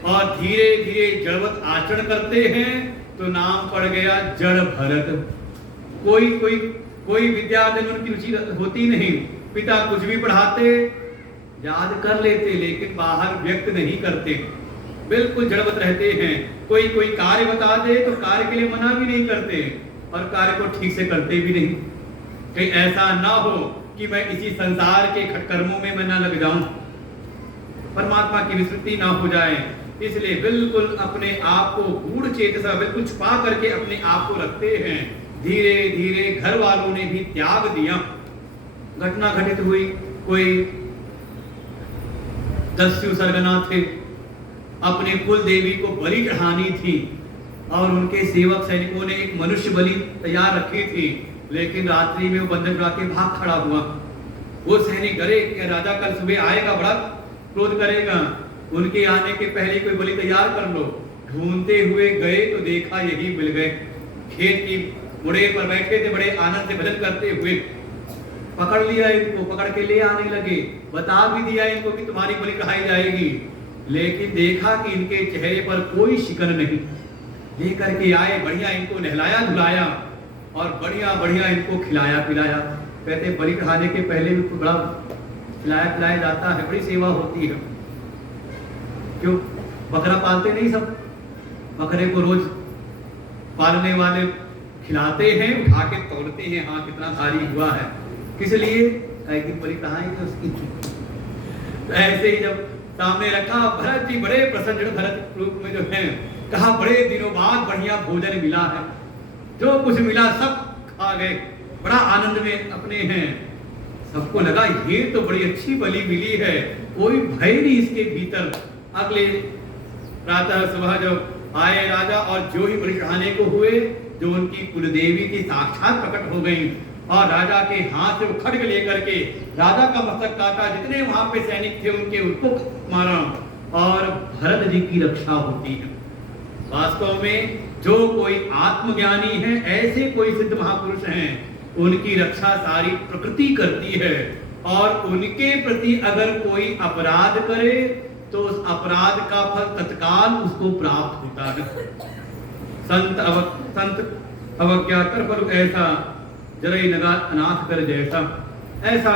और धीरे धीरे जड़वत आचरण करते हैं तो नाम पड़ गया जड़ भरत। कोई विद्यार्थी में उनकी रुचि होती नहीं, पिता कुछ भी पढ़ाते याद कर लेते लेकिन बाहर व्यक्त नहीं करते, बिल्कुल जड़वत रहते हैं। कोई कार्य बता दे तो कार्य के लिए मना भी नहीं करते और कार्य को ठीक से करते भी नहीं। कहीं ऐसा ना हो कि मैं इसी संसार के खटकर्मों में मैं ना लग जाऊं, परमात्मा की विस्मृति ना हो जाए, इसलिए बिल्कुल अपने आप को गूढ़ चेतसा बिल्कुल छुपा करके अपने आप को रखते हैं। धीरे धीरे घर वालों ने भी त्याग दिया। घटना घटित हुई, कोई दस्यु सरगना थे, अपने कुल देवी को बलि चढ़ानी थी और उनके सेवक सैनिकों ने एक मनुष्य बलि तैयार रखी थी, लेकिन रात्रि में वो बंधन करा के भाग खड़ा हुआ। वो सैनिक डरे कि राजा कल सुबह आएगा, बड़ा क्रोध करेगा, उनके आने के पहले कोई बलि तैयार कर लो। ढूंढते हुए गए तो देखा यही मिल गए, खेत की मुड़े पर बैठे थे, बड़े आनंद से भजन करते हुए। पकड़ लिया इनको, पकड़ के ले आने लगे, बता भी दिया इनको कि तुम्हारी बलि चढ़ाई जाएगी, लेकिन देखा कि इनके चेहरे पर कोई शिकन नहीं। लेकर के आए, बढ़िया इनको नहलाया धुलाया और बढ़िया बढ़िया इनको खिलाया पिलाया। कहते बलि चढ़ाने के पहले भी बड़ा खिलाया पिलाया जाता है, बड़ी सेवा होती है। क्यों? बकरा पालते नहीं सब, बकरे को रोज पालने वाले खिलाते हैं, उठा के तोड़ते हैं, हाँ कितना भारी हुआ है, किस लिए? एक दिन बलि चढ़ाएंगे उसकी। तो ऐसे ही जब सामने रखा, भरत जी बड़े प्रसन्न भरत रूप में जो है, कहा बड़े दिनों बाद बढ़िया भोजन मिला है, जो कुछ मिला सब खा गए, बड़ा आनंद में अपने हैं। सबको लगा ये तो बड़ी अच्छी बलि मिली है, कोई भय नहीं इसके भीतर। अगले प्रातः सुबह जब आए राजा और जो ही बलि चढ़ाने को हुए, जो उनकी कुलदेवी की साक्षात प्रकट हो गई और राजा के हाथ से खड्ग लेकर के राजा का मस्तक काटा, जितने वहां पे सैनिक थे उनके उनको मारा और भरत जी की रक्षा होती है। वास्तव में जो कोई आत्मज्ञानी है, ऐसे कोई सिद्ध महापुरुष हैं, उनकी रक्षा सारी प्रकृति करती है और उनके प्रति अगर कोई अपराध करे तो उस अपराध का फल तत्काल उसको प्राप्त होता है। संत अवज्ञा कर पर ऐसा जरई नगा अनाथ कर जैसा, ऐसा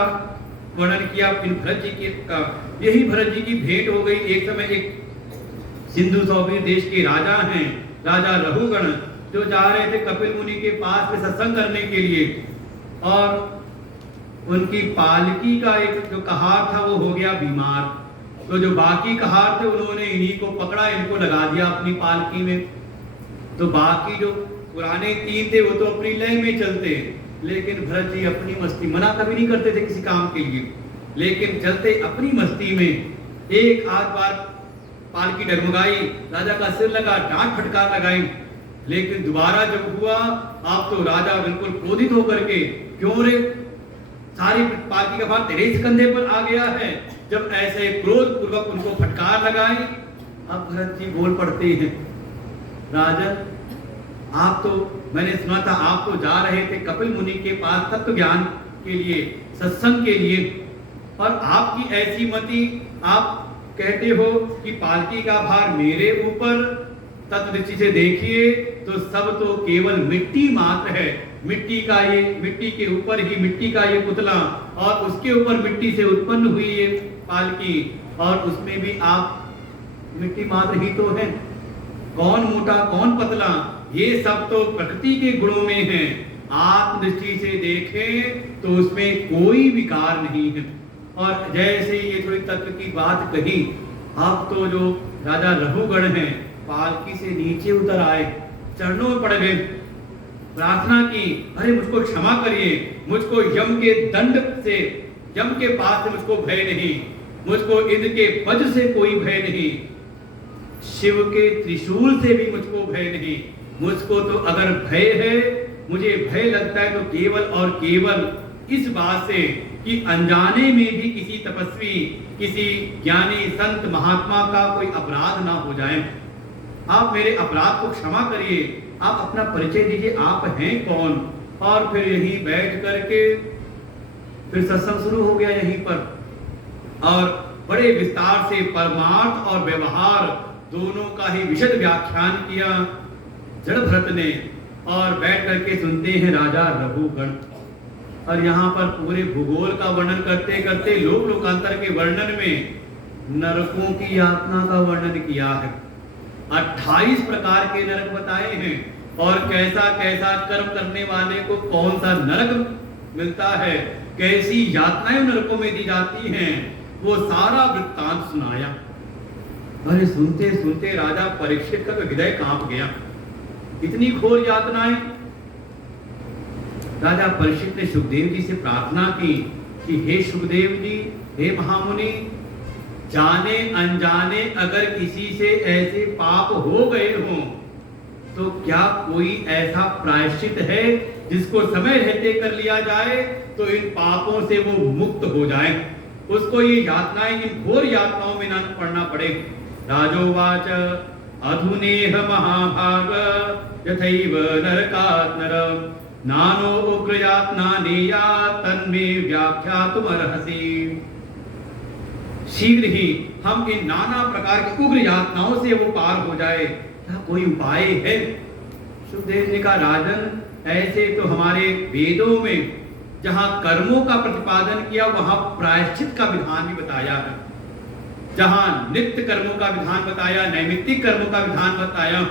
वर्णन किया इन भरत जी की का। यही भरत जी की भेंट हो गई। एक समय एक सिंधु सौबीर देश के राजा हैं, राजा रघुगण, जो जा रहे थे कपिल मुनि के पास में सत्संग करने के लिए, और उनकी पालकी का एक जो कहार था वो हो गया बीमार। तो जो बाकी कहार थे उन्होंने इन्हीं को पकड़ा, इनको लगा दिया अपनी पालकी में। तो बाकी जो पुराने तीन थे वो तो अपनी लय में चलते, लेकिन भरत जी अपनी मस्ती, मना कभी नहीं करते थे किसी काम के लिए, लेकिन चलते अपनी मस्ती में। एक आध बार पालकी डगमगाई, राजा का सिर लगा, डांट फटकार लगाई, लेकिन दोबारा जब हुआ, आप तो राजा बिल्कुल क्रोधित होकर के, क्यों रे, सारी पालकी का भार तेरे ही कंधे पर आ गया है। जब ऐसे क्रोध पूर्वक उनको फटकार लगाई, अब भरत जी बोल पड़ते हैं, राजन आप तो, मैंने सुना था आप तो जा रहे थे कपिल मुनि के पास तत्व ज्ञान के लिए, सत्संग के लिए, और आपकी ऐसी मति, आप कहते हो कि पालकी का भार मेरे ऊपर। तत्दृष्टि से देखिए तो सब तो केवल मिट्टी मात्र है, मिट्टी का ये, मिट्टी के ऊपर ही मिट्टी का ये पुतला, और उसके ऊपर मिट्टी से उत्पन्न हुई ये पालकी, और उसमें भी आप मिट्टी मात्र ही तो है। कौन मोटा कौन पतला, ये सब तो प्रकृति के गुणों में है। आत्मदृष्टि से देखें तो उसमें कोई विकार नहीं है। और जैसे ये थोड़ी तत्व की बात कही, अब तो जो राजा रघुगण हैं पालकी से नीचे उतर आए, चरणों में पड़ गए प्रार्थना की, अरे मुझको क्षमा करिए, मुझको यम के दंड से, यम के पास से मुझको भय नहीं, मुझको इंद्र के वज्र से कोई भय नहीं, शिव के त्रिशूल से भी मुझको भय नहीं। मुझको तो अगर भय है, मुझे भय लगता है तो केवल और केवल इस बात से कि अनजाने में भी किसी तपस्वी, किसी ज्ञानी संत महात्मा का कोई अपराध ना हो जाए। आप मेरे अपराध को क्षमा करिए, आप अपना परिचय दीजिए, आप हैं कौन। और फिर यहीं बैठ करके फिर सत्संग शुरू हो गया यहीं पर, और बड़े विस्तार से परमार्थ और व्यवहार दोनों का ही विशद व्याख्यान किया जड़ भरत ने। और बैठ करके सुनते हैं राजा रघुगण, और यहाँ पर पूरे भूगोल का वर्णन करते करते लोक लोकांतर के वर्णन में नरकों की यातना का वर्णन किया है। 28 प्रकार के नरक बताए हैं, और कैसा कैसा कर्म करने वाले को कौन सा नरक मिलता है, कैसी यातनाएं नरकों में दी जाती हैं, वो सारा वृत्तांत सुनाया। अरे सुनते सुनते राजा परीक्षित का तो हृदय कांप गया, इतनी घोर यातनाएं। राजा परीक्षित ने सुखदेव जी से प्रार्थना की कि हे सुखदेव जी, हे महामुनि, जाने अनजाने अगर किसी से ऐसे पाप हो गए हों तो क्या कोई ऐसा प्रायश्चित है जिसको समय रहते कर लिया जाए तो इन पापों से वो मुक्त हो जाए, उसको ये यातनाएं, इन घोर यातनाओं में न पड़ना पड़े। राजोवाच अधुनेह महाभाग यथैव नरकात् नरम् नानो उग्र यातनानेया तन्मे व्याख्यातुमर्हसि। शीघ्र ही हम इन नाना प्रकार की उग्र यातनाओं से वो पार हो जाए, क्या कोई उपाय है? सुखदेव ने कहा, राजन, ऐसे तो हमारे वेदों में जहां कर्मों का प्रतिपादन किया वहां प्रायश्चित का विधान भी बताया है। जहां नित्य कर्मों का विधान बताया, नैमित्तिक कर्मों का विधान बताया,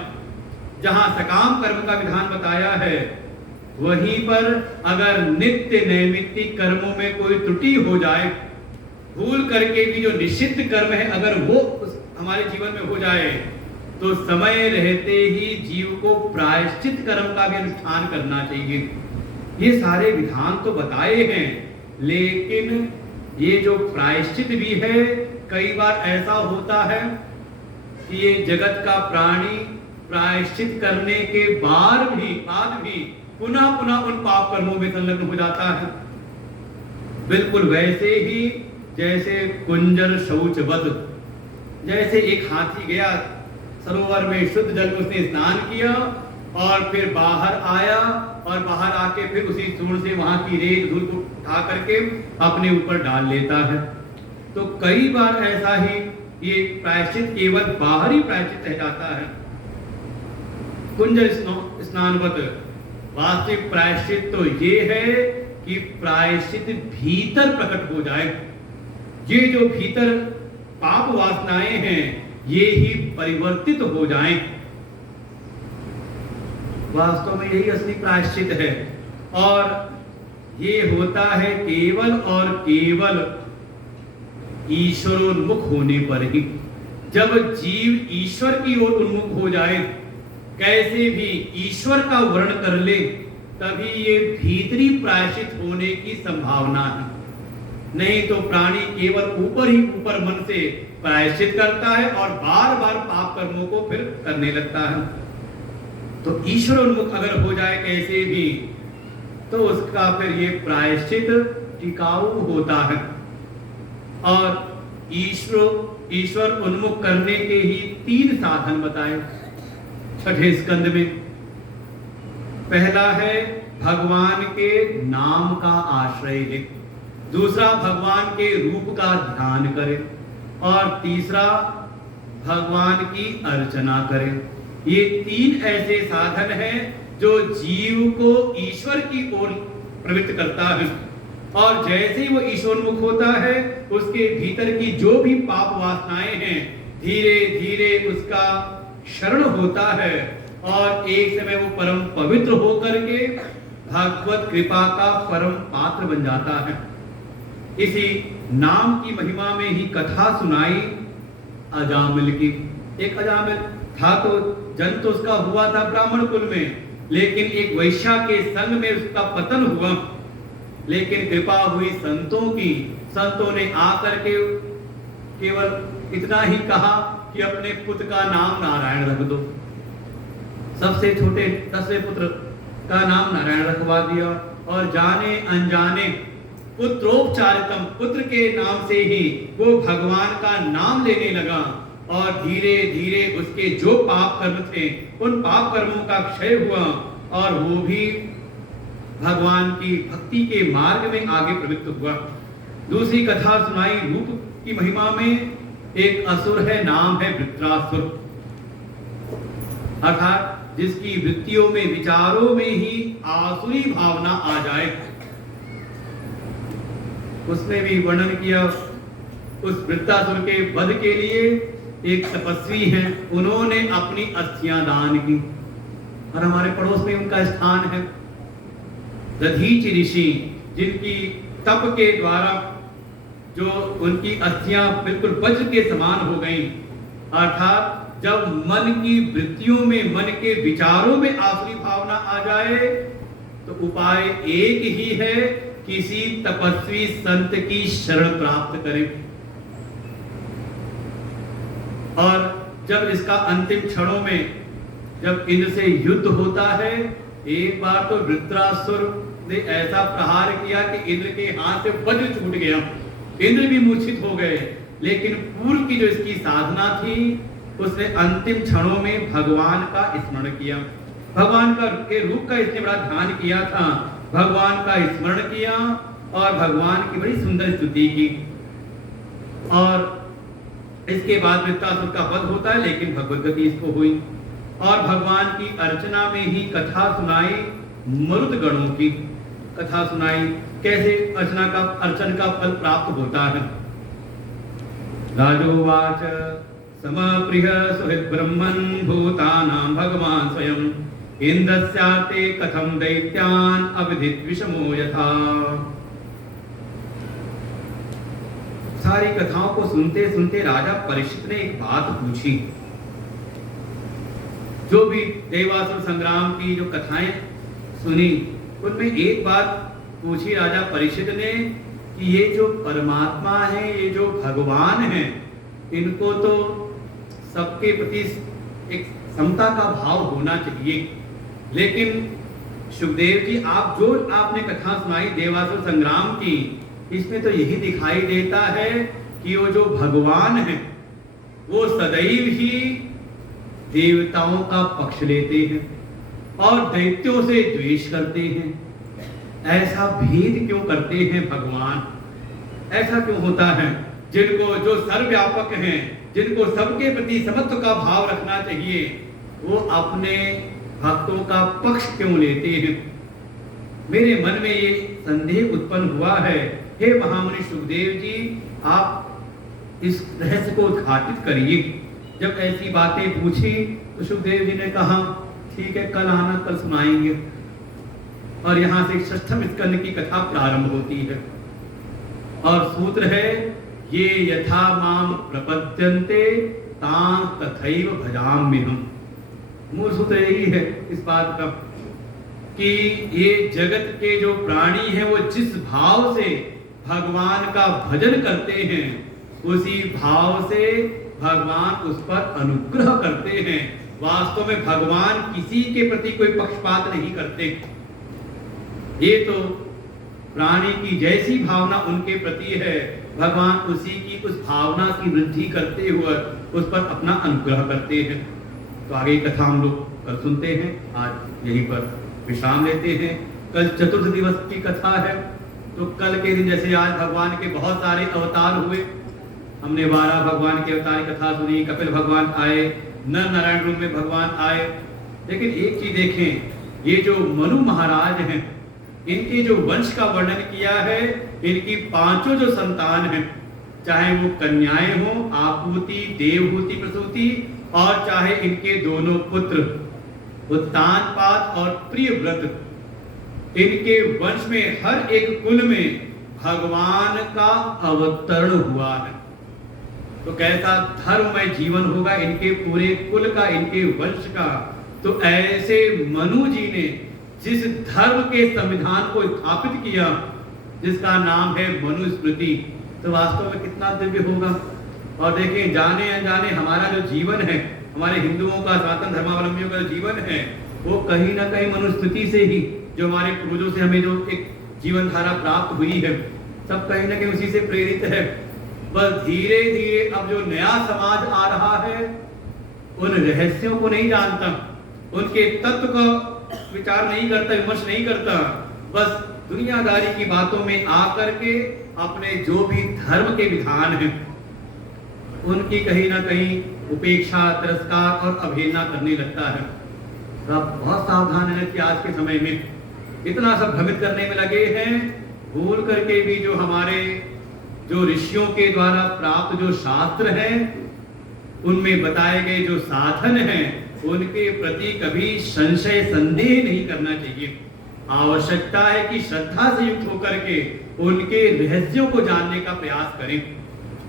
जहां सकाम कर्म का विधान बताया है, वहीं पर अगर नित्य नैमित्तिक कर्मों में कोई त्रुटि हो जाए, भूल करके भी जो निषिद्ध कर्म है अगर वो हमारे जीवन में हो जाए, तो समय रहते ही जीव को प्रायश्चित कर्म का भी अनुष्ठान करना चाहिए। ये सारे विधान तो बताए हैं, लेकिन ये जो प्रायश्चित भी है, कई बार ऐसा होता है कि ये जगत का प्राणी प्रायश्चित करने के बाद भी पुनः पुनः उन पाप कर्मों में संलग्न हो जाता है। बिल्कुल वैसे ही जैसे कुंजर शौचवत, जैसे एक हाथी गया सरोवर में, शुद्ध जल में उसने स्नान किया और फिर बाहर आया, और बाहर आके फिर उसी सूंड से वहां की रेत धूल को उठा करके अपने ऊपर डाल लेता है। तो कई बार ऐसा ही ये प्रायश्चित केवल बाहरी प्रायश्चित रह जाता है, कुंज स्नानवत। वास्तविक प्रायश्चित तो ये है कि प्रायश्चित भीतर प्रकट हो जाए। ये जो भीतर पाप वासनाएं हैं ये ही परिवर्तित हो जाएं। वास्तव में यही असली प्रायश्चित है, और ये होता है केवल और केवल ईश्वरोन्मुख होने पर ही। जब जीव ईश्वर की ओर उन्मुख हो जाए, कैसे भी ईश्वर का वर्ण कर ले, तभी ये भीतरी प्रायश्चित होने की संभावना है। नहीं तो प्राणी केवल ऊपर ही ऊपर मन से प्रायश्चित करता है और बार बार पाप कर्मों को फिर करने लगता है। तो ईश्वर उन्मुख अगर हो जाए कैसे भी, तो उसका फिर ये प्रायश्चित टिकाऊ होता है। और ईश्वर उन्मुख करने के ही 3 साधन बताए छठे स्कंद में। पहला है भगवान के नाम का आश्रय ले, दूसरा भगवान के रूप का ध्यान करे, और तीसरा भगवान की अर्चना करे। ये 3 ऐसे साधन हैं जो जीव को ईश्वर की ओर प्रवृत्त करता है। और जैसे ही वो ईश्वरोन्मुख होता है, उसके भीतर की जो भी पाप वासनाएं हैं धीरे धीरे उसका शरण होता है, और एक समय वो परम पवित्र होकर के भगवत कृपा का परम पात्र बन जाता है। इसी नाम की महिमा में ही कथा सुनाई अजामिल की। एक अजामिल था, तो जन्म तो उसका हुआ था ब्राह्मण कुल में, लेकिन एक वैश्या के संग में उसका पतन हुआ। लेकिन कृपा हुई संतों की, संतों ने आकर के केवल इतना ही कहा कि अपने पुत्र का नाम नारायण रख दो। सबसे छोटे 10वें पुत्र का नाम नारायण रखवा दिया और जाने अनजाने पुत्रोपचारितम, पुत्र के नाम से ही वो भगवान का नाम लेने लगा और धीरे धीरे उसके जो पाप कर्म थे उन पाप कर्मों का क्षय हुआ और वो भी भगवान की भक्ति के मार्ग में आगे प्रवृत्त हुआ। दूसरी कथा सुनाई रूप की महिमा में। एक असुर है, नाम है वृत्रासुर, अर्थात जिसकी वृत्तियों में, विचारों में ही आसुरी भावना आ जाए। उसने भी वर्णन किया उस वृत्रासुर के वध के लिए एक तपस्वी हैं, उन्होंने अपनी अस्थियां दान की और हमारे पड़ोस में उनका स्थान है दधीचि ऋषि, जिनकी तप के द्वारा जो उनकी अस्थियां बिल्कुल वज्र के समान हो गईं। अर्थात जब मन की वृत्तियों में, मन के विचारों में आसुरी भावना आ जाए तो उपाय एक ही है, किसी तपस्वी संत की शरण प्राप्त करें। और जब इसका अंतिम क्षणों में जब इंद्र से युद्ध होता है, एक बार तो वृत्रासुर ने ऐसा प्रहार किया कि इंद्र के हाथ से वज्र छूट गया, इंद्र भी मूर्छित हो गए। लेकिन पूर्व की जो इसकी साधना थी, उसने अंतिम क्षणों में भगवान का स्मरण किया, भगवान का के रूप का इसने बड़ा ध्यान किया था, भगवान का स्मरण किया और भगवान की बड़ी सुंदर स्तुति की। और इसके बाद वृत्रासुर का वध होता है, लेकिन भगवत गति इसको हुई और भगवान की अर्चना में ही कथा सुनाई, मरुत गणों की कथा सुनाई, कैसे अर्चन का फल प्राप्त होता है। राजोवाच समप्रिय सुहृद ब्रह्मन् भूतानां भगवान स्वयं इंद्रस्याते कथम दैत्यान अविदित विषमो यथा। सारी कथाओं को सुनते सुनते राजा परीक्षित ने एक बात पूछी। जो भी देवासुर संग्राम की जो कथाएं सुनी, उनमें एक बात पूछी राजा परीक्षित ने कि ये जो परमात्मा है, ये जो भगवान है, इनको तो सबके प्रति एक समता का भाव होना चाहिए। लेकिन सुखदेव जी, आप जो आपने कथा सुनाई देवासुर संग्राम की, इसमें तो यही दिखाई देता है कि वो जो भगवान है वो सदैव ही देवताओं का पक्ष लेते हैं और दैत्यों से द्वेष करते हैं। ऐसा भेद क्यों करते हैं भगवान? ऐसा क्यों होता है? जिनको जो सर्वव्यापक हैं, जिनको सबके प्रति समत्व का भाव रखना चाहिए, वो अपने भक्तों का पक्ष क्यों लेते हैं? मेरे मन में ये संदेह उत्पन्न हुआ है। हे महामुनि सुखदेव जी, आप इस रहस्य को उद्घाटित करिए। जब ऐसी बातें पूछी तो सुखदेव जी ने कहा, ठीक है, कल आना, कल सुनाएंगे। और यहाँ से 6ठम स्कंद की कथा प्रारंभ होती है और सूत्र है, ये यथा माम प्रपद्यन्ते तां तथैव भजाम्यहम्। मूल सूत्र यही है इस बात का कि ये जगत के जो प्राणी हैं, वो जिस भाव से भगवान का भजन करते हैं, उसी भाव से भगवान उस पर अनुग्रह करते हैं। वास्तव में भगवान किसी के प्रति कोई पक्षपात नहीं करते। ये तो प्राणी की जैसी भावना उनके प्रति है, भगवान उसी की उस भावना की वृद्धि करते हुए उस पर अपना अनुग्रह करते हैं। तो आगे कथा हम लोग कल सुनते हैं, आज यहीं पर विश्राम लेते हैं। कल चतुर्थ दिवस की कथा है, तो कल के दिन जैसे आज भगवान के बहुत सारे अवतार हुए, हमने 12 भगवान के अवतार की कथा सुनी। कपिल भगवान आए, नर नारायण रूप में भगवान आए। लेकिन एक चीज देखें, ये जो मनु महाराज हैं, इनके जो वंश का वर्णन किया है, इनकी 5 जो संतान हैं, चाहे वो कन्याएं हो, आपूति, देवहूति, प्रसूति, और चाहे इनके दोनों पुत्र उत्तानपाद और प्रियव्रत, इनके वंश में हर एक कुल में भगवान का अवतरण हुआ है। तो कैसा धर्ममय जीवन होगा इनके पूरे कुल का, इनके वंश का। तो ऐसे मनु जी ने जिस धर्म के संविधान को स्थापित किया, जिसका नाम है मनुस्मृति, तो वास्तव में कितना दिव्य होगा। और देखिए, जाने अनजाने हमारा जो जीवन है, हमारे हिंदुओं का, सनातन धर्मावलंबियों का जो जीवन है, वो कहीं ना कहीं मनुस्मृति से ही, जो हमारे पूर्वजों से हमें जो एक जीवन धारा प्राप्त हुई है, सब कहीं ना कहीं उसी से प्रेरित है। बस धीरे धीरे अब जो नया समाज आ रहा है, उन रहस्यों को नहीं जानता, उनके तत्व का विचार नहीं करता, विमर्श नहीं करता, बस दुनियादारी की बातों में आकर के अपने जो भी धर्म के विधान हैं, उनकी कहीं ना कहीं उपेक्षा, तिरस्कार और अवहेलना करने लगता है। तो आप बहुत सावधान है कि आज के समय में इतना सब भ्रमित करने में लगे हैं, भूल करके भी जो हमारे जो ऋषियों के द्वारा प्राप्त जो शास्त्र हैं, उनमें बताए गए जो साधन हैं, उनके प्रति कभी संशय संदेह नहीं करना चाहिए। आवश्यकता है कि श्रद्धा से युक्त होकर के उनके रहस्यों को जानने का प्रयास करें।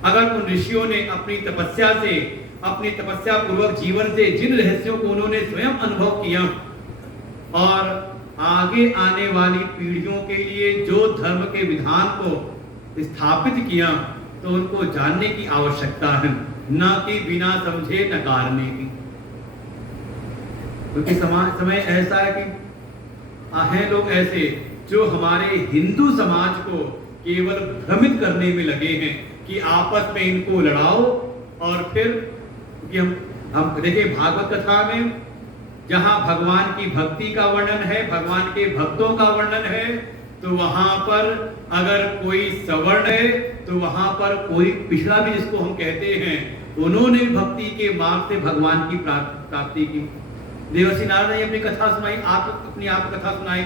अगर उन ऋषियों ने अपनी तपस्या पूर्वक जीवन से जिन रहस्यों को उन्होंने स्वयं अनुभव किया और आगे आने वाली पीढ़ियों के लिए जो धर्म के विधान को स्थापित किया, तो उनको जानने की आवश्यकता है, न कि बिना समझे नकारने की। क्योंकि समय ऐसा है कि हैं लोग ऐसे जो हमारे हिंदू समाज को केवल भ्रमित करने में लगे हैं कि आपस में इनको लड़ाओ। और फिर कि हम देखिए, भागवत कथा में जहां भगवान की भक्ति का वर्णन है, भगवान के भक्तों का वर्णन है, तो वहां पर अगर कोई सवर्ण है, तो वहां पर कोई पिछड़ा भी, जिसको हम कहते हैं, उन्होंने भक्ति के मार्ग से भगवान की प्राप्ति की। देवर्षि नारद ने अपनी कथा सुनाई, अपनी आप कथा सुनाई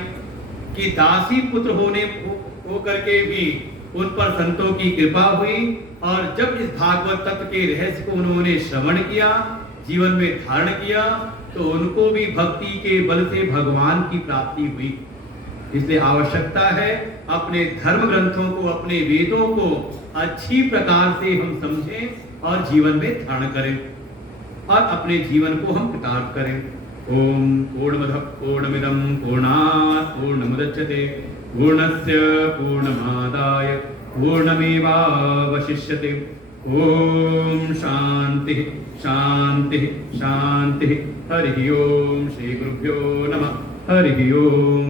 कि दासी पुत्र हो करके भी उन पर संतों की कृपा हुई, और जब इस भागवत तत्व के रहस्य को उन्होंने श्रवण किया, जीवन में धारण किया, तो उनको भी भक्ति के बल से भगवान की प्राप्ति हुई। इसलिए आवश्यकता है अपने धर्म ग्रंथों को, अपने वेदों को अच्छी प्रकार से हम समझें और जीवन में धारण करें और अपने जीवन को हम कृतार्थ करें। ओम पूर्णमदः पूर्णमिदं पूर्णात् पूर्णमुदच्यते पूर्णस्य पूर्णमादाय पूर्णमेवावशिष्यते। ओम शांति शांति शांति। हरि ओम। श्री गुरुभ्यो नमः। हरि ओम।